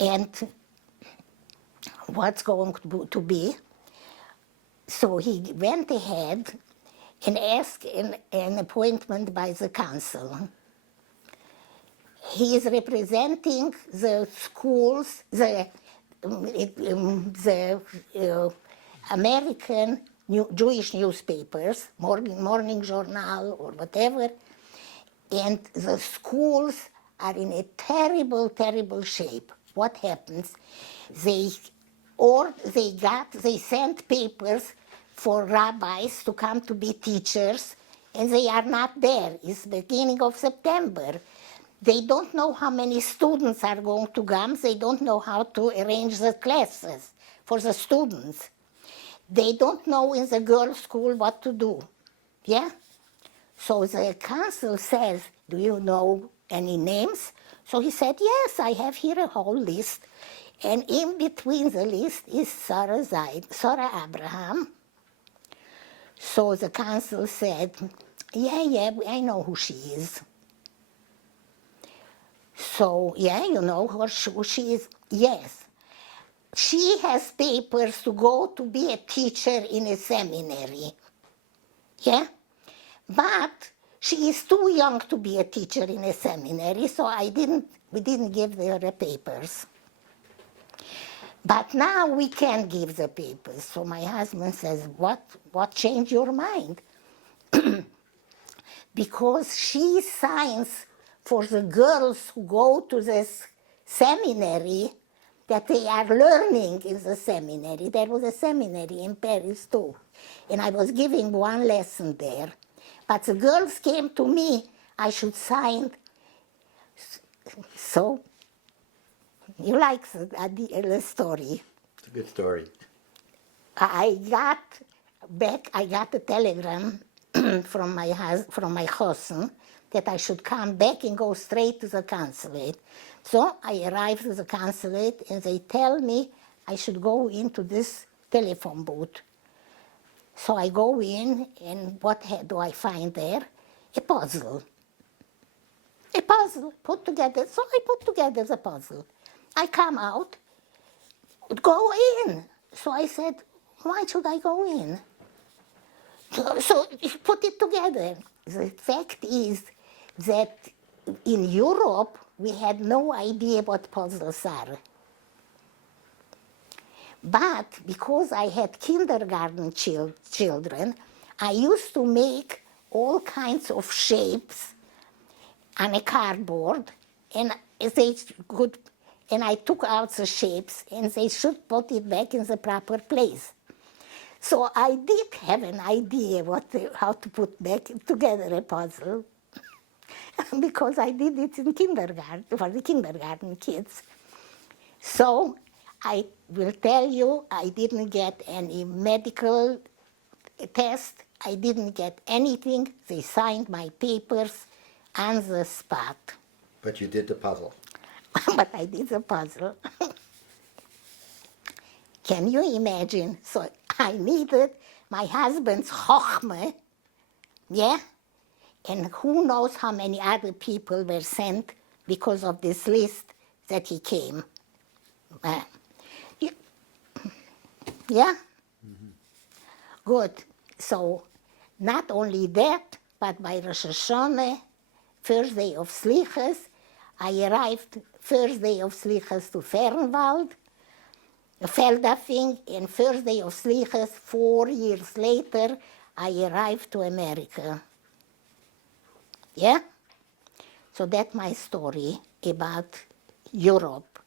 And what's going to be? So he went ahead and asked an appointment by the council. He is representing the schools, the American Jewish newspapers, Morning Journal or whatever, and the schools are in a terrible, terrible shape. What happens? They sent papers for rabbis to come to be teachers, and they are not there. It's beginning of September. They don't know how many students are going to come. They don't know how to arrange the classes for the students. They don't know in the girls' school what to do. Yeah? So the council says, do you know any names? So he said, yes, I have here a whole list. And in between the list is Sara Abraham. So the council said, yeah, I know who she is. So, yeah, you know who she is? Yes. She has papers to go to be a teacher in a seminary. Yeah? But she is too young to be a teacher in a seminary, so we didn't give her the papers. But now we can give the papers. So my husband says, what changed your mind? Because she signs for the girls who go to this seminary that they are learning in the seminary. There was a seminary in Paris too, and I was giving one lesson there. But the girls came to me, I should sign. So, you like the story? It's a good story. I got a telegram from my husband that I should come back and go straight to the consulate. So I arrived at the consulate, and they tell me I should go into this telephone booth. So I go in, and what do I find there? A puzzle. A puzzle put together. So I put together the puzzle. I come out, go in. So I said, why should I go in? So put it together. The fact is that in Europe, we had no idea what puzzles are. But because I had kindergarten children, I used to make all kinds of shapes on a cardboard, and they could, and I took out the shapes, and they should put it back in the proper place. So I did have an idea how to put back together a puzzle, because I did it in kindergarten, for the kindergarten kids. So I will tell you, I didn't get any medical test. I didn't get anything. They signed my papers on the spot. But you did the puzzle. But I did the puzzle. Can you imagine? So I needed my husband's chokhmah, yeah? And who knows how many other people were sent because of this list that he came. Yeah? Mm-hmm. Good. So not only that, but by Rosh Hashanah, first day of Slichas, I arrived first day of Slichas to Föhrenwald, Feldafing, and first day of Slichas, 4 years later, I arrived to America. Yeah? So that's my story about Europe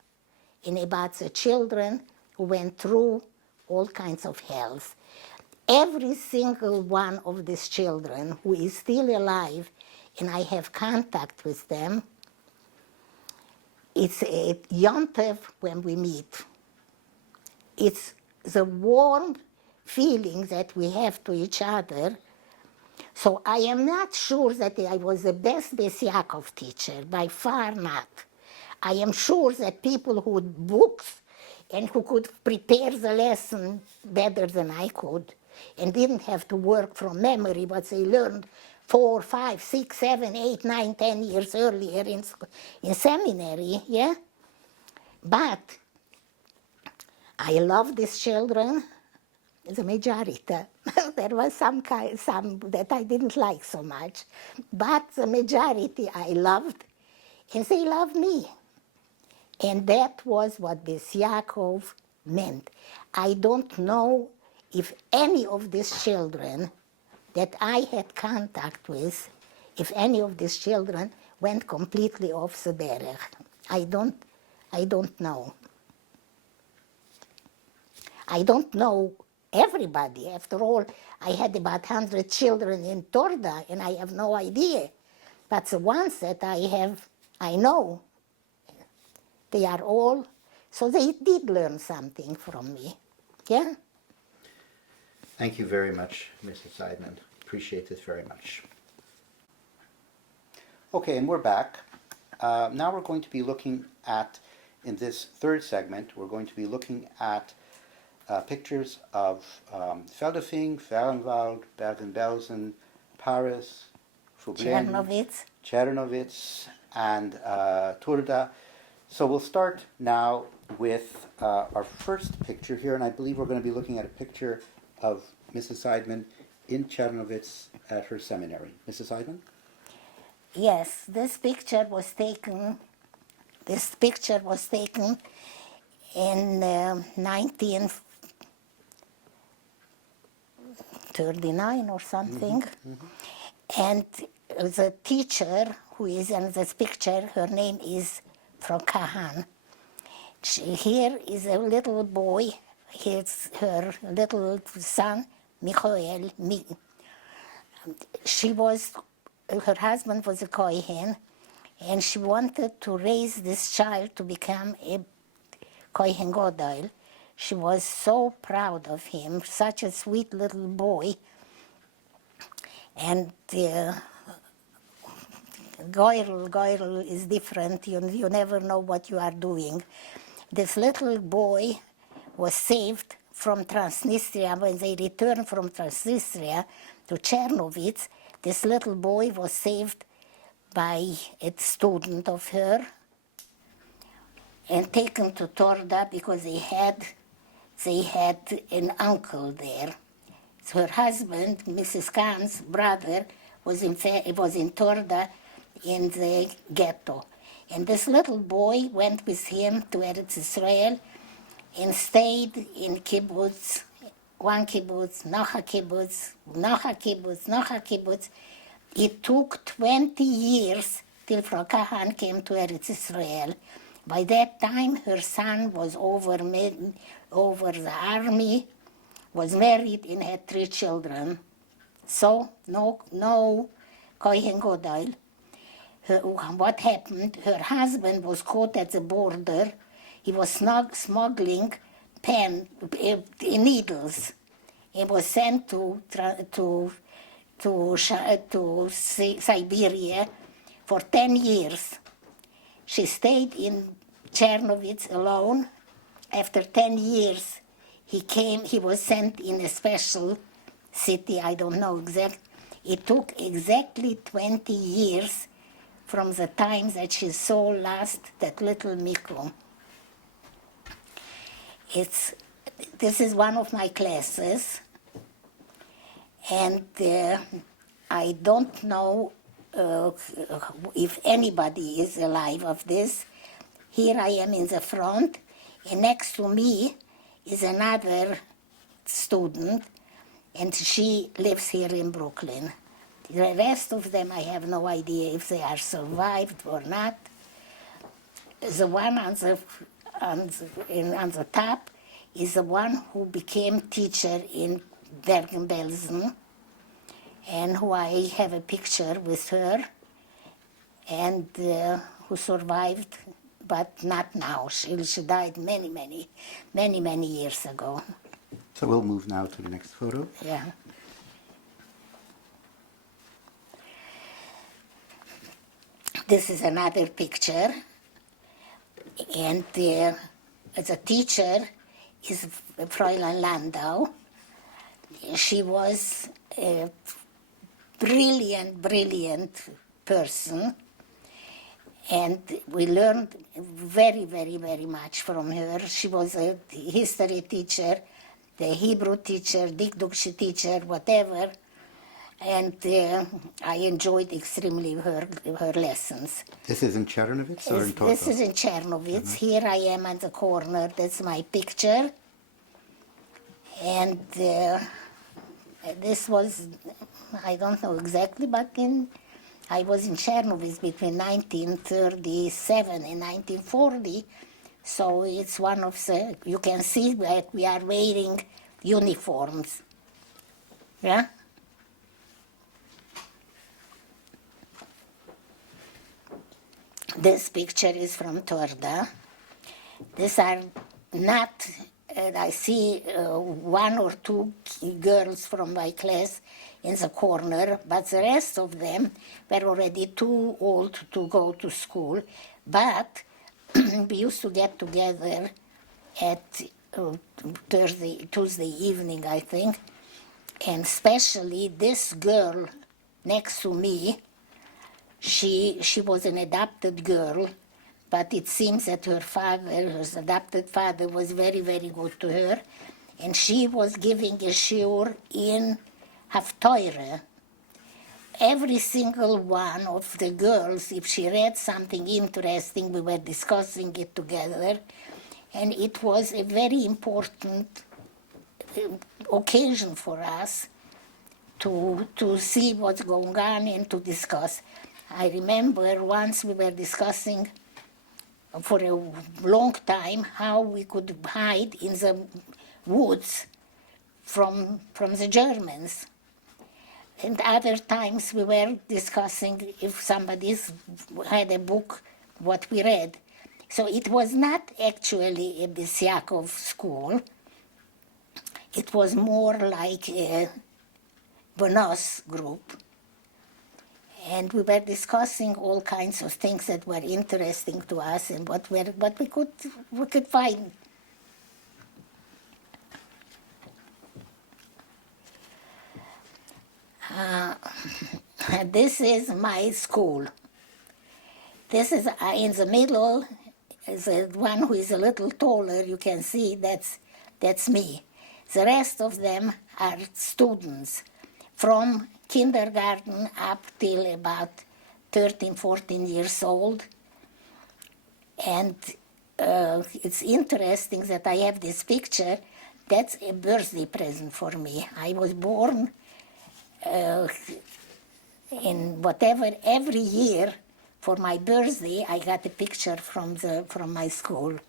and about the children who went through all kinds of hells. Every single one of these children who is still alive, and I have contact with them, it's a Yom Tov when we meet. It's the warm feeling that we have to each other. So I am not sure that I was the best Bais Yaakov teacher, by far not. I am sure that people who had books and who could prepare the lesson better than I could, and didn't have to work from memory, but they learned 4, 5, 6, 7, 8, 9, 10 years earlier in seminary, yeah? But I love these children, the majority. There was some that I didn't like so much, but the majority I loved, and they loved me. And that was what Bais Yaakov meant. I don't know if any of these children that I had contact with, if any of these children went completely off the derech. I don't know. I don't know everybody. After all, I had about 100 children in Turda, and I have no idea. But the ones that I know, they are all, so they did learn something from me. Yeah? Thank you very much, Mrs. Seidman. Appreciate this very much. Okay, and we're back. Now we're going to be looking at, in this third segment, we're going to be looking at pictures of Feldafing, Föhrenwald, Bergen-Belsen, Paris, Chernovitz, and Turda. So we'll start now with our first picture here, and I believe we're going to be looking at a picture of Mrs. Seidman in Chernovitz at her seminary. Mrs. Seidman? Yes, this picture was taken in 1939 or something. Mm-hmm, mm-hmm. And the teacher who is in this picture, her name is Frau Kahan. Here is a little boy, here's her little son, Michael. Her husband was a Kohen, and she wanted to raise this child to become a Kohen Gadol. She was so proud of him, such a sweet little boy. And Goyrel is different. You never know what you are doing. This little boy was saved from Transnistria, when they returned from Transnistria to Chernovitz, this little boy was saved by a student of her and taken to Turda because they had an uncle there. So her husband, Mrs. Khan's brother, was in Turda in the ghetto. And this little boy went with him to Eretz Israel and stayed in kibbutz, one kibbutz, noch a kibbutz, noch a kibbutz, noch a kibbutz. It took 20 years till Frau Kahan came to Eretz Israel. By that time, her son was over the army, was married and had 3 children. So, no Kohen Gadol. What happened? Her husband was caught at the border. He was smuggling needles. He was sent to Siberia for 10 years. She stayed in Chernovitz alone. After 10 years, he was sent in a special city, I don't know exactly. It took exactly 20 years from the time that she saw last that little mikro. This is one of my classes, and I don't know if anybody is alive of this. Here I am in the front, and next to me is another student, and she lives here in Brooklyn. The rest of them, I have no idea if they are survived or not. The one on the top is the one who became teacher in Bergen-Belsen, and who I have a picture with her, and who survived, but not now. She died many years ago. So we'll move now to the next photo. Yeah. This is another picture, and as a teacher is Fräulein Landau. She was a brilliant person, and we learned very much from her. She was a history teacher, the Hebrew teacher, Dikduk teacher, whatever, and I enjoyed extremely her lessons. This is in Chernovitz or in Turda? This is in Chernovitz. Here I am at the corner. That's my picture. And this was, I don't know exactly, but I was in Chernovitz between 1937 and 1940. So it's one of the, you can see that we are wearing uniforms. Yeah? This picture is from Turda. These are not, I see 1 or 2 girls from my class in the corner, but the rest of them were already too old to go to school. But we used to get together at Tuesday evening, I think, and especially this girl next to me, she was an adopted girl, but it seems that her adopted father, was very good to her, and she was giving a shiur in Haftorah. Every single one of the girls, if she read something interesting, we were discussing it together, and it was a very important occasion for us to see what's going on and to discuss. I remember once we were discussing for a long time how we could hide in the woods from the Germans. And other times we were discussing if somebody had a book, what we read. So it was not actually a Bais Yaakov school. It was more like a Bonos group. And we were discussing all kinds of things that were interesting to us and what we could find. This is my school. This is in the middle, is the one who is a little taller. You can see that's me. The rest of them are students from kindergarten up till about 13, 14 years old. And it's interesting that I have this picture. That's a birthday present for me. I was born in whatever, every year for my birthday, I got a picture from my school.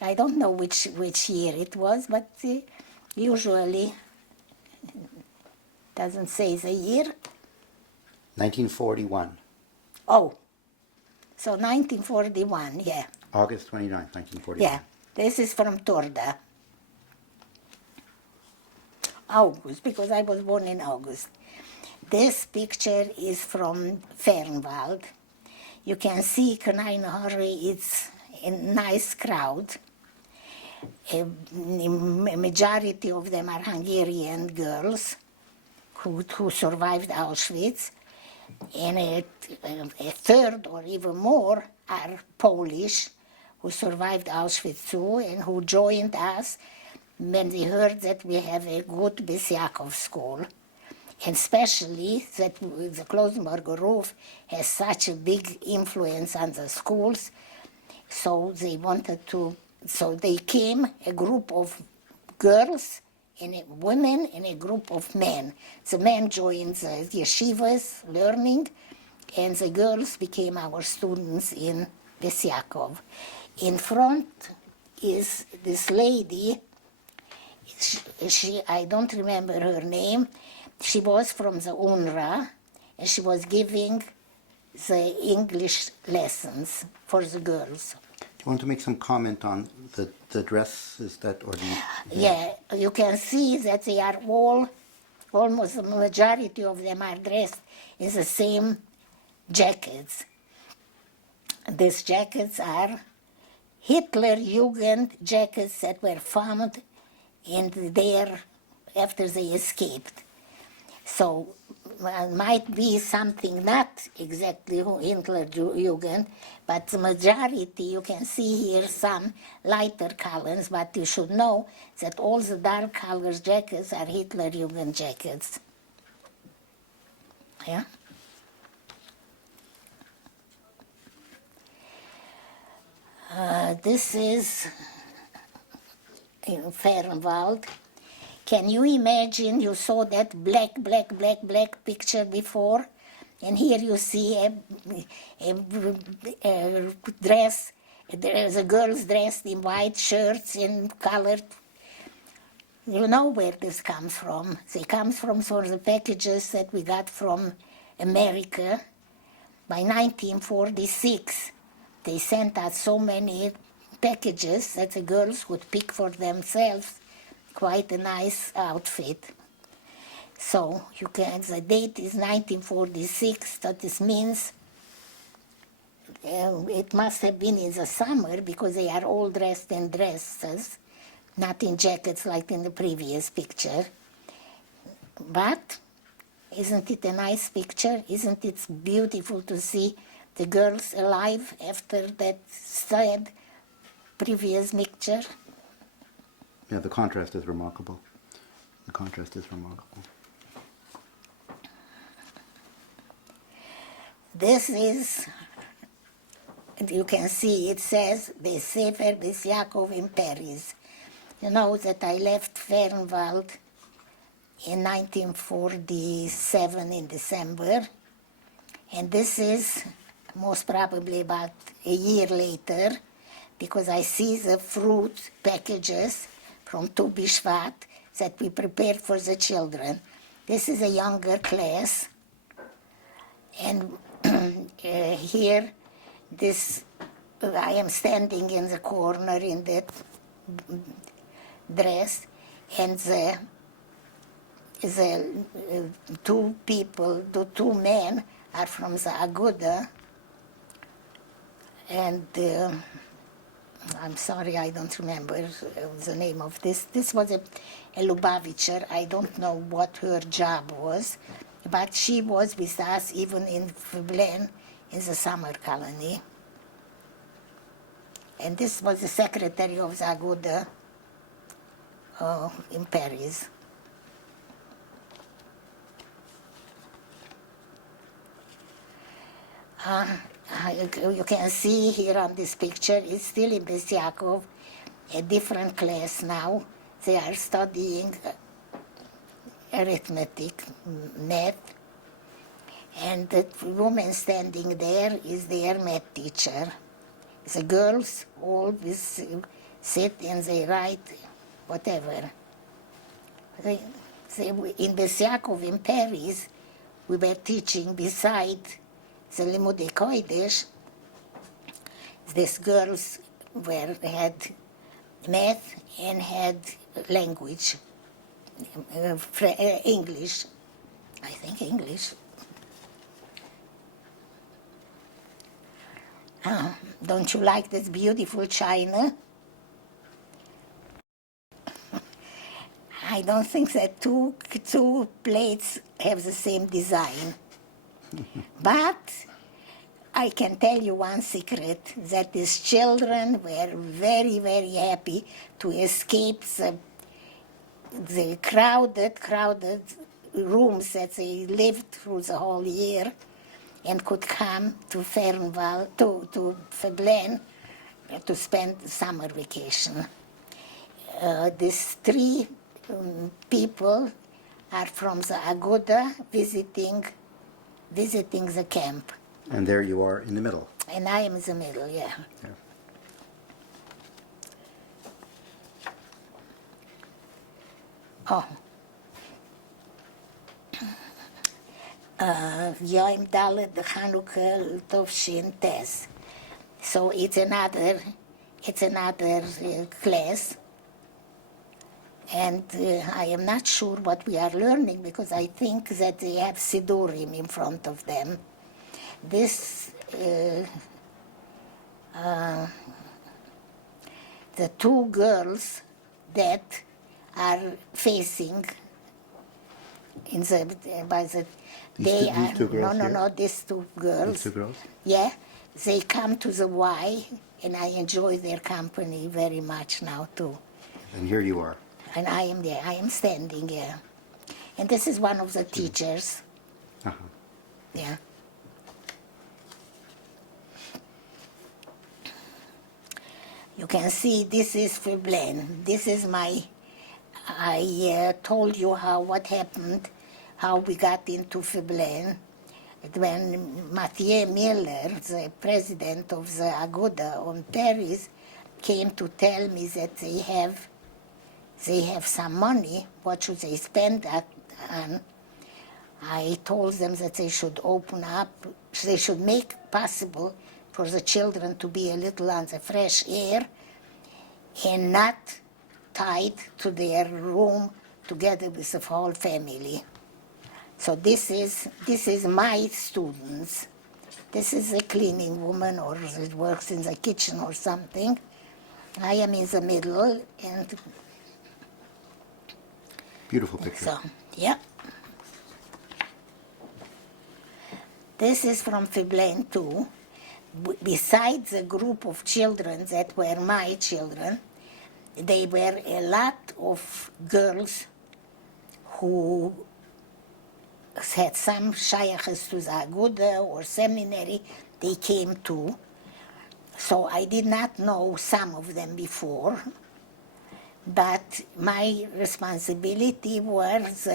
I don't know which year it was, but usually doesn't say the year. 1941, Oh, so 1941, yeah. August 29th, 1941. Yeah, this is from Turda. August, because I was born in August. This picture is from Föhrenwald. You can see it's a nice crowd. A majority of them are Hungarian girls who survived Auschwitz, and a third or even more are Polish who survived Auschwitz too and who joined us when they heard that we have a good Bais Yaakov school, and especially that the Klausenberger roof has such a big influence on the schools. So they came, a group of girls and women and a group of men. The men joined the yeshivas, learning, and the girls became our students in Bais Yaakov. In front is this lady, I don't remember her name. She was from the UNRWA, and she was giving the English lessons for the girls. Do you want to make some comment on the dresses or the... Yeah, you can see that they are almost the majority of them are dressed in the same jackets. These jackets are Hitler Jugend jackets that were found there after they escaped. So might be something not exactly Hitler Jugend, but the majority, you can see here some lighter colors, but you should know that all the dark colors jackets are Hitler Jugend jackets. Yeah? This is in Föhrenwald. Can you imagine, you saw that black picture before, and here you see a dress, the girls dressed in white shirts and colored. You know where this comes from. It comes from sort of the packages that we got from America. By 1946, they sent us so many packages that the girls would pick for themselves quite a nice outfit. So the date is 1946, so this means it must have been in the summer because they are all dressed in dresses, not in jackets like in the previous picture. But isn't it a nice picture? Isn't it beautiful to see the girls alive after that sad previous picture? Yeah, the contrast is remarkable. The contrast is remarkable. This is, you can see, it says the Sefer Bais Yaakov in Paris. You know that I left Föhrenwald in 1947 in December, and this is most probably about a year later, because I see the fruit packages from Tu Bishvat that we prepared for the children. This is a younger class, and here, I am standing in the corner in that dress, and the two people, the two men, are from the Aguda, and I'm sorry, I don't remember the name of this. This was a Lubavitcher. I don't know what her job was, but she was with us even in Feblen in the summer colony. And this was the secretary of the Aguda in Paris. You can see here on this picture, it's still in Bais Yaakov, a different class now. They are studying arithmetic, math, and the woman standing there is their math teacher. The girls always sit and they write whatever. In Bais Yaakov in Paris, we were teaching beside the Limudei Kodesh. These girls had math and had language, English, I think English. Don't you like this beautiful china? I don't think that two plates have the same design. But I can tell you one secret, that these children were very, very happy to escape the crowded rooms that they lived through the whole year and could come to Föhrenwald, to Feblen, to spend summer vacation. These three people are from the Aguda visiting the camp. And there you are in the middle. And I am in the middle, yeah. Oh. Yom Dalet Chanukah Tovshin Tes. So it's another class. And I am not sure what we are learning because I think that they have Sidurim in front of them. The two girls that are facing these two girls. Yeah, they come to the Y, and I enjoy their company very much now too. And here you are. And I am there. I am standing here. And this is one of the teachers. Uh-huh. Yeah. You can see this is Feblen. This is I told you what happened, how we got into Feblen. When Mathieu Miller, the president of the Aguda on Paris, came to tell me that they have some money, what should they spend that on? I told them that they should open up, they should make possible for the children to be a little on the fresh air and not tied to their room together with the whole family. So this is my students. This is a cleaning woman or that works in the kitchen or something. I am in the middle and beautiful picture. So, yeah. This is from Feblen too. Besides the group of children that were my children, there were a lot of girls who had some shayaches to the Aguda or seminary, they came too. So I did not know some of them before, but my responsibility was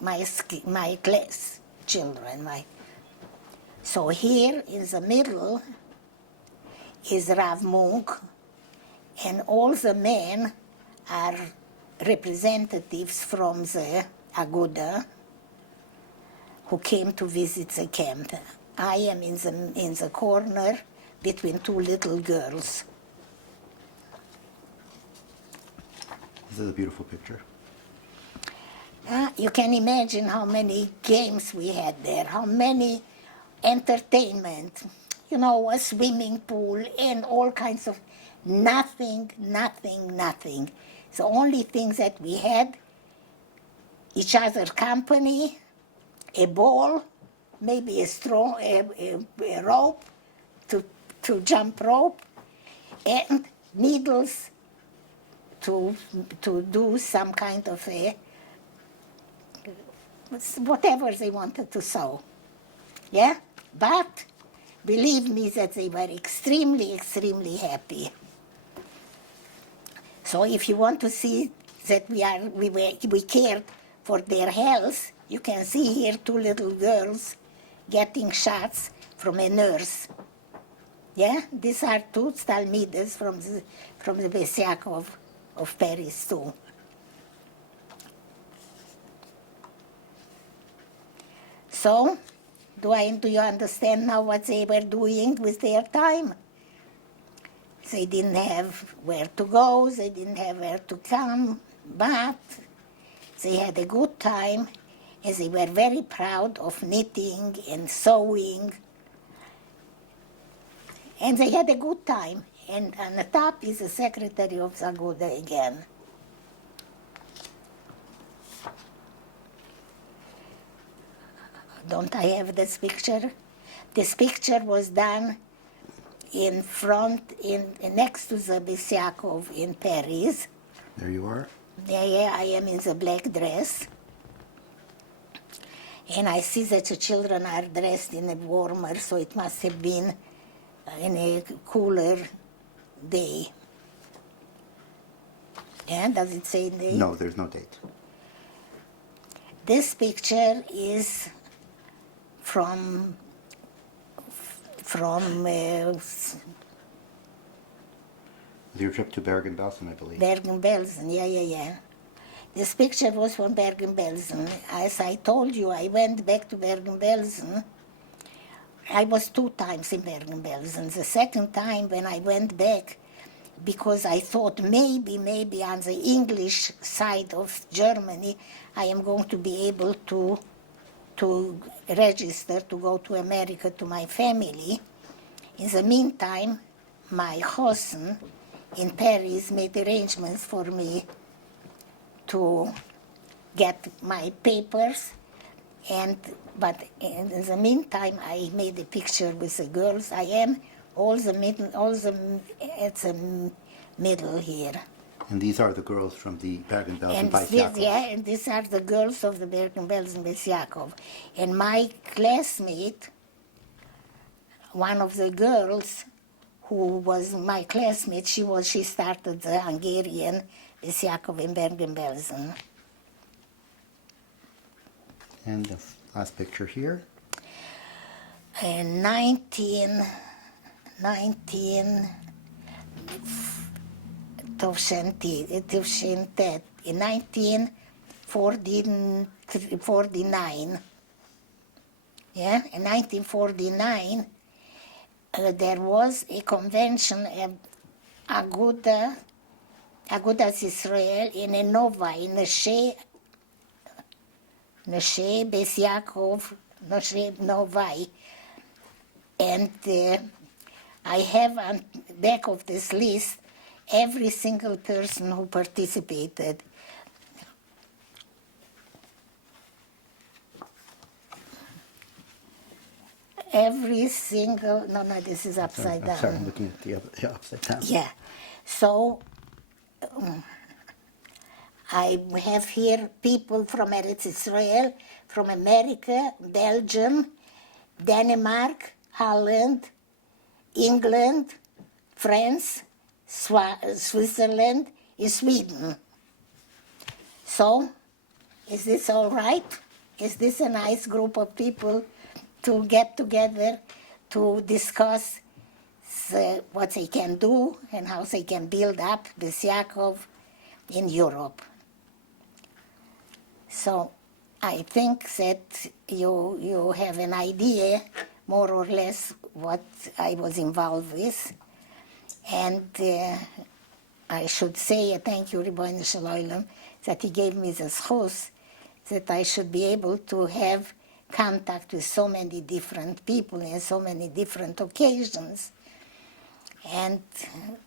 my class children. So here in the middle is Rav Munk, and all the men are representatives from the Aguda who came to visit the camp. I am in the corner between two little girls. This is a beautiful picture. You can imagine how many games we had there, how many entertainment, a swimming pool and all kinds of nothing, nothing, nothing. The only things that we had, each other's company, a ball, maybe a straw, a rope, to jump rope, and needles to do some kind of a, whatever they wanted to sew. Yeah? But believe me that they were extremely, extremely happy. So if you want to see that we cared for their health, you can see here two little girls getting shots from a nurse. Yeah, these are two Talmides from the Bais Yaakov of Paris too. So, do you understand now what they were doing with their time? They didn't have where to go, they didn't have where to come, but they had a good time, and they were very proud of knitting and sewing. And they had a good time. And on the top is the secretary of Zaguda again. Don't I have this picture? This picture was done in front, next to the Bais Yaakov in Paris. There you are. There I am in the black dress. And I see that the children are dressed in a warmer, so it must have been in a cooler day. Yeah, does it say date? No, there's no date. This picture is from Your trip to Bergen-Belsen, I believe. Bergen-Belsen, yeah. This picture was from Bergen-Belsen. As I told you, I went back to Bergen-Belsen. I was 2 times in Bergen-Belsen. The second time when I went back, because I thought maybe on the English side of Germany, I am going to be able to register to go to America to my family. In the meantime, my husband in Paris made arrangements for me to get my papers, but in the meantime, I made a picture with the girls. I am at the middle here. And these are the girls from the Bergen-Belsen Bais Yaakov. Yeah, and these are the girls of the Bergen-Belsen Bais Yaakov. And my classmate, one of the girls who was my classmate, she started the Hungarian Bais Yaakov in Bergen-Belsen. And the last picture here. In 1949, yeah, in 1949, there was a convention of Agudas Israel in a Novi, Neshe Bais Yaakov, Neshe Novi. And I have on the back of this list every single person who participated. Every single, no, this is upside down. Sorry, I'm looking at the other, upside down. Yeah, so I have here people from Eretz Israel, from America, Belgium, Denmark, Holland, England, France, Switzerland, and Sweden. So, is this all right? Is this a nice group of people to get together to discuss what they can do and how they can build up Bais Yaakov in Europe? So, I think that you have an idea, more or less, what I was involved with. And I should say thank you, Ribono Shel Olam, that he gave me the zchus, that I should be able to have contact with so many different people in so many different occasions. and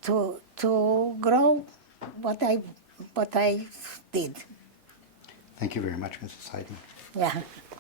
to grow what I did. Thank you very much, Mrs. Seidman. Yeah.